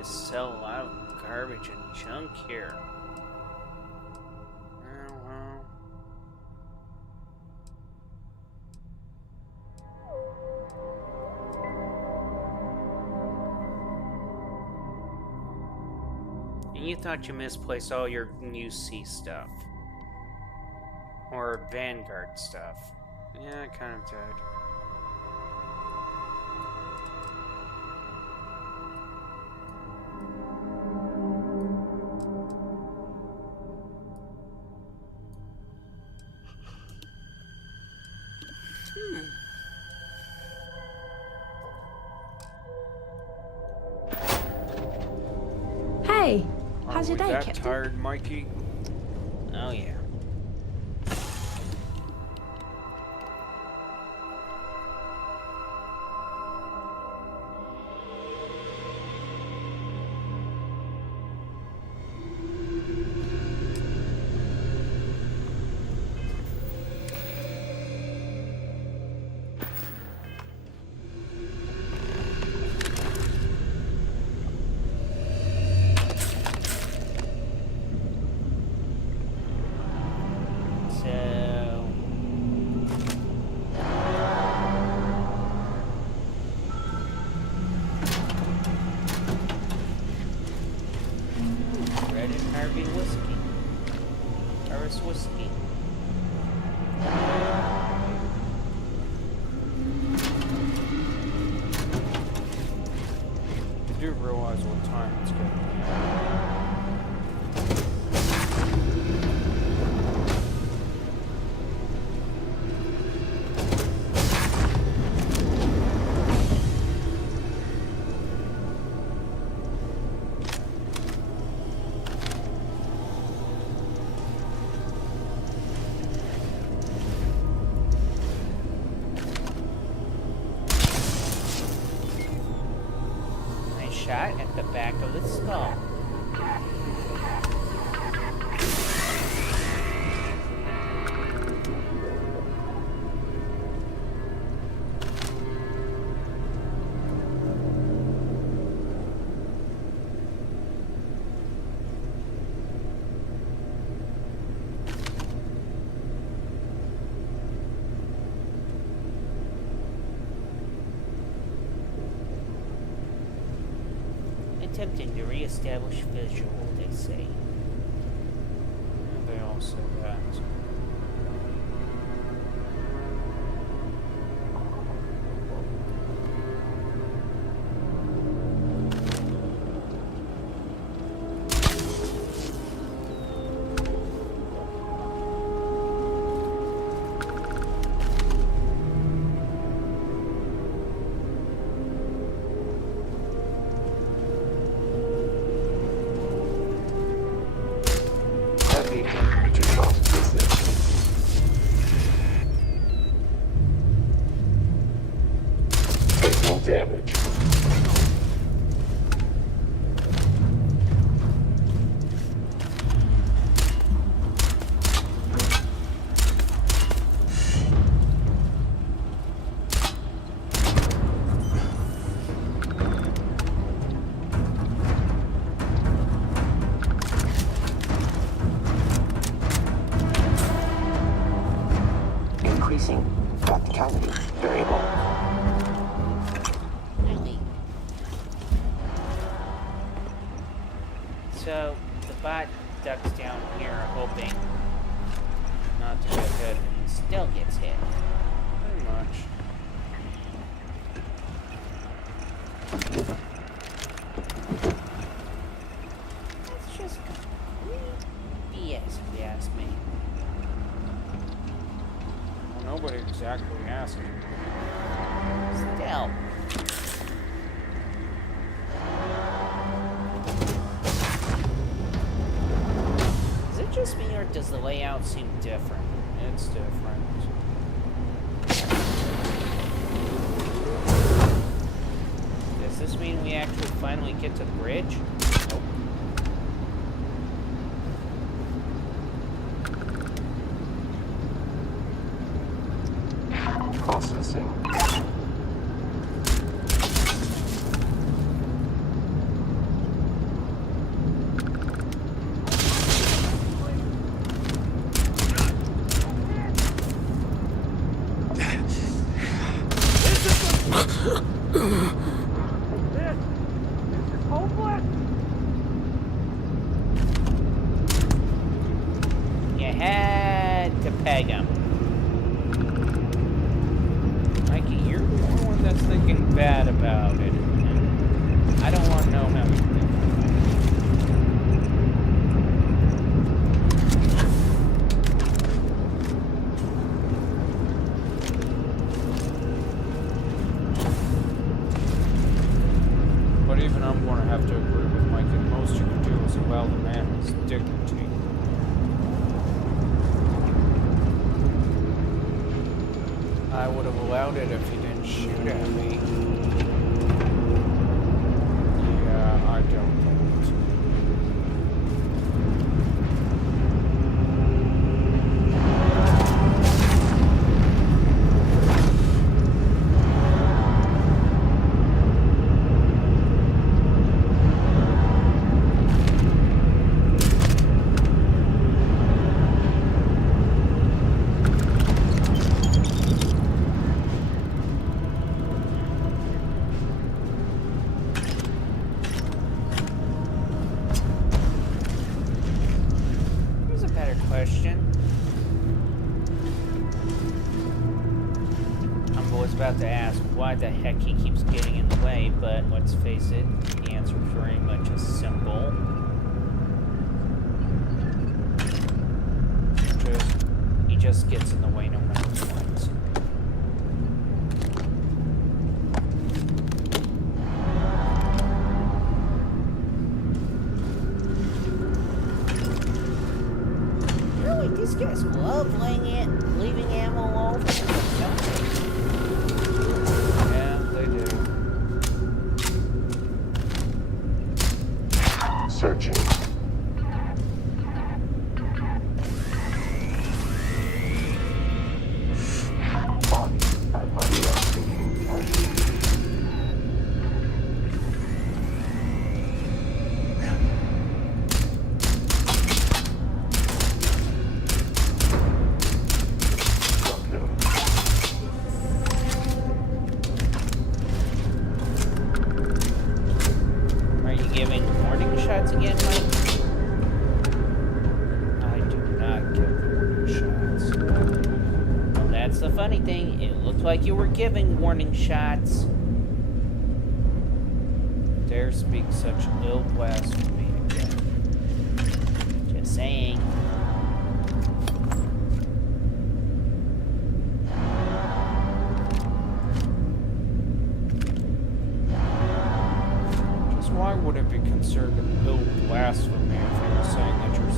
Sell a lot of garbage and junk here. Oh, well. And you thought you misplaced all your new C stuff. Or Vanguard stuff. Yeah, I kind of did. Hey, how's your day, That Captain? tired, Mikey? Oh yeah. Whiskey. I do realize what time it's going to be. Shot at the back of the skull. Attempting to re-establish visual, they say. They all say that. Heavy temperature drops business. So, the bot ducks down here, hoping not to get hit, and he still gets hit. Pretty much. That's just complete BS, if you ask me. Well, nobody exactly asked me. Still. Is it just me, or does the layout seem different? It's different. Does this mean we actually finally get to the bridge? Nope. Processing. You had to peg him. Mikey, you're the only one that's thinking bad about it. I don't want to know how you think. But even I'm going to have to agree with Mikey. The most you can do is allow the man his dignity. I would have allowed it if he didn't shoot at me. Yeah, I don't know. Here's a better question. I was about to ask why the heck he keeps getting in the way, but let's face it, the answer very much is simple. He just gets in the way no matter what. Really, these guys love leaving ammo all over the place, don't they? Yeah, they do. Searching. Body at unresting cache. Are you giving warning shots again, Mike? I do not give warning shots. Well, that's the funny thing. It looked like you were giving warning shots. Dare speak such ill blasphemy again. Just saying. Just why would it be considered ill blasphemy if you were saying that you're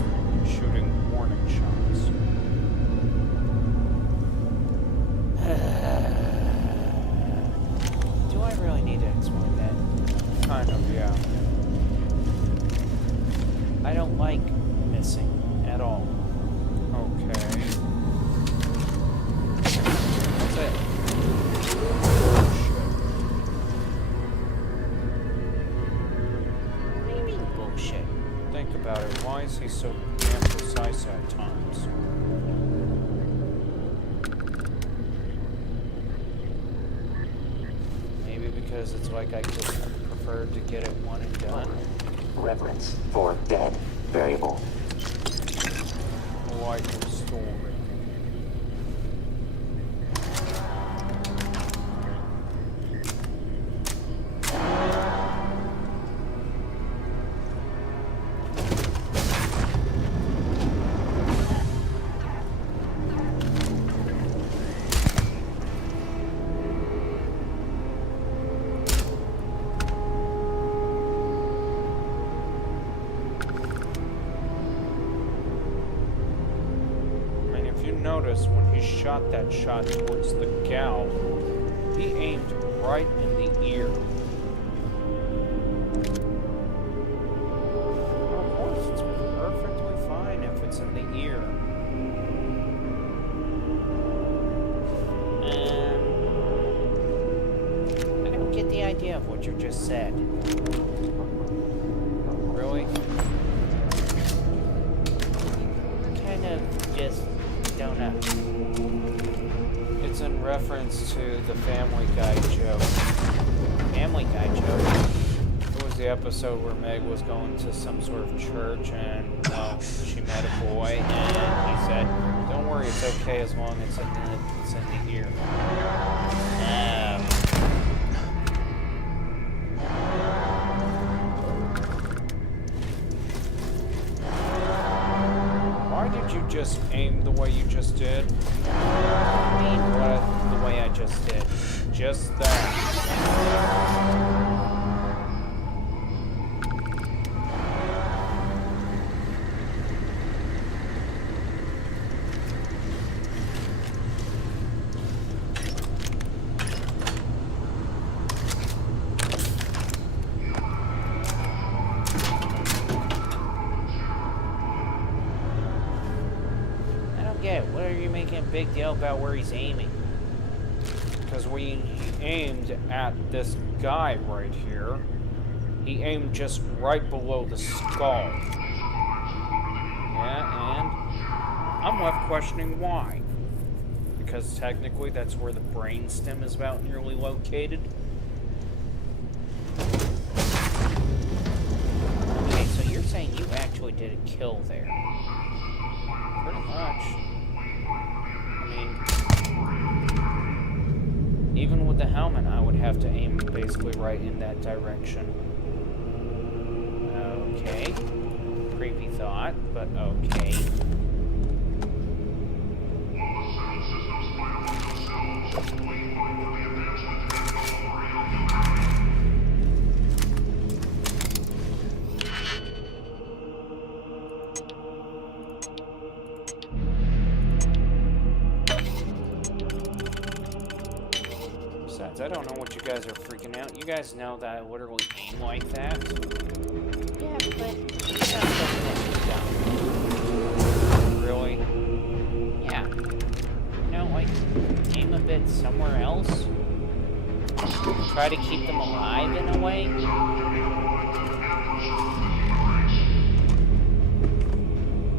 shooting warning shots? Do I really need to explain that? Kind of, yeah. I don't like missing at all. Okay. That's it. Bullshit. What do you mean bullshit? Think about it. Why is he so damn precise at times? Maybe because it's like I just preferred to get it one and done. reverence for dead variable. I like your story. Notice when he shot that shot towards the gal, he aimed right in the ear. Well, of course, it's perfectly fine if it's in the ear. I don't get the idea of what you just said. Really? Kind of just don't know. It's in reference to the Family Guy joke. Family Guy joke. It was the episode where Meg was going to some sort of church and she met a boy and he said, "Don't worry, it's okay as long as it's in the ear." Why did you just aim the way you just did? I mean, The way I just did. Just that. what are you making a big deal about where he's aiming? Because when he aimed at this guy right here, he aimed just right below the skull. Yeah, and I'm left questioning why. Because technically that's where the brainstem is about nearly located. Okay, so you're saying you actually did a kill there. Pretty much. I mean, even with the helmet, I would have to aim basically right in that direction. Okay. Creepy thought, but okay. Besides, I don't know what you guys are freaking out. You guys know that I literally aim like that. Yeah, but it's not something that you've done. Really? Yeah. You know, like, aim a bit somewhere else. Try to keep them alive in a way.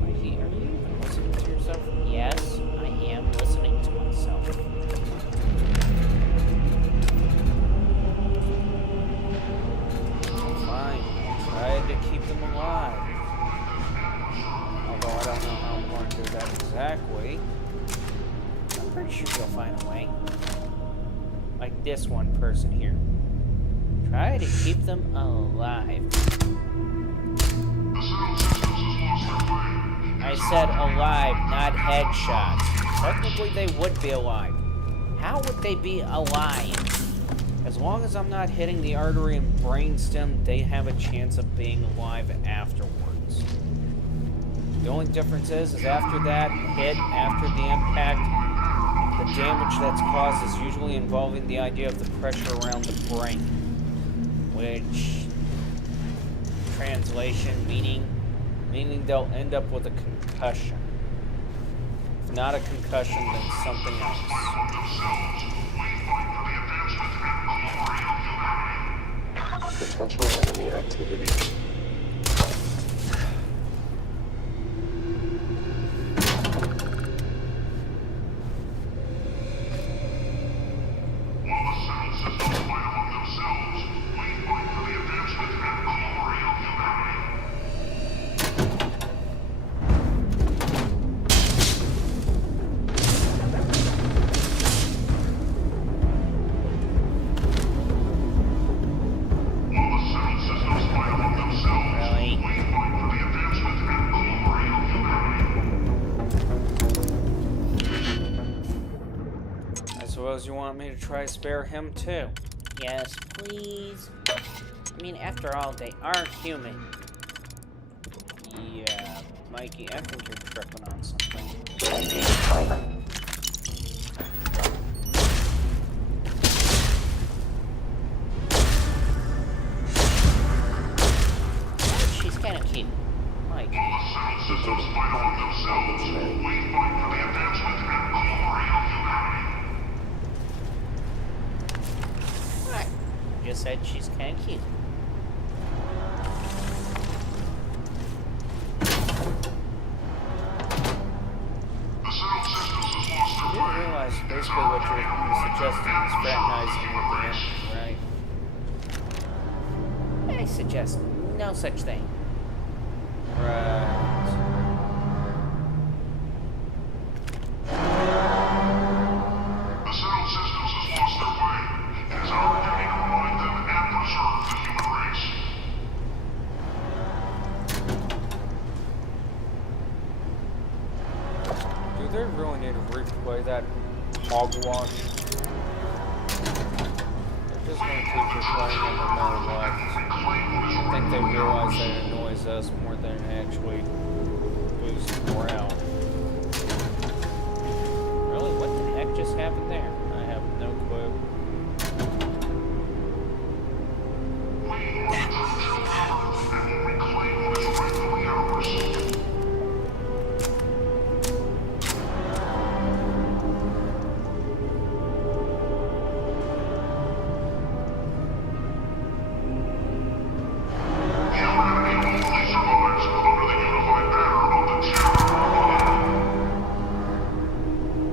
Mikey, are you even listening to yourself? Yes, I am listening to myself. Fine. Tried to keep them alive. Although I don't know how I'm going to do that exactly. I'm pretty sure you'll find a way. Like this one person here. Try to keep them alive. I said alive, not headshots. Technically, they would be alive. How would they be alive? As long as I'm not hitting the artery and brainstem, they have a chance of being alive afterwards. The only difference is after that hit, after the impact, the damage that's caused is usually involving the idea of the pressure around the brain. Which, translation, meaning They'll end up with a concussion. If not a concussion, then something else. Potential enemy activity. suppose you want me to try spare him too. Yes, please. I mean, after all, they are human. Yeah, Mikey, I think you're tripping on something. She's kind of cute. Mike. What? Just said she's kind of cute. You do realize basically what you're suggesting is fraternizing with the enemy, right? I suggest no such thing. Right. Do they really need to replay that hogwash? They're just going to keep replaying it no matter what. I think they realize that it annoys us more than it actually boosts morale. Really? What the heck just happened there? I have no clue.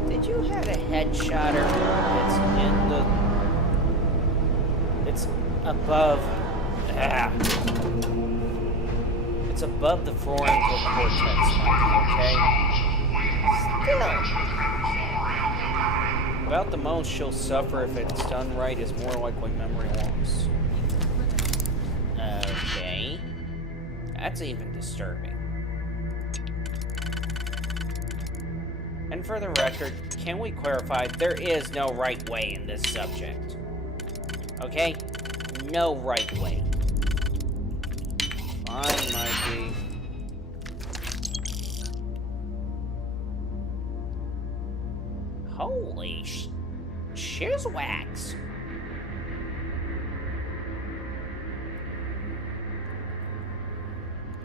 Did you have a headshotter? It's in the... It's above... Ah. It's above the frontal cortex, Mikey, okay? Still. About the most she'll suffer if it's done right is more likely memory loss. Okay. That's even disturbing. And for the record, can we clarify, there is no right way in this subject. Okay? No right way. Fine, Mikey. Holy shizwax.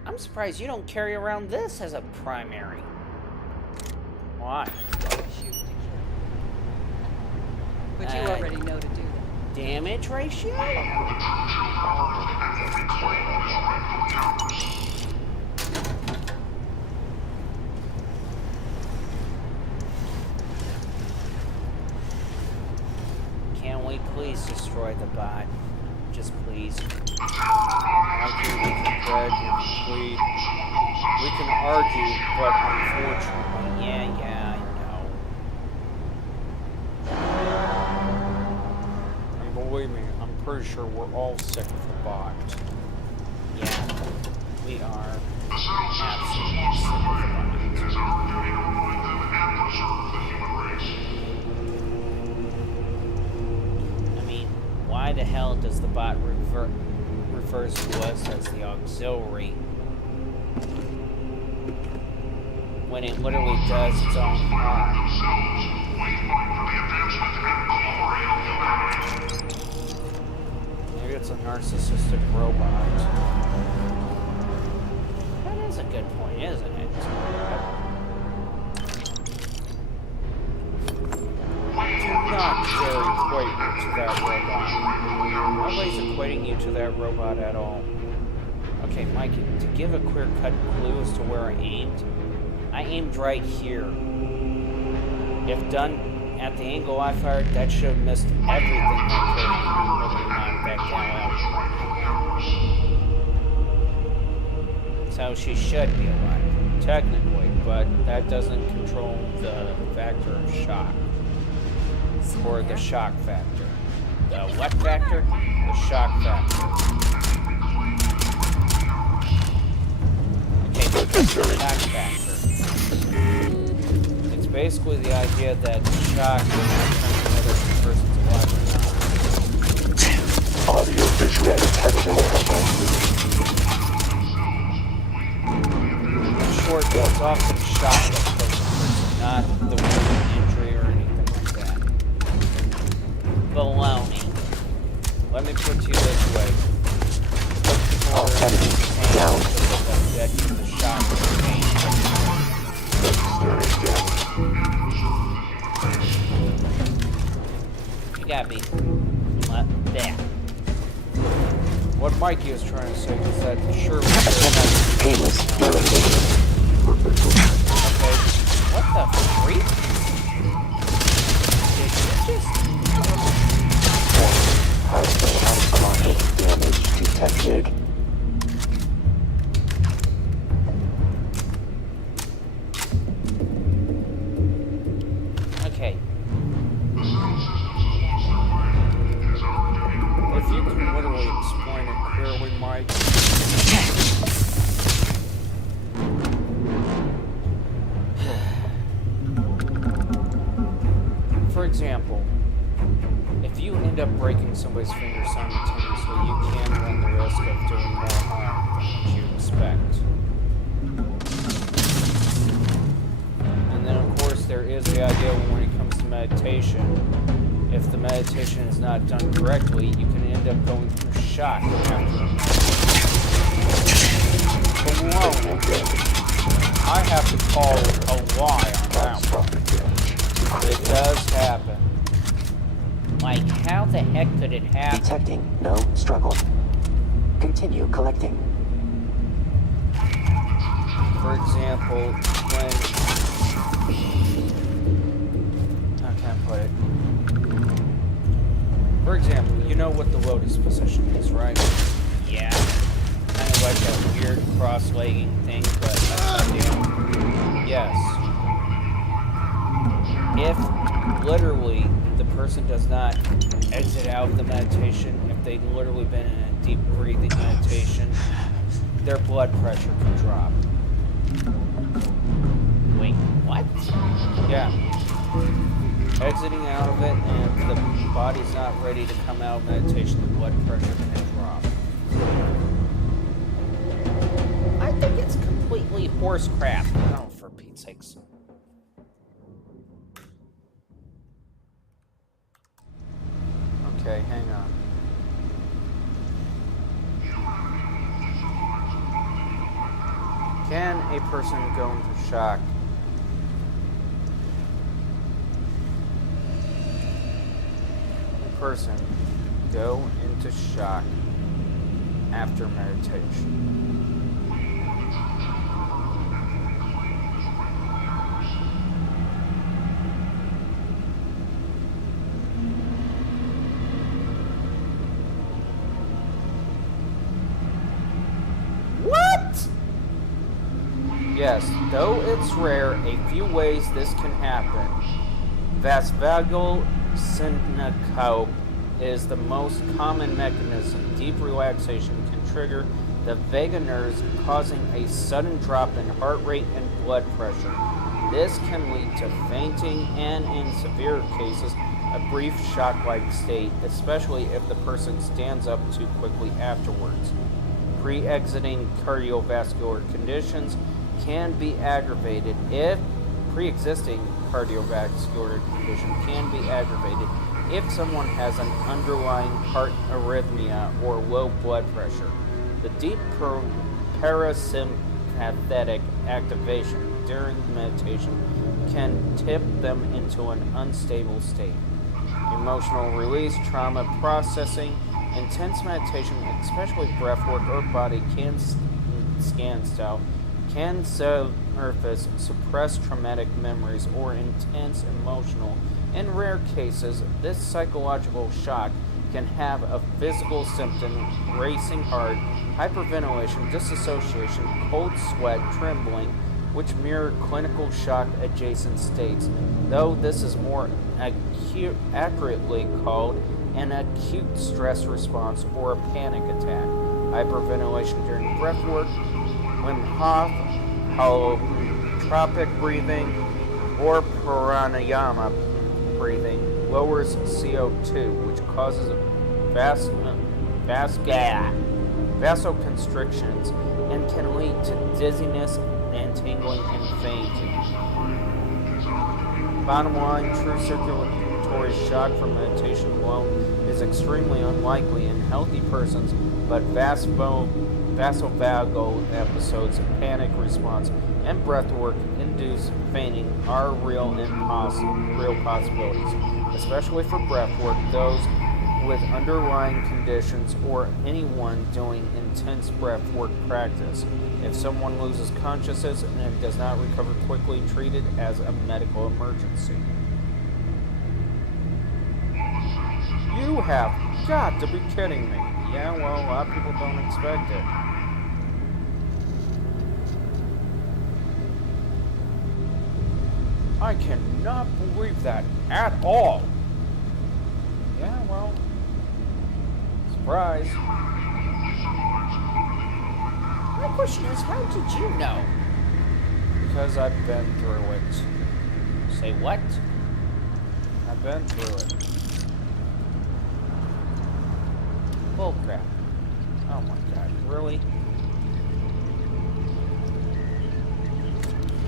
I'm surprised you don't carry around this as a primary. Why? But you already know to do that. Damage ratio? Can we please destroy the bot? Just please. Mikey, we can beg, we can plead. We can argue, but unfortunately, Yeah, I know. and believe me, I'm pretty sure we're all sick of the bot. Yeah, we are absolutely sick of the bot. I mean, why the hell does the bot refers to us as the auxiliary when it literally does its own harm? Maybe it's a narcissistic robot. That is a good point, isn't it? Do not dare equate me to that robot. Nobody's equating you to that robot at all. Okay, Mikey, to give a clear-cut clue as to where I aimed right here. If done at the angle I fired, that should have missed everything that could literally knock that gal out. So she should be alive, technically, but that doesn't control the factor of shock. Or the shock factor. The what factor? The shock factor. Okay, the shock factor. It's basically the idea that shock is person's alive or not. Audio visual detection. In short, it's often shot that kills the person, not the wound, injury, or anything like that. Baloney. Let me put you this way. Most people All are in enemies pain down. because of the dead from the shot and the pain. You gotta be there. What Mikey is trying to say is that sure we Painless urination. Okay. What the freak? Did you just... Unconscious damage detected. Okay. If you can literally explain it clearly, Mike. For example, if you end up breaking somebody's finger simultaneously, you can run the risk of doing more harm than what you expect. And then, of course, there is the idea when it comes to meditation. If the meditation is not done correctly, you can end up going through shock after. I have to call a lie on that one. It does happen. Like, how the heck could it happen? Detecting no struggle. Continue collecting. For example, when... How can I put it? For example, you know what the lotus position is, right? Yeah. Kind of like that weird cross-legging thing, but yes. If literally the person does not exit out of the meditation, if they've literally been in a deep breathing meditation, their blood pressure can drop. Wait, what? Yeah. Exiting out of it, and if the body's not ready to come out of meditation, the blood pressure can drop. I think it's completely horse crap. Oh, for Pete's sakes. Okay, hang on. Can a person go into shock? A person go into shock after meditation. Yes, though it's rare, a few ways this can happen. Vasovagal syncope is the most common mechanism. Deep relaxation can trigger the vagus nerves, causing a sudden drop in heart rate and blood pressure. This can lead to fainting and, in severe cases, a brief shock-like state, especially if the person stands up too quickly afterwards. Pre-exiting cardiovascular conditions can be aggravated if pre-existing cardiovascular condition can be aggravated if someone has an underlying heart arrhythmia or low blood pressure. The deep parasympathetic activation during meditation can tip them into an unstable state. Emotional release, trauma processing, intense meditation, especially breathwork or body scan style, can surface suppressed traumatic memories or intense emotional. In rare cases, this psychological shock can have a physical symptom: racing heart, hyperventilation, dissociation, cold sweat, trembling, which mirror clinical shock adjacent states, though this is more accurately called an acute stress response or a panic attack. Hyperventilation during breathwork, Wim Hof, holotropic breathing, or pranayama breathing lowers CO2, which causes vasoconstrictions and can lead to dizziness and tingling and fainting. Bottom line, true circulatory shock from meditation alone is extremely unlikely in healthy persons, but vasovagal episodes, panic response, and breathwork-induced fainting are real possibilities, especially for breathwork, those with underlying conditions, or anyone doing intense breathwork practice. If someone loses consciousness and does not recover quickly, treat it as a medical emergency. You have got to be kidding me. Yeah, well, a lot of people don't expect it. I cannot believe that at all. Yeah, well, surprise. My question is, how did you know? Because I've been through it. Say what? I've been through it. Bullcrap. Oh my god, really?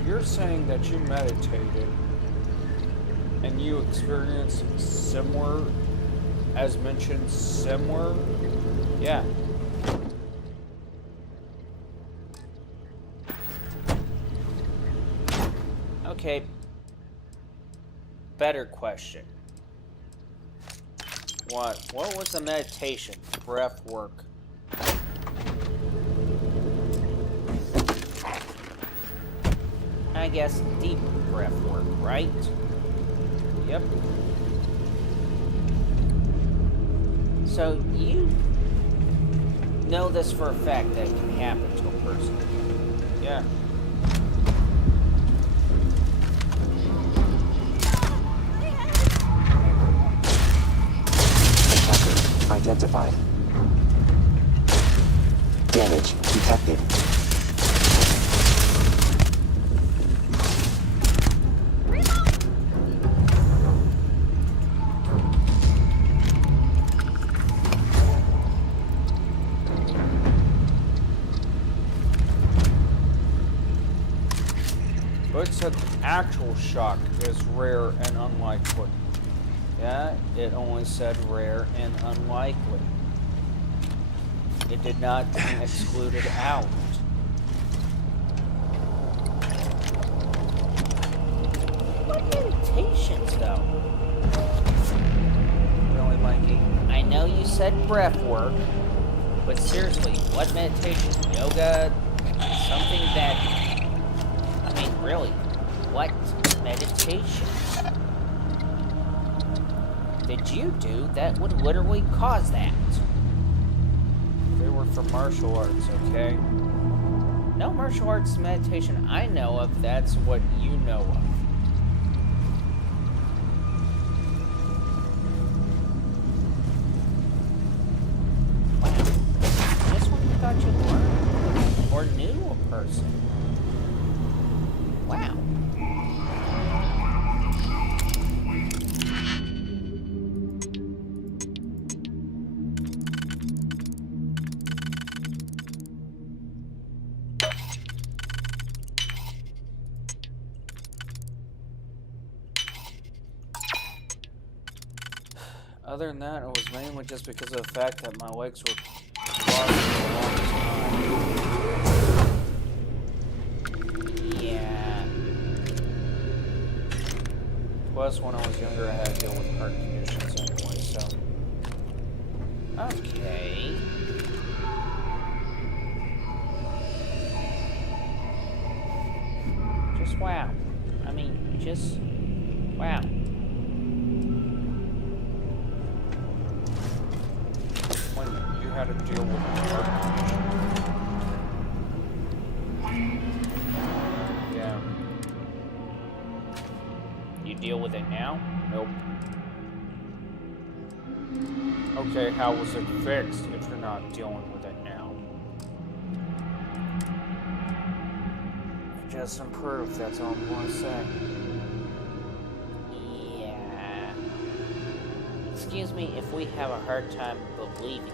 You're saying that you meditated and you experienced similar, as mentioned, similar? Yeah. Okay. Better question. What was the meditation? Breath work. I guess deep breath work, right? Yep. So you know this for a fact that it can happen to a person. Yeah. Attacker identified. Damage detected. But it said actual shock is rare and unlikely. Yeah, it only said rare and unlikely. It did not exclude it out. What meditations, though? Really, Mikey? I know you said breath work, but seriously, what meditation? Yoga? Something that... I mean, really, what meditation did you do that would literally cause that? They were for martial arts, okay? No martial arts meditation I know of, that's what you know of. Wow. Just when you thought you learned or knew a person. Wow. Other than that, it was mainly just because of the fact that my legs were crossed for a long time. Yeah. Plus, when I was younger, I had to deal with heart conditions anyway, so... Okay. Just wow. I mean, just wow. When you had to deal with heart conditions. Yeah. You deal with it now? Nope. Okay, how was it fixed if you're not dealing with it now? Just improved, that's all I'm going to say. Yeah. excuse me if we have a hard time believing it.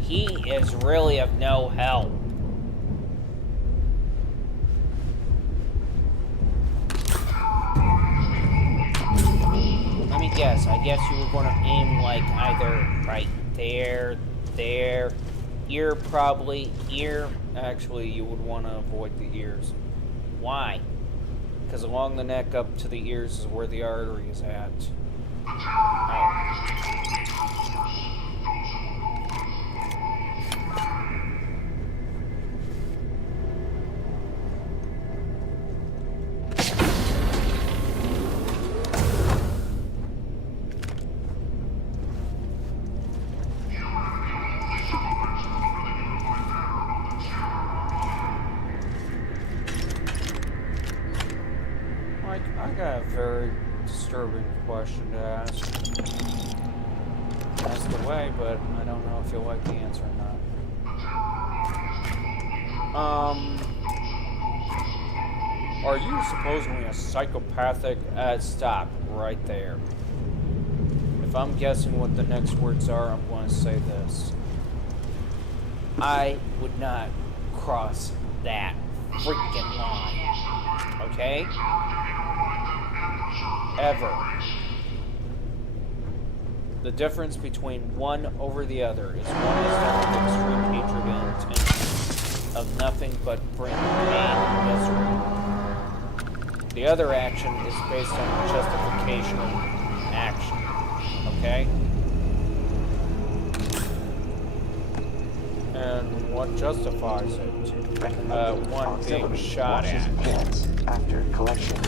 He is really of no help. Let me guess. I guess you were going to aim like either right there, there, ear probably, ear. Actually, you would want to avoid the ears. Why? Because along the neck up to the ears is where the artery is at. Oh. I got a very disturbing question to ask. Ask away, but I don't know if you'll like the answer or not. Are you supposedly a psychopathic? Stop right there. If I'm guessing what the next words are, I'm going to say this. I would not cross that freaking line. Okay? Ever. The difference between one over the other is one is done with extreme hatred and intention of nothing but bringing pain and misery. The other action is based on justification of action. Okay? And what justifies it? One being shot at. Hands after collection.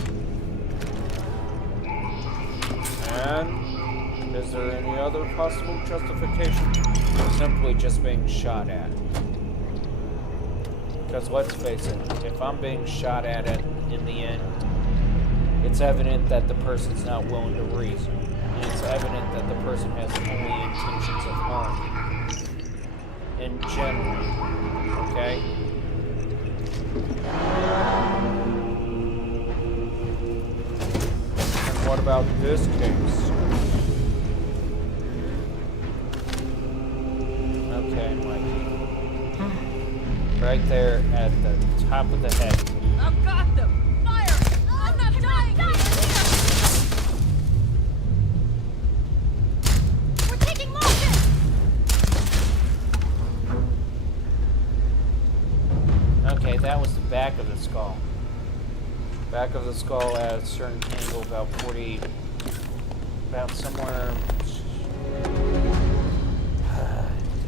And is there any other possible justification? Or simply just being shot at? Because let's face it, if I'm being shot at it in the end, it's evident that the person's not willing to reason. And it's evident that the person has only intentions of harm. In general. Okay? What about this case? Okay, Mikey. Right there at the top of the head. I've got them! Fire! I'm not dying! We're taking motion! Okay, that was the back of the skull. Back of the skull at a certain angle, about 40, about somewhere.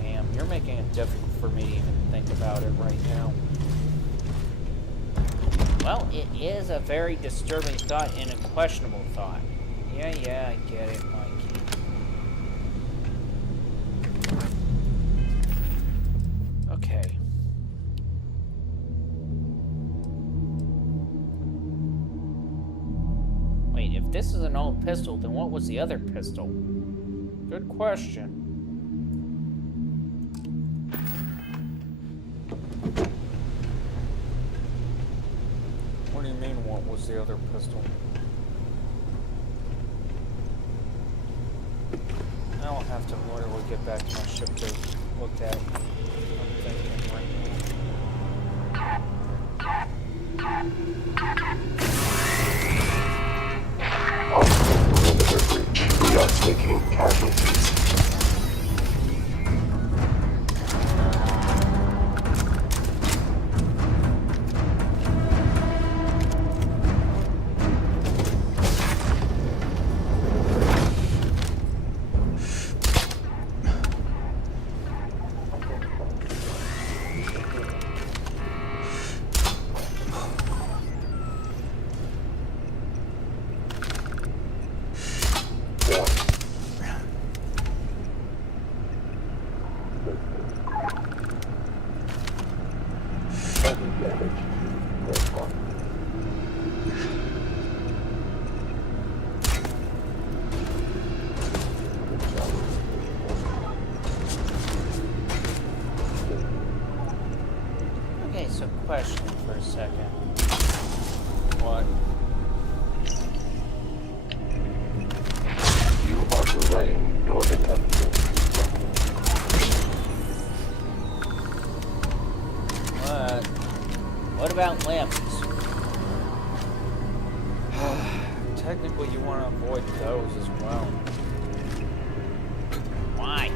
Damn, you're making it difficult for me to even think about it right now. Well, it is a very disturbing thought and a questionable thought. Yeah, I get it, Mikey. Okay. this is an old pistol, then what was the other pistol? Good question. What do you mean, what was the other pistol? I'll have to literally get back to my ship to look at it. I'm thinking right now. On the perimeter breach, we are taking casualties. Okay, so question for a second. What? You are delaying your inevitable. What about limbs? Technically, you want to avoid those as well. Why?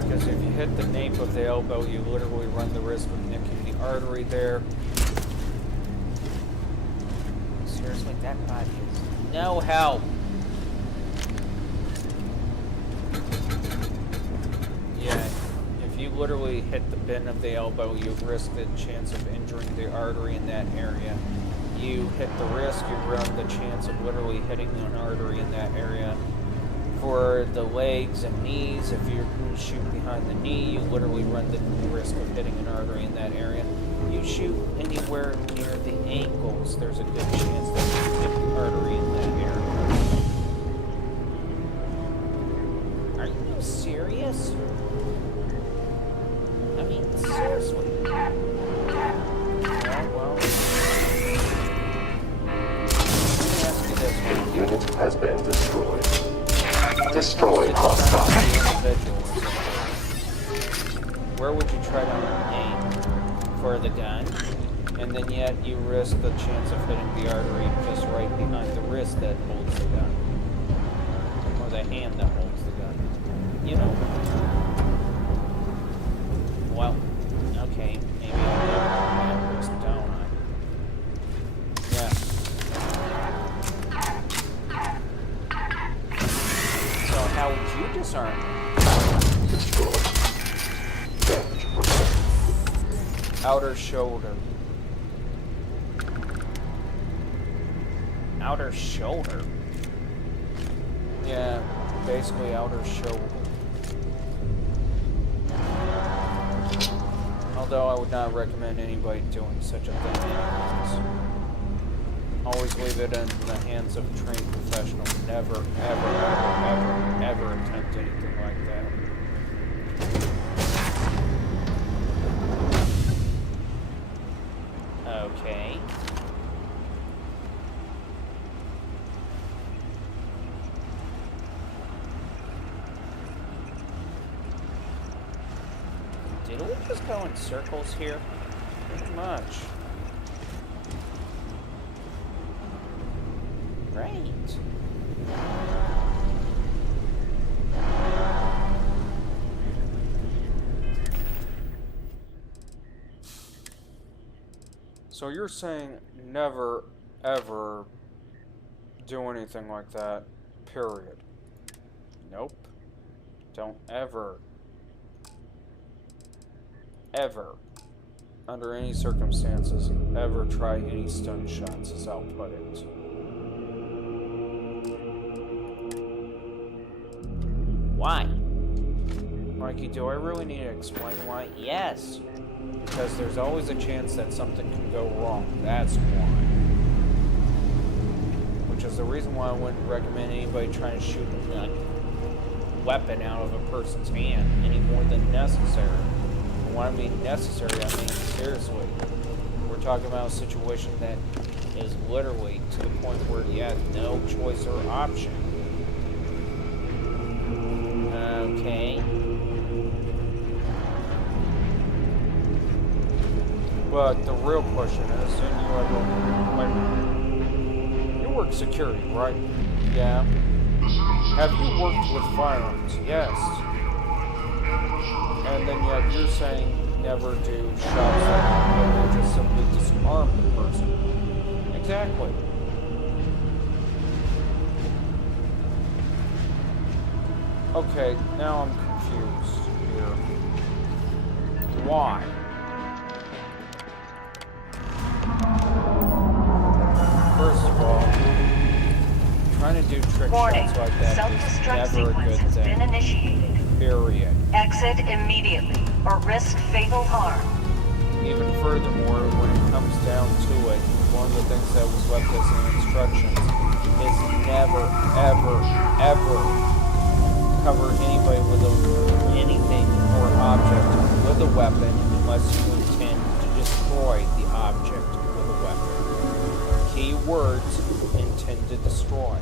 Because if you hit the nape of the elbow, you literally run the risk of nicking the artery there. Seriously, that body is no help. Yeah, if you literally hit the bend of the elbow, you risk the chance of injuring the artery in that area. You hit the wrist, you run the chance of literally hitting an artery in that area. For the legs and knees, if you shoot behind the knee, you literally run the risk of hitting an artery in that area. You shoot anywhere near the ankles, there's a good chance that you hit the artery in that area. Are you serious? I mean, seriously. Well. The unit has been destroyed. Destroy hostile. Where would you try to aim for the gun? And then yet you risk the chance of hitting the artery just right behind the wrist that holds the gun. Or the hand that holds the gun. You know. Well, okay, maybe I'll go that risk, don't I? Yeah. So how would you disarm it? Destroyed. Damage reported. Outer shoulder. Outer shoulder? Yeah, basically outer shoulder. Although I would not recommend anybody doing such a thing anyways. Always leave it in the hands of a trained professional. Never, ever, ever, ever, ever attempt anything like that. Okay. Did we just go in circles here? Pretty much. Right. So you're saying never, ever do anything like that, period? Nope. Don't ever, under any circumstances, ever try any stun shots, as I'll put it. Why? Mikey, do I really need to explain why? Yes. Because there's always a chance that something can go wrong. That's why. which is the reason why I wouldn't recommend anybody trying to shoot a weapon out of a person's hand any more than necessary. And when I mean necessary, I mean seriously. We're talking about a situation that is literally to the point where you have no choice or option. Okay. But the real question is, you work security, right? Yeah. Have you worked with firearms? Yes. And then yet you're saying never do shots that will just simply disarm the person. Exactly. Okay, now I'm confused here. Why? First of all, trying to do trick shots like that is never a good thing. Been initiated. Period. Exit immediately or risk fatal harm. Even furthermore, when it comes down to it, one of the things that was left as an instructions is never, ever, ever cover anybody with anything or object with a weapon unless you intend to destroy the object with a weapon. Key words, intend to destroy.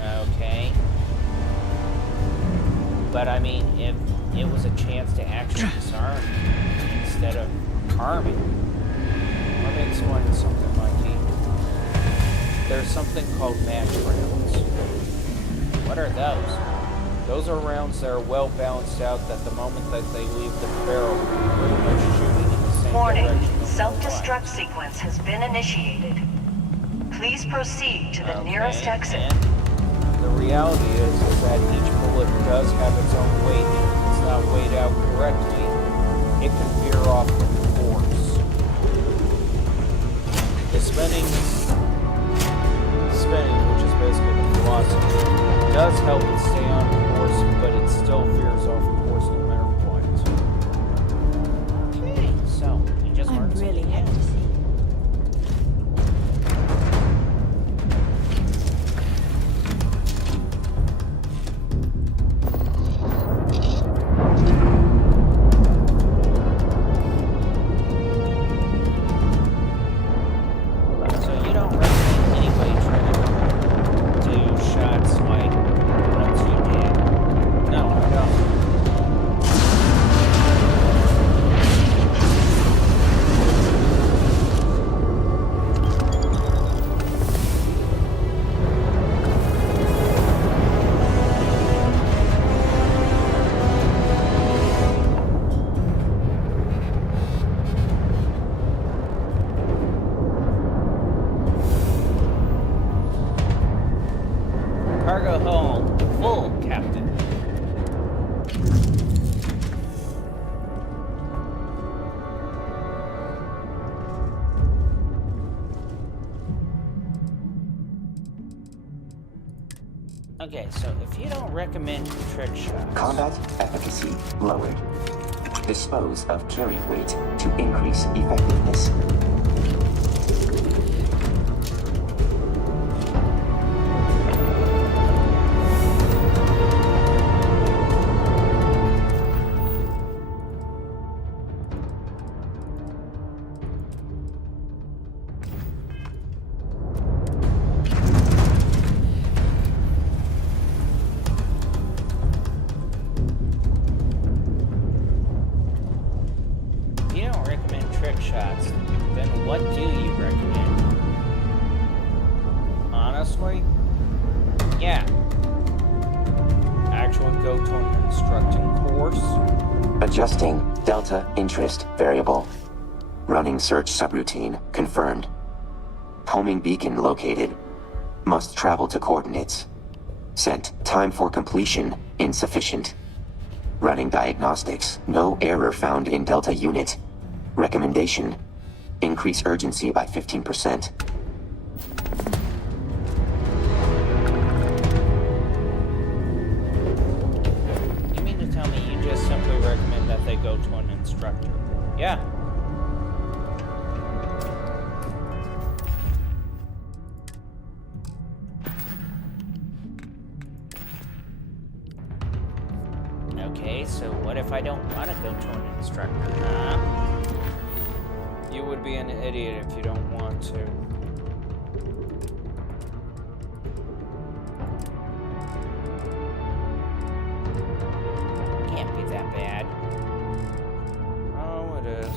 Okay. But I mean, if it was a chance to actually disarm instead of harming. Let me explain something, Mikey. There's something called match rounds. What are those? Those are rounds that are well balanced out that the moment that they leave the barrel, pretty much shooting in the same Warning, direction. self-destruct sequence has been initiated. Please proceed to the nearest exit. And the reality is that each bullet does have its own weight, and if it's not weighed out correctly, it can veer off the course. The spinning, which is basically the velocity, does help it stay on course, but it still veers off course no matter what. Okay, so you just learned something. Really happy to see. Cargo hold full, Captain. Okay, so if you don't recommend trick shots... Combat efficacy lowered. Dispose of carry weight to increase effectiveness. shots, then what do you recommend? Honestly? Yeah. Actually go to an instructing course? Adjusting Delta Interest Variable. Running search subroutine confirmed. Homing beacon located. Must travel to coordinates. Sent time for completion insufficient. Running diagnostics. No error found in Delta unit. Recommendation. Increase urgency by 15%. You mean to tell me you just simply recommend that they go to an instructor? Yeah. Okay, so what if I don't want to go to an instructor, huh? You would be an idiot if you don't want to. Can't be that bad. Oh, it is.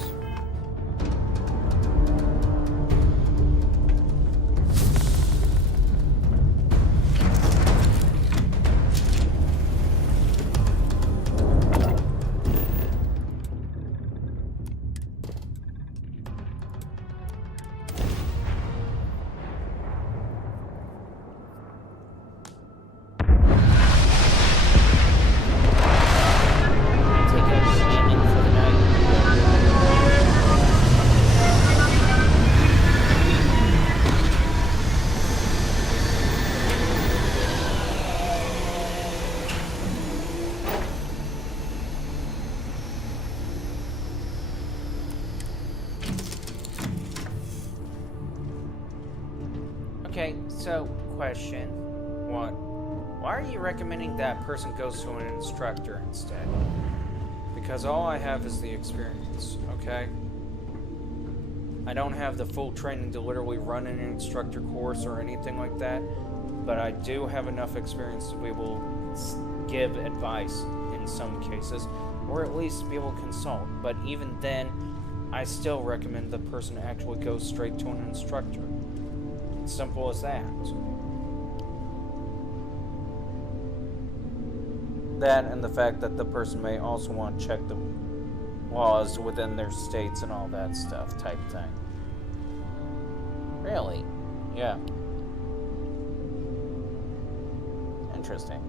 Okay, so, question. One, why are you recommending that person goes to an instructor instead? Because all I have is the experience, okay? I don't have the full training to literally run an instructor course or anything like that, but I do have enough experience to be able to give advice in some cases, or at least be able to consult. But even then, I still recommend the person actually go straight to an instructor. Simple as that. That and the fact that the person may also want to check the laws within their states and all that stuff type thing. Really? Yeah. Interesting.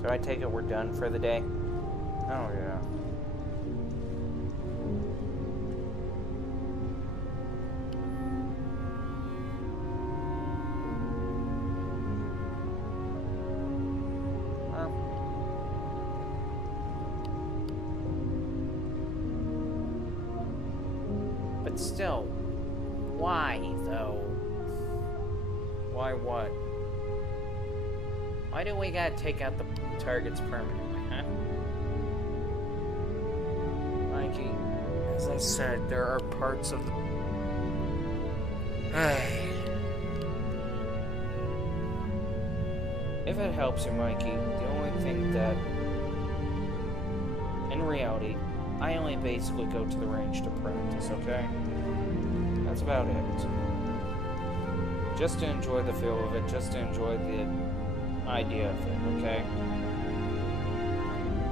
So I take it we're done for the day? Oh yeah. But still, why, though? Why what? Why do we gotta take out the targets permanently, huh? Mikey, as I said, there are parts of the... If it helps you, Mikey, the only thing that... In reality, I only basically go to the range to practice, okay? That's about it. Just to enjoy the feel of it, just to enjoy the idea of it, okay?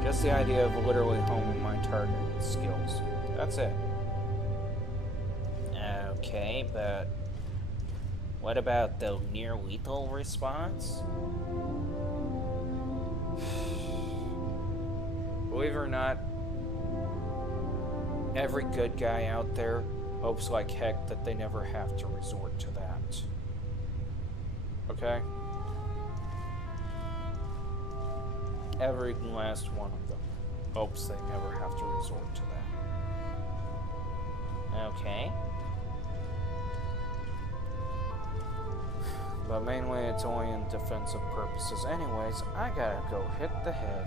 Just the idea of literally homing my target skills. That's it. Okay, but what about the near lethal response? Believe it or not, every good guy out there hopes like heck that they never have to resort to that. Okay? Every last one of them hopes they never have to resort to that. Okay. But mainly it's only in defensive purposes. Anyways, I gotta go hit the hay.